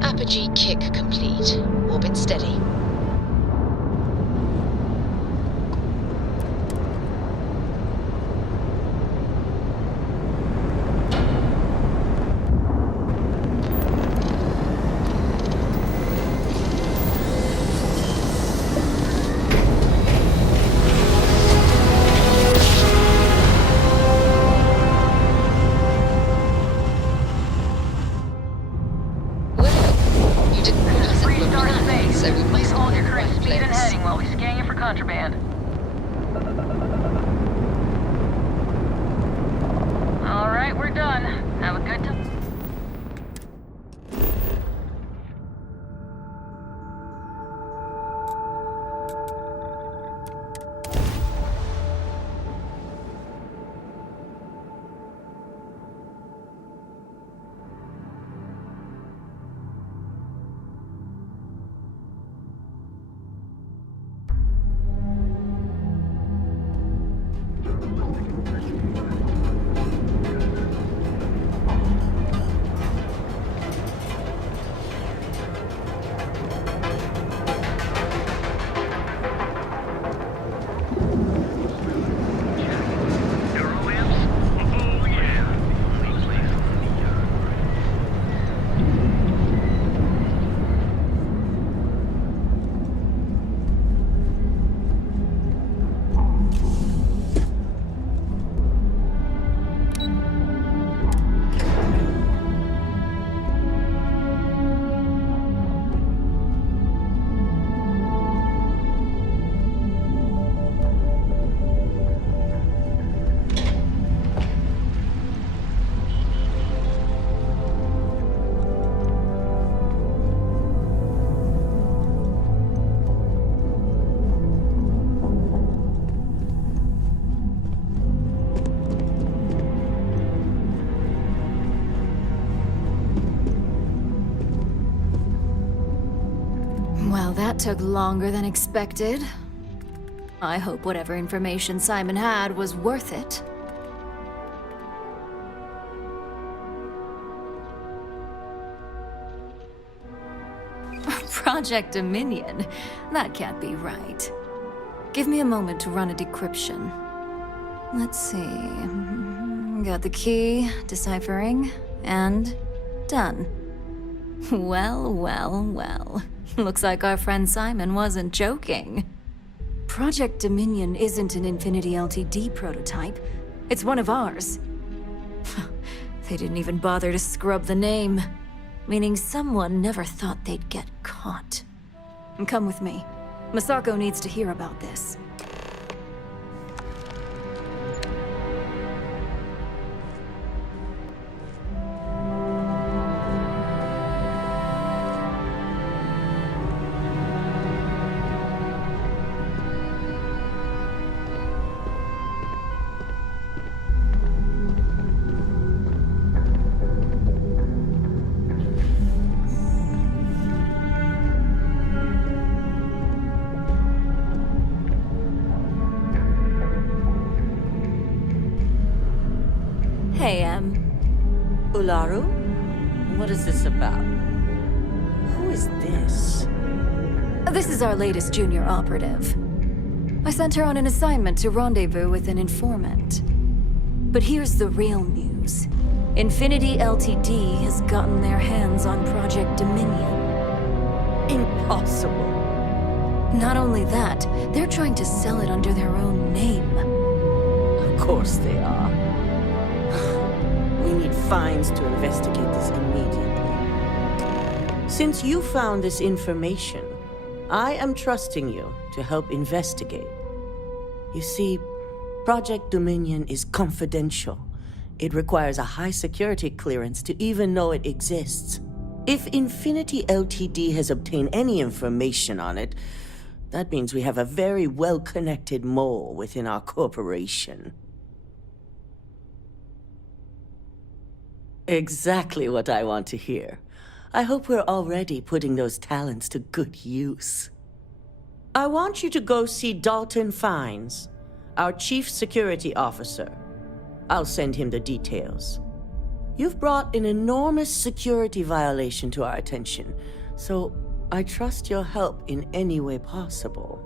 Apogee kick complete. Orbit steady. So we must That took longer than expected. I hope whatever information Simon had was worth it. Project Dominion? That can't be right. Give me a moment to run a decryption. Let's see. Got the key, deciphering, and done. Well, well, well. Looks like our friend Simon wasn't joking. Project Dominion isn't an Infinity LTD prototype. It's one of ours. They didn't even bother to scrub the name. Meaning someone never thought they'd get caught. Come with me. Masako needs to hear about this. Hey, Ularu? What is this about? Who is this? This is our latest junior operative. I sent her on an assignment to rendezvous with an informant. But here's the real news. Infinity LTD has gotten their hands on Project Dominion. Impossible. Not only that, they're trying to sell it under their own name. Of course they are. We need fines to investigate this immediately. Since you found this information, I am trusting you to help investigate. You see, Project Dominion is confidential. It requires a high security clearance to even know it exists. If Infinity LTD has obtained any information on it, that means we have a very well-connected mole within our corporation. Exactly what I want to hear. I hope we're already putting those talents to good use. I want you to go see Dalton Fines, our Chief Security Officer. I'll send him the details. You've brought an enormous security violation to our attention, so I trust your help in any way possible.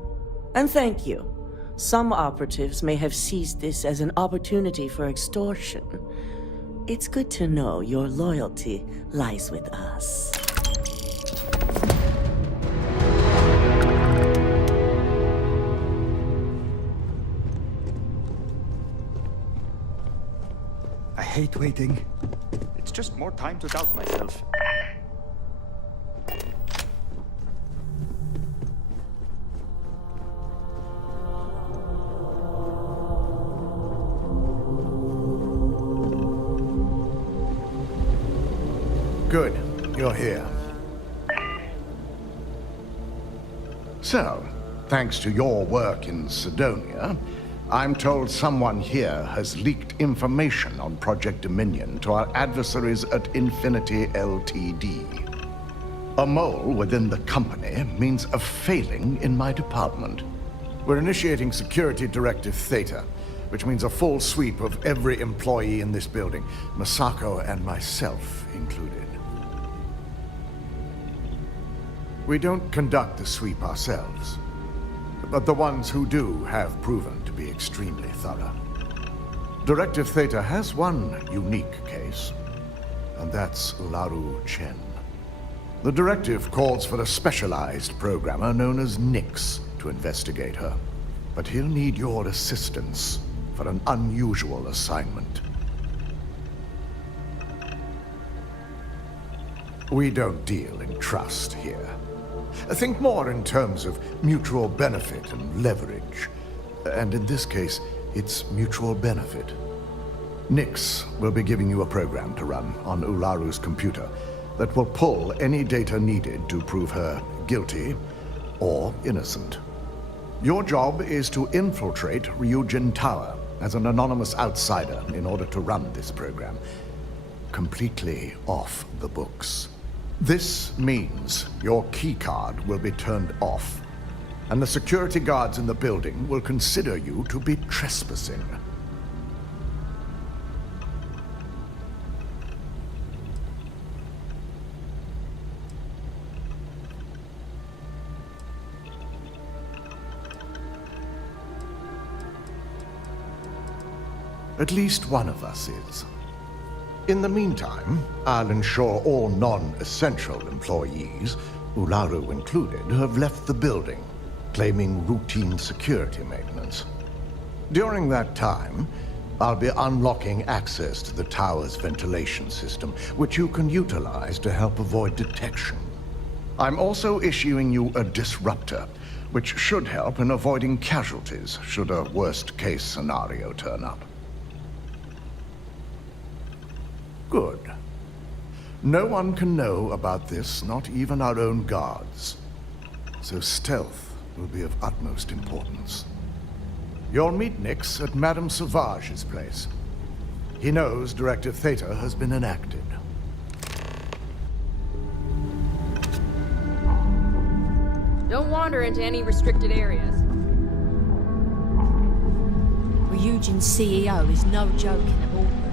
And thank you. Some operatives may have seized this as an opportunity for extortion. It's good to know your loyalty lies with us. I hate waiting. It's just more time to doubt myself. Good. You're here. So, thanks to your work in Sidonia, I'm told someone here has leaked information on Project Dominion to our adversaries at Infinity LTD. A mole within the company means a failing in my department. We're initiating Security Directive Theta, which means a full sweep of every employee in this building, Masako and myself included. We don't conduct the sweep ourselves, but the ones who do have proven to be extremely thorough. Directive Theta has one unique case, and that's Ularu Chen. The directive calls for a specialized programmer known as Nix to investigate her, but he'll need your assistance for an unusual assignment. We don't deal in trust here. Think more in terms of mutual benefit and leverage. And in this case, it's mutual benefit. Nix will be giving you a program to run on Ularu's computer that will pull any data needed to prove her guilty or innocent. Your job is to infiltrate Ryujin Tower as an anonymous outsider in order to run this program. Completely off the books. This means your keycard will be turned off, and the security guards in the building will consider you to be trespassing. At least one of us is. In the meantime, I'll ensure all non-essential employees, Ularu included, have left the building, claiming routine security maintenance. During that time, I'll be unlocking access to the tower's ventilation system, which you can utilize to help avoid detection. I'm also issuing you a disruptor, which should help in avoiding casualties should a worst-case scenario turn up. Good. No one can know about this, not even our own guards. So stealth will be of utmost importance. You'll meet Nix at Madame Sauvage's place. He knows Directive Theta has been enacted. Don't wander into any restricted areas. Ryujin's CEO is no joke in the ballroom.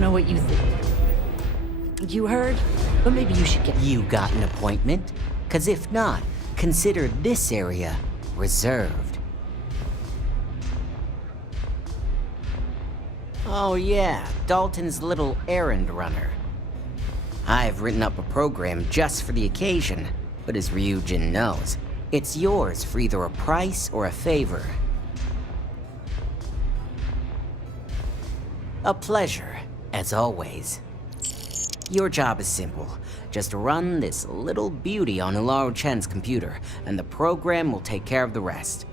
What you think. You heard? But maybe you should get... You got an appointment? 'Cause if not, consider this area reserved. Oh yeah, Dalton's little errand runner. I've written up a program just for the occasion, but as Ryujin knows, it's yours for either a price or a favor. A pleasure. As always. Your job is simple. Just run this little beauty on Ularu Chen's computer, and the program will take care of the rest.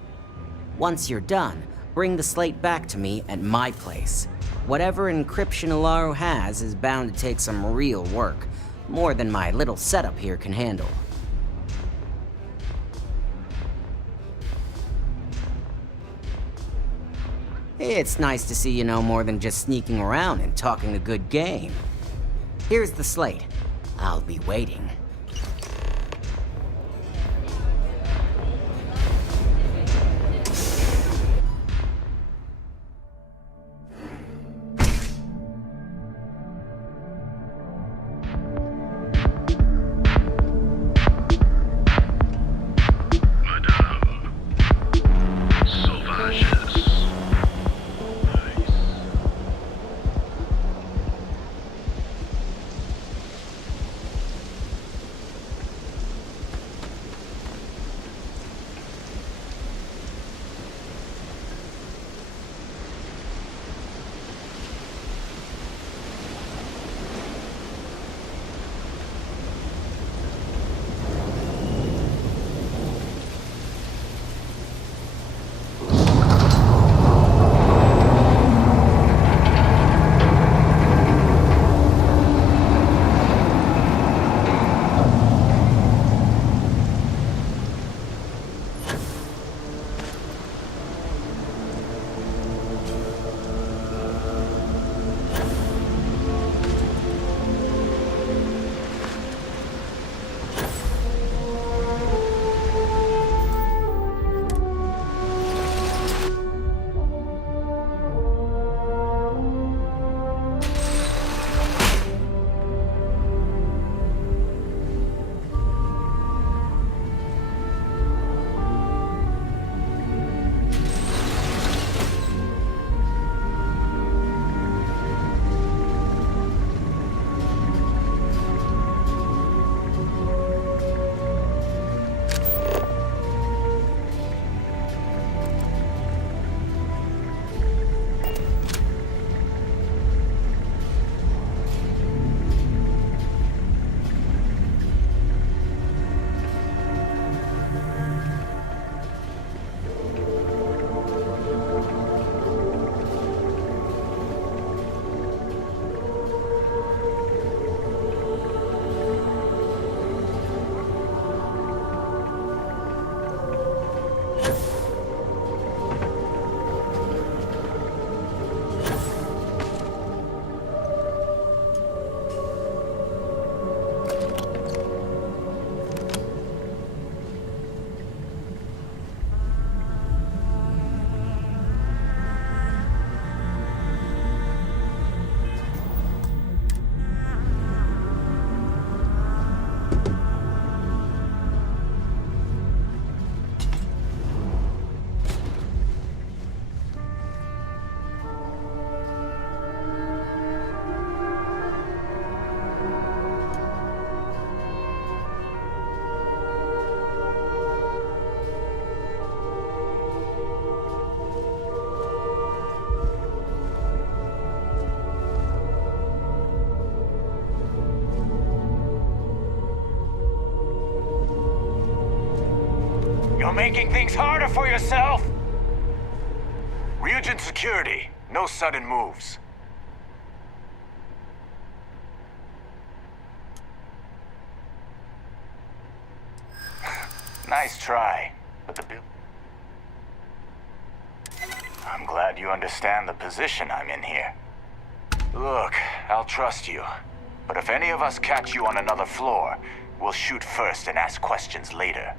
Once you're done, bring the slate back to me at my place. Whatever encryption Ularu has is bound to take some real work, more than my little setup here can handle. It's nice to see you know more than just sneaking around and talking a good game. Here's the slate. I'll be waiting. making things harder for yourself! Ryujin security. No sudden moves. Nice try, but the bill... I'm glad you understand the position I'm in here. Look, I'll trust you. But if any of us catch you on another floor, we'll shoot first and ask questions later.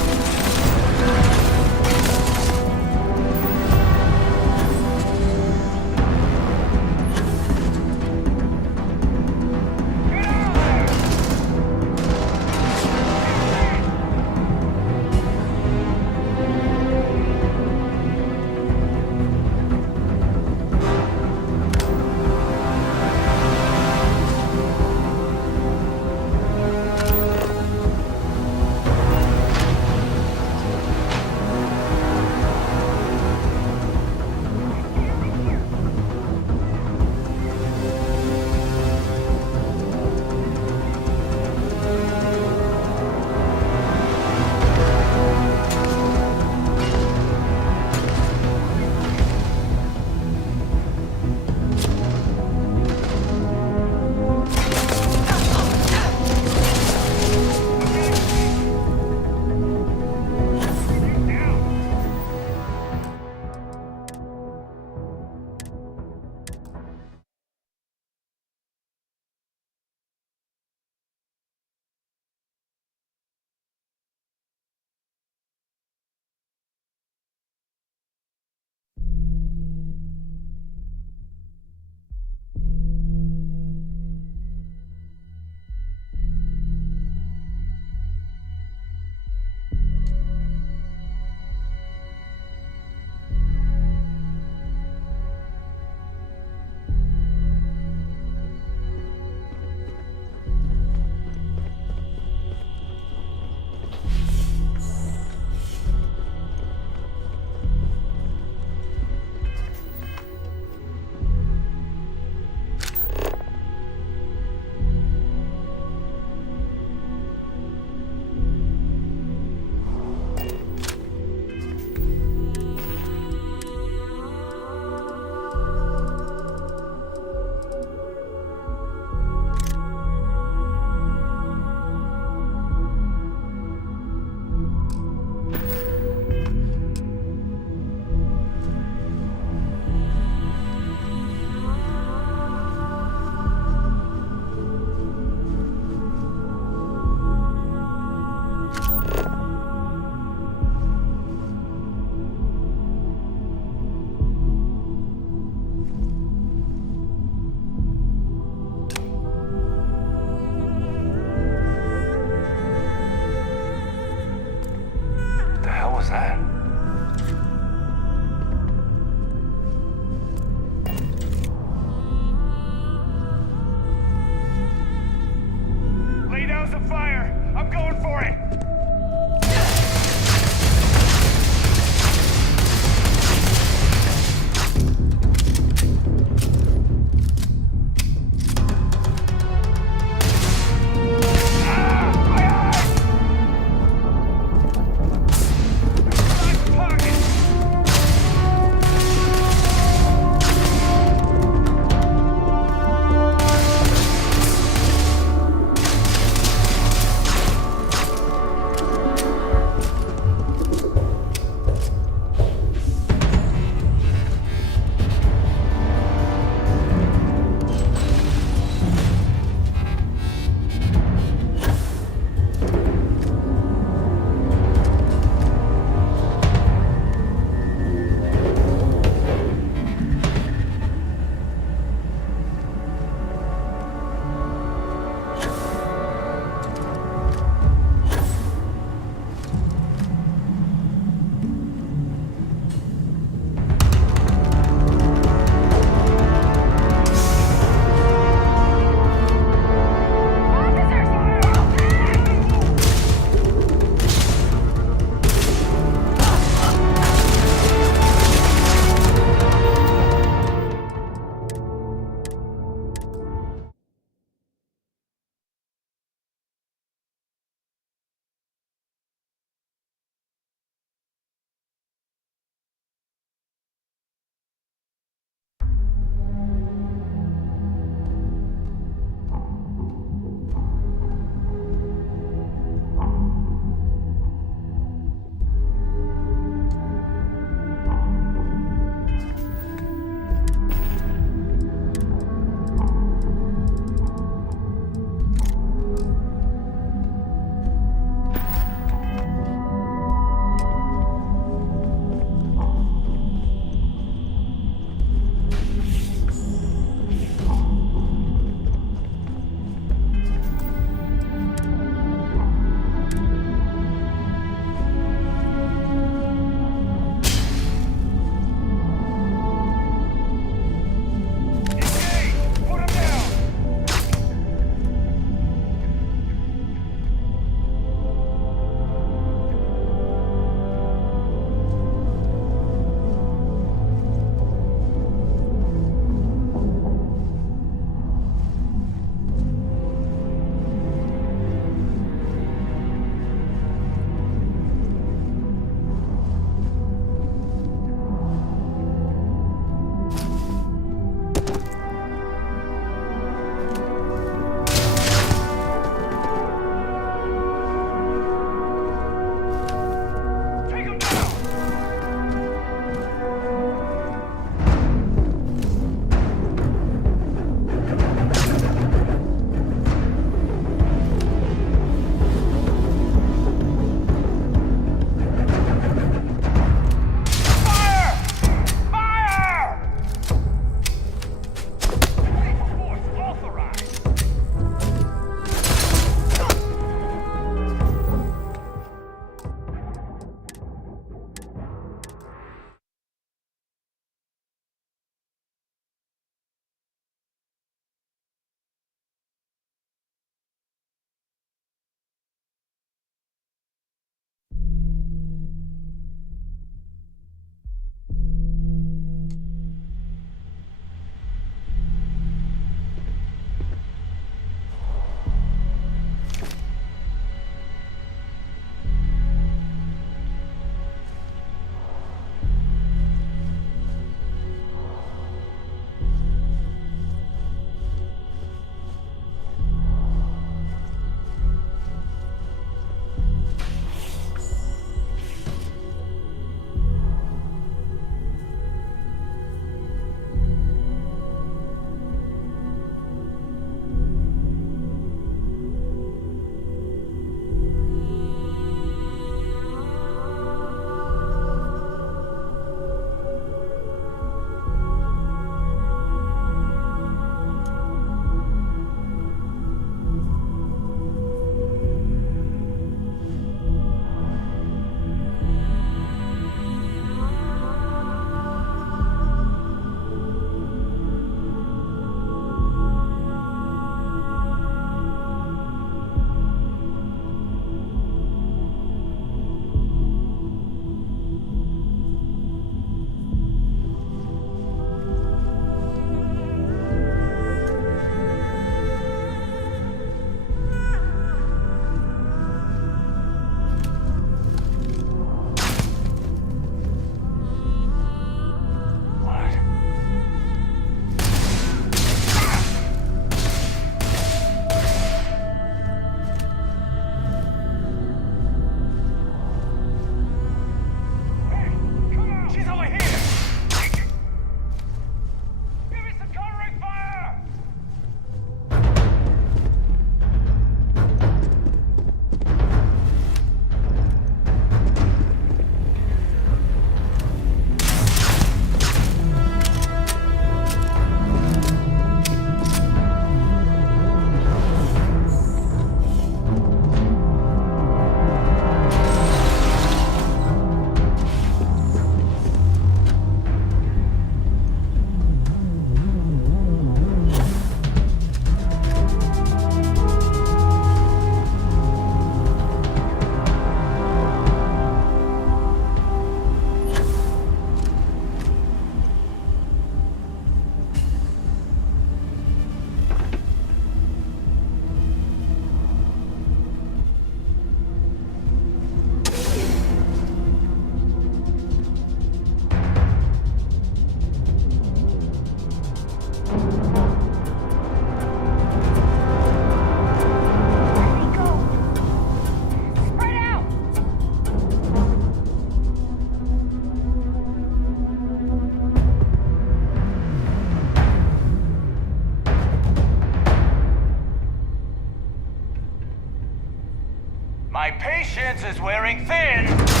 chances wearing thin.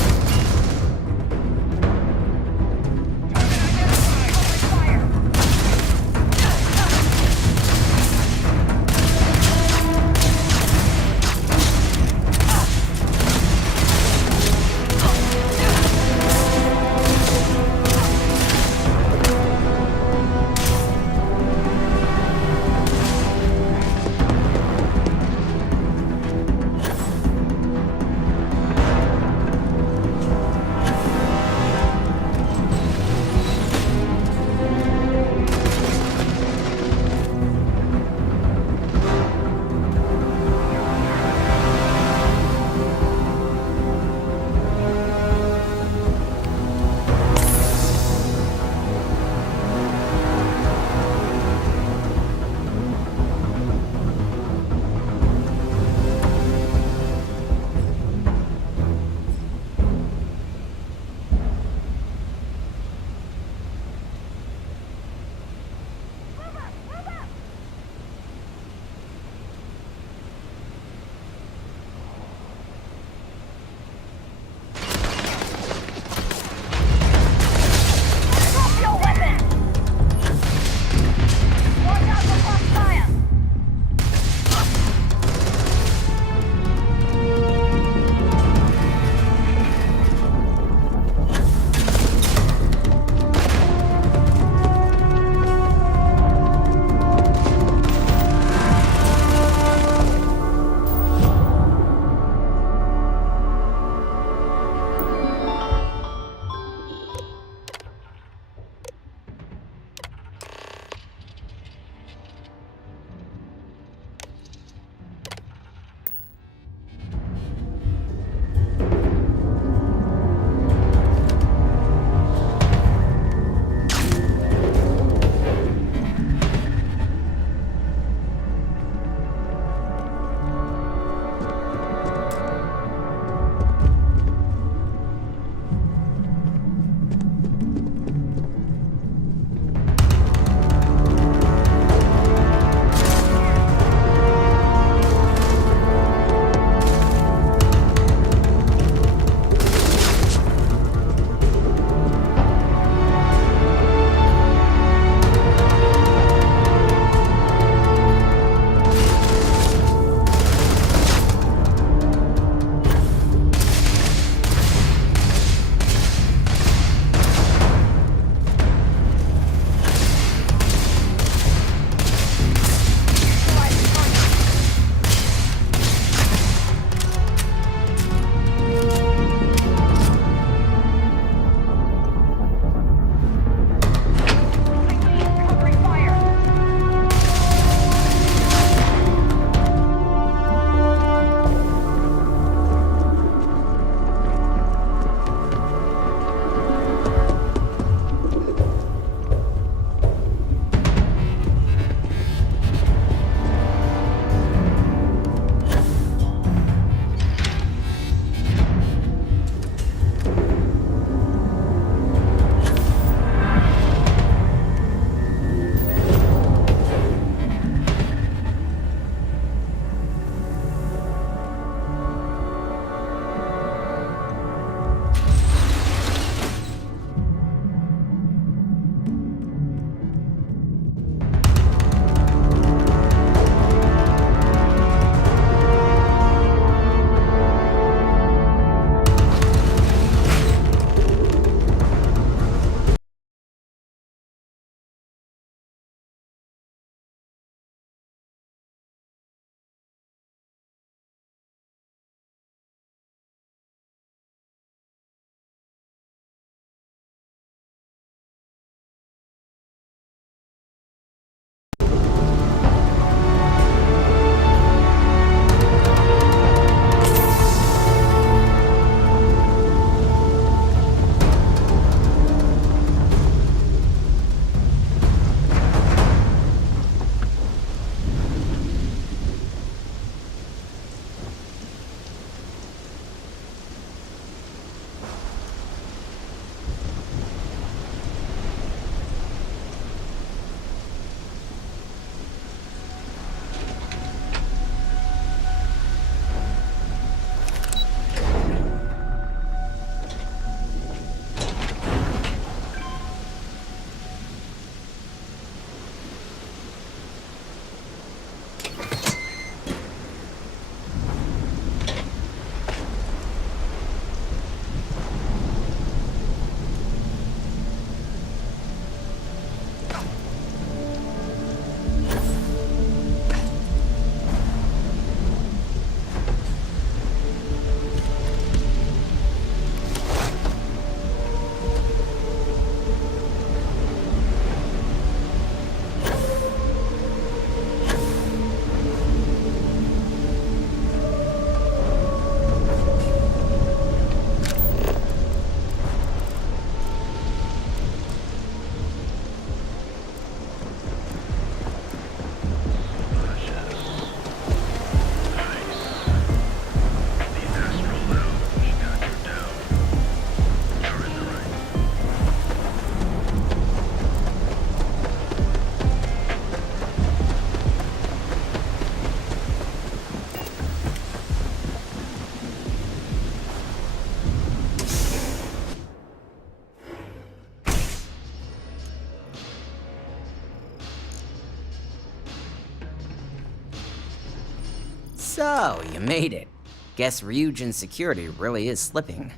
So, you made it. Guess Ryujin's security really is slipping.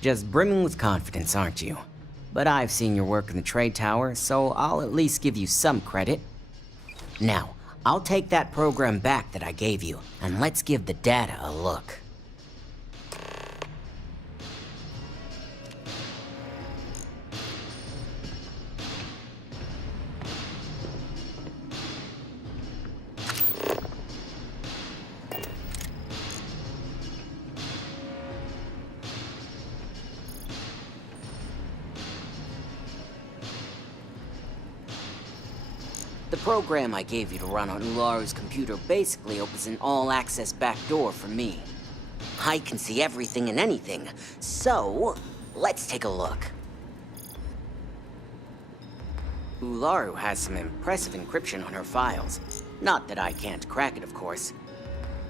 Just brimming with confidence, aren't you? But I've seen your work in the trade tower, so I'll at least give you some credit. Now, I'll take that program back that I gave you, and let's give the data a look. The program I gave you to run on Ularu's computer basically opens an all-access backdoor for me. I can see everything and anything, so let's take a look. Ularu has some impressive encryption on her files. Not that I can't crack it, of course.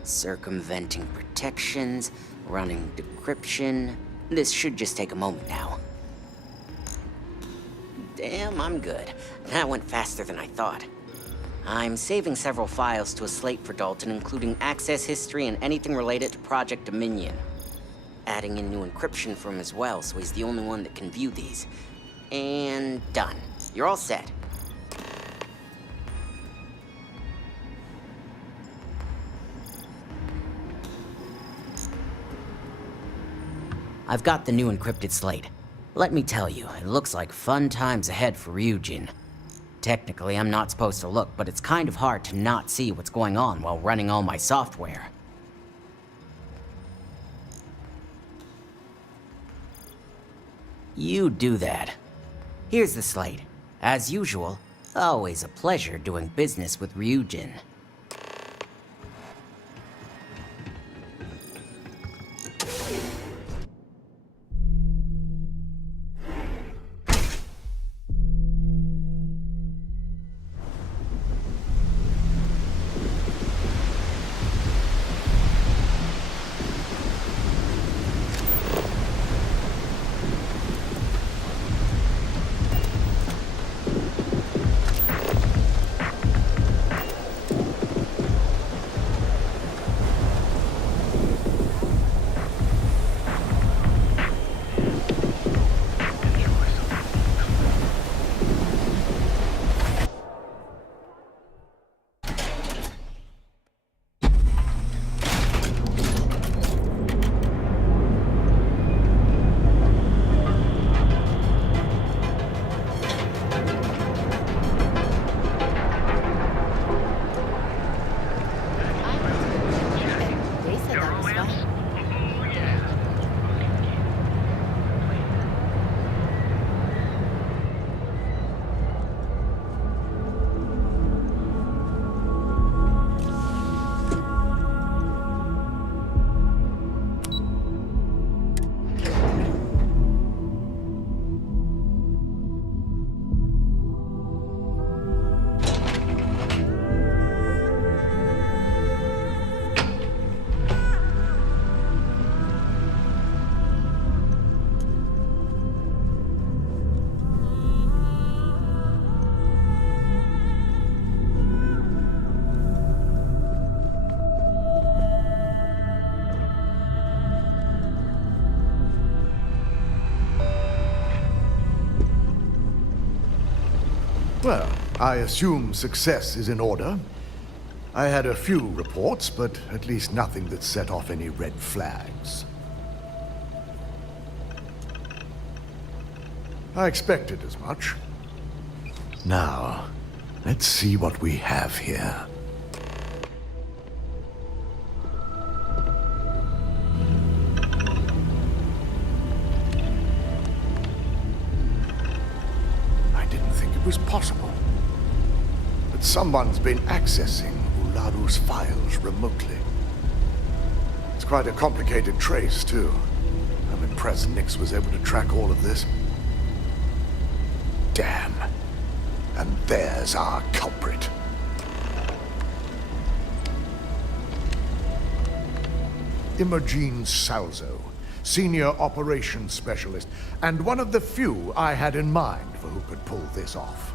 Circumventing protections, running decryption. This should just take a moment now. Damn, I'm good. That went faster than I thought. I'm saving several files to a slate for Dalton, including access history and anything related to Project Dominion. Adding in new encryption for him as well, so he's the only one that can view these. And done. You're all set. I've got the new encrypted slate. Let me tell you, it looks like fun times ahead for Ryujin. Technically, I'm not supposed to look, but it's kind of hard to not see what's going on while running all my software. You do that. Here's the slate. As usual, always a pleasure doing business with Ryujin. Well, I assume success is in order. I had a few reports, but at least nothing that set off any red flags. I expected as much. Now, let's see what we have here. Was possible. But someone's been accessing Ularu's files remotely. It's quite a complicated trace, too. I'm impressed Nix was able to track all of this. Damn. And there's our culprit. Imogen Salzo, senior operations specialist, and one of the few I had in mind for who could pull this off.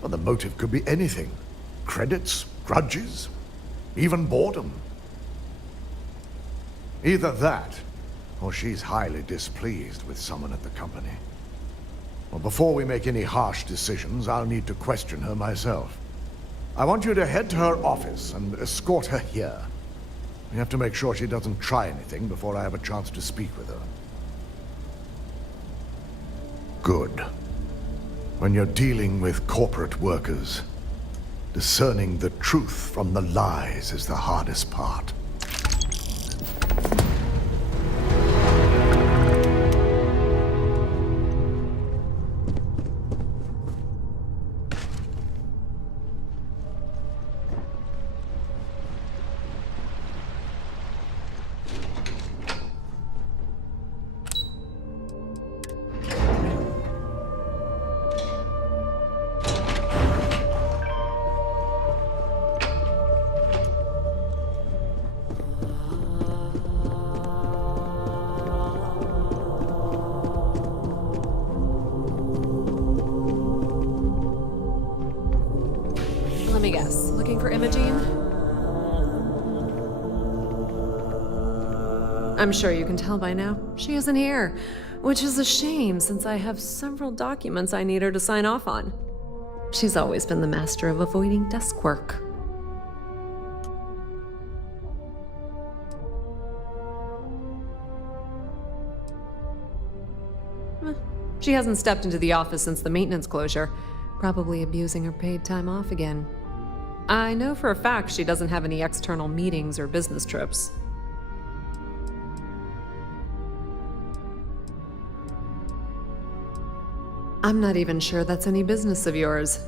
Well, the motive could be anything. Credits, grudges, even boredom. Either that, or she's highly displeased with someone at the company. Well, before we make any harsh decisions, I'll need to question her myself. I want you to head to her office and escort her here. We have to make sure she doesn't try anything before I have a chance to speak with her. Good. When you're dealing with corporate workers, discerning the truth from the lies is the hardest part. Let me guess. Looking for Imogene? I'm sure you can tell by now. She isn't here, which is a shame since I have several documents I need her to sign off on. She's always been the master of avoiding desk work. She hasn't stepped into the office since the maintenance closure, probably abusing her paid time off again. I know for a fact she doesn't have any external meetings or business trips. I'm not even sure that's any business of yours,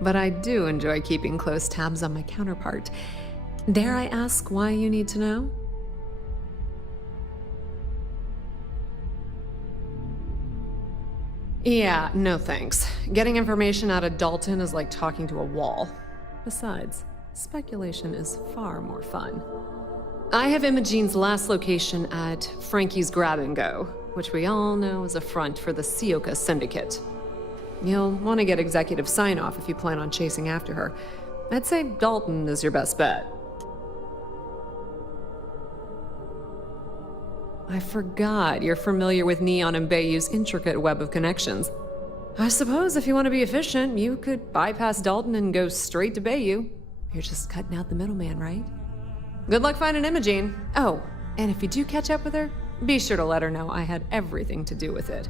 but I do enjoy keeping close tabs on my counterpart. Dare I ask why you need to know? Yeah, no thanks. Getting information out of Dalton is like talking to a wall. Besides, speculation is far more fun. I have Imogene's last location at Frankie's Grab and Go, which we all know is a front for the Sioka Syndicate. You'll want to get executive sign-off if you plan on chasing after her. I'd say Dalton is your best bet. I forgot you're familiar with Neon and Bayou's intricate web of connections. I suppose if you want to be efficient, you could bypass Dalton and go straight to Bayou. You're just cutting out the middleman, right? Good luck finding Imogene. Oh, and if you do catch up with her, be sure to let her know I had everything to do with it.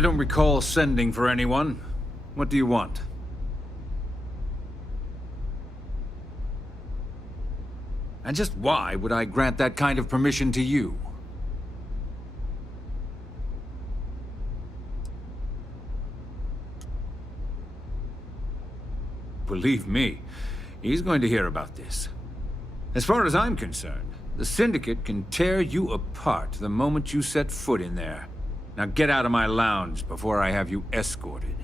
I don't recall sending for anyone. What do you want? And just why would I grant that kind of permission to you? Believe me, he's going to hear about this. As far as I'm concerned, the Syndicate can tear you apart the moment you set foot in there. Now get out of my lounge before I have you escorted.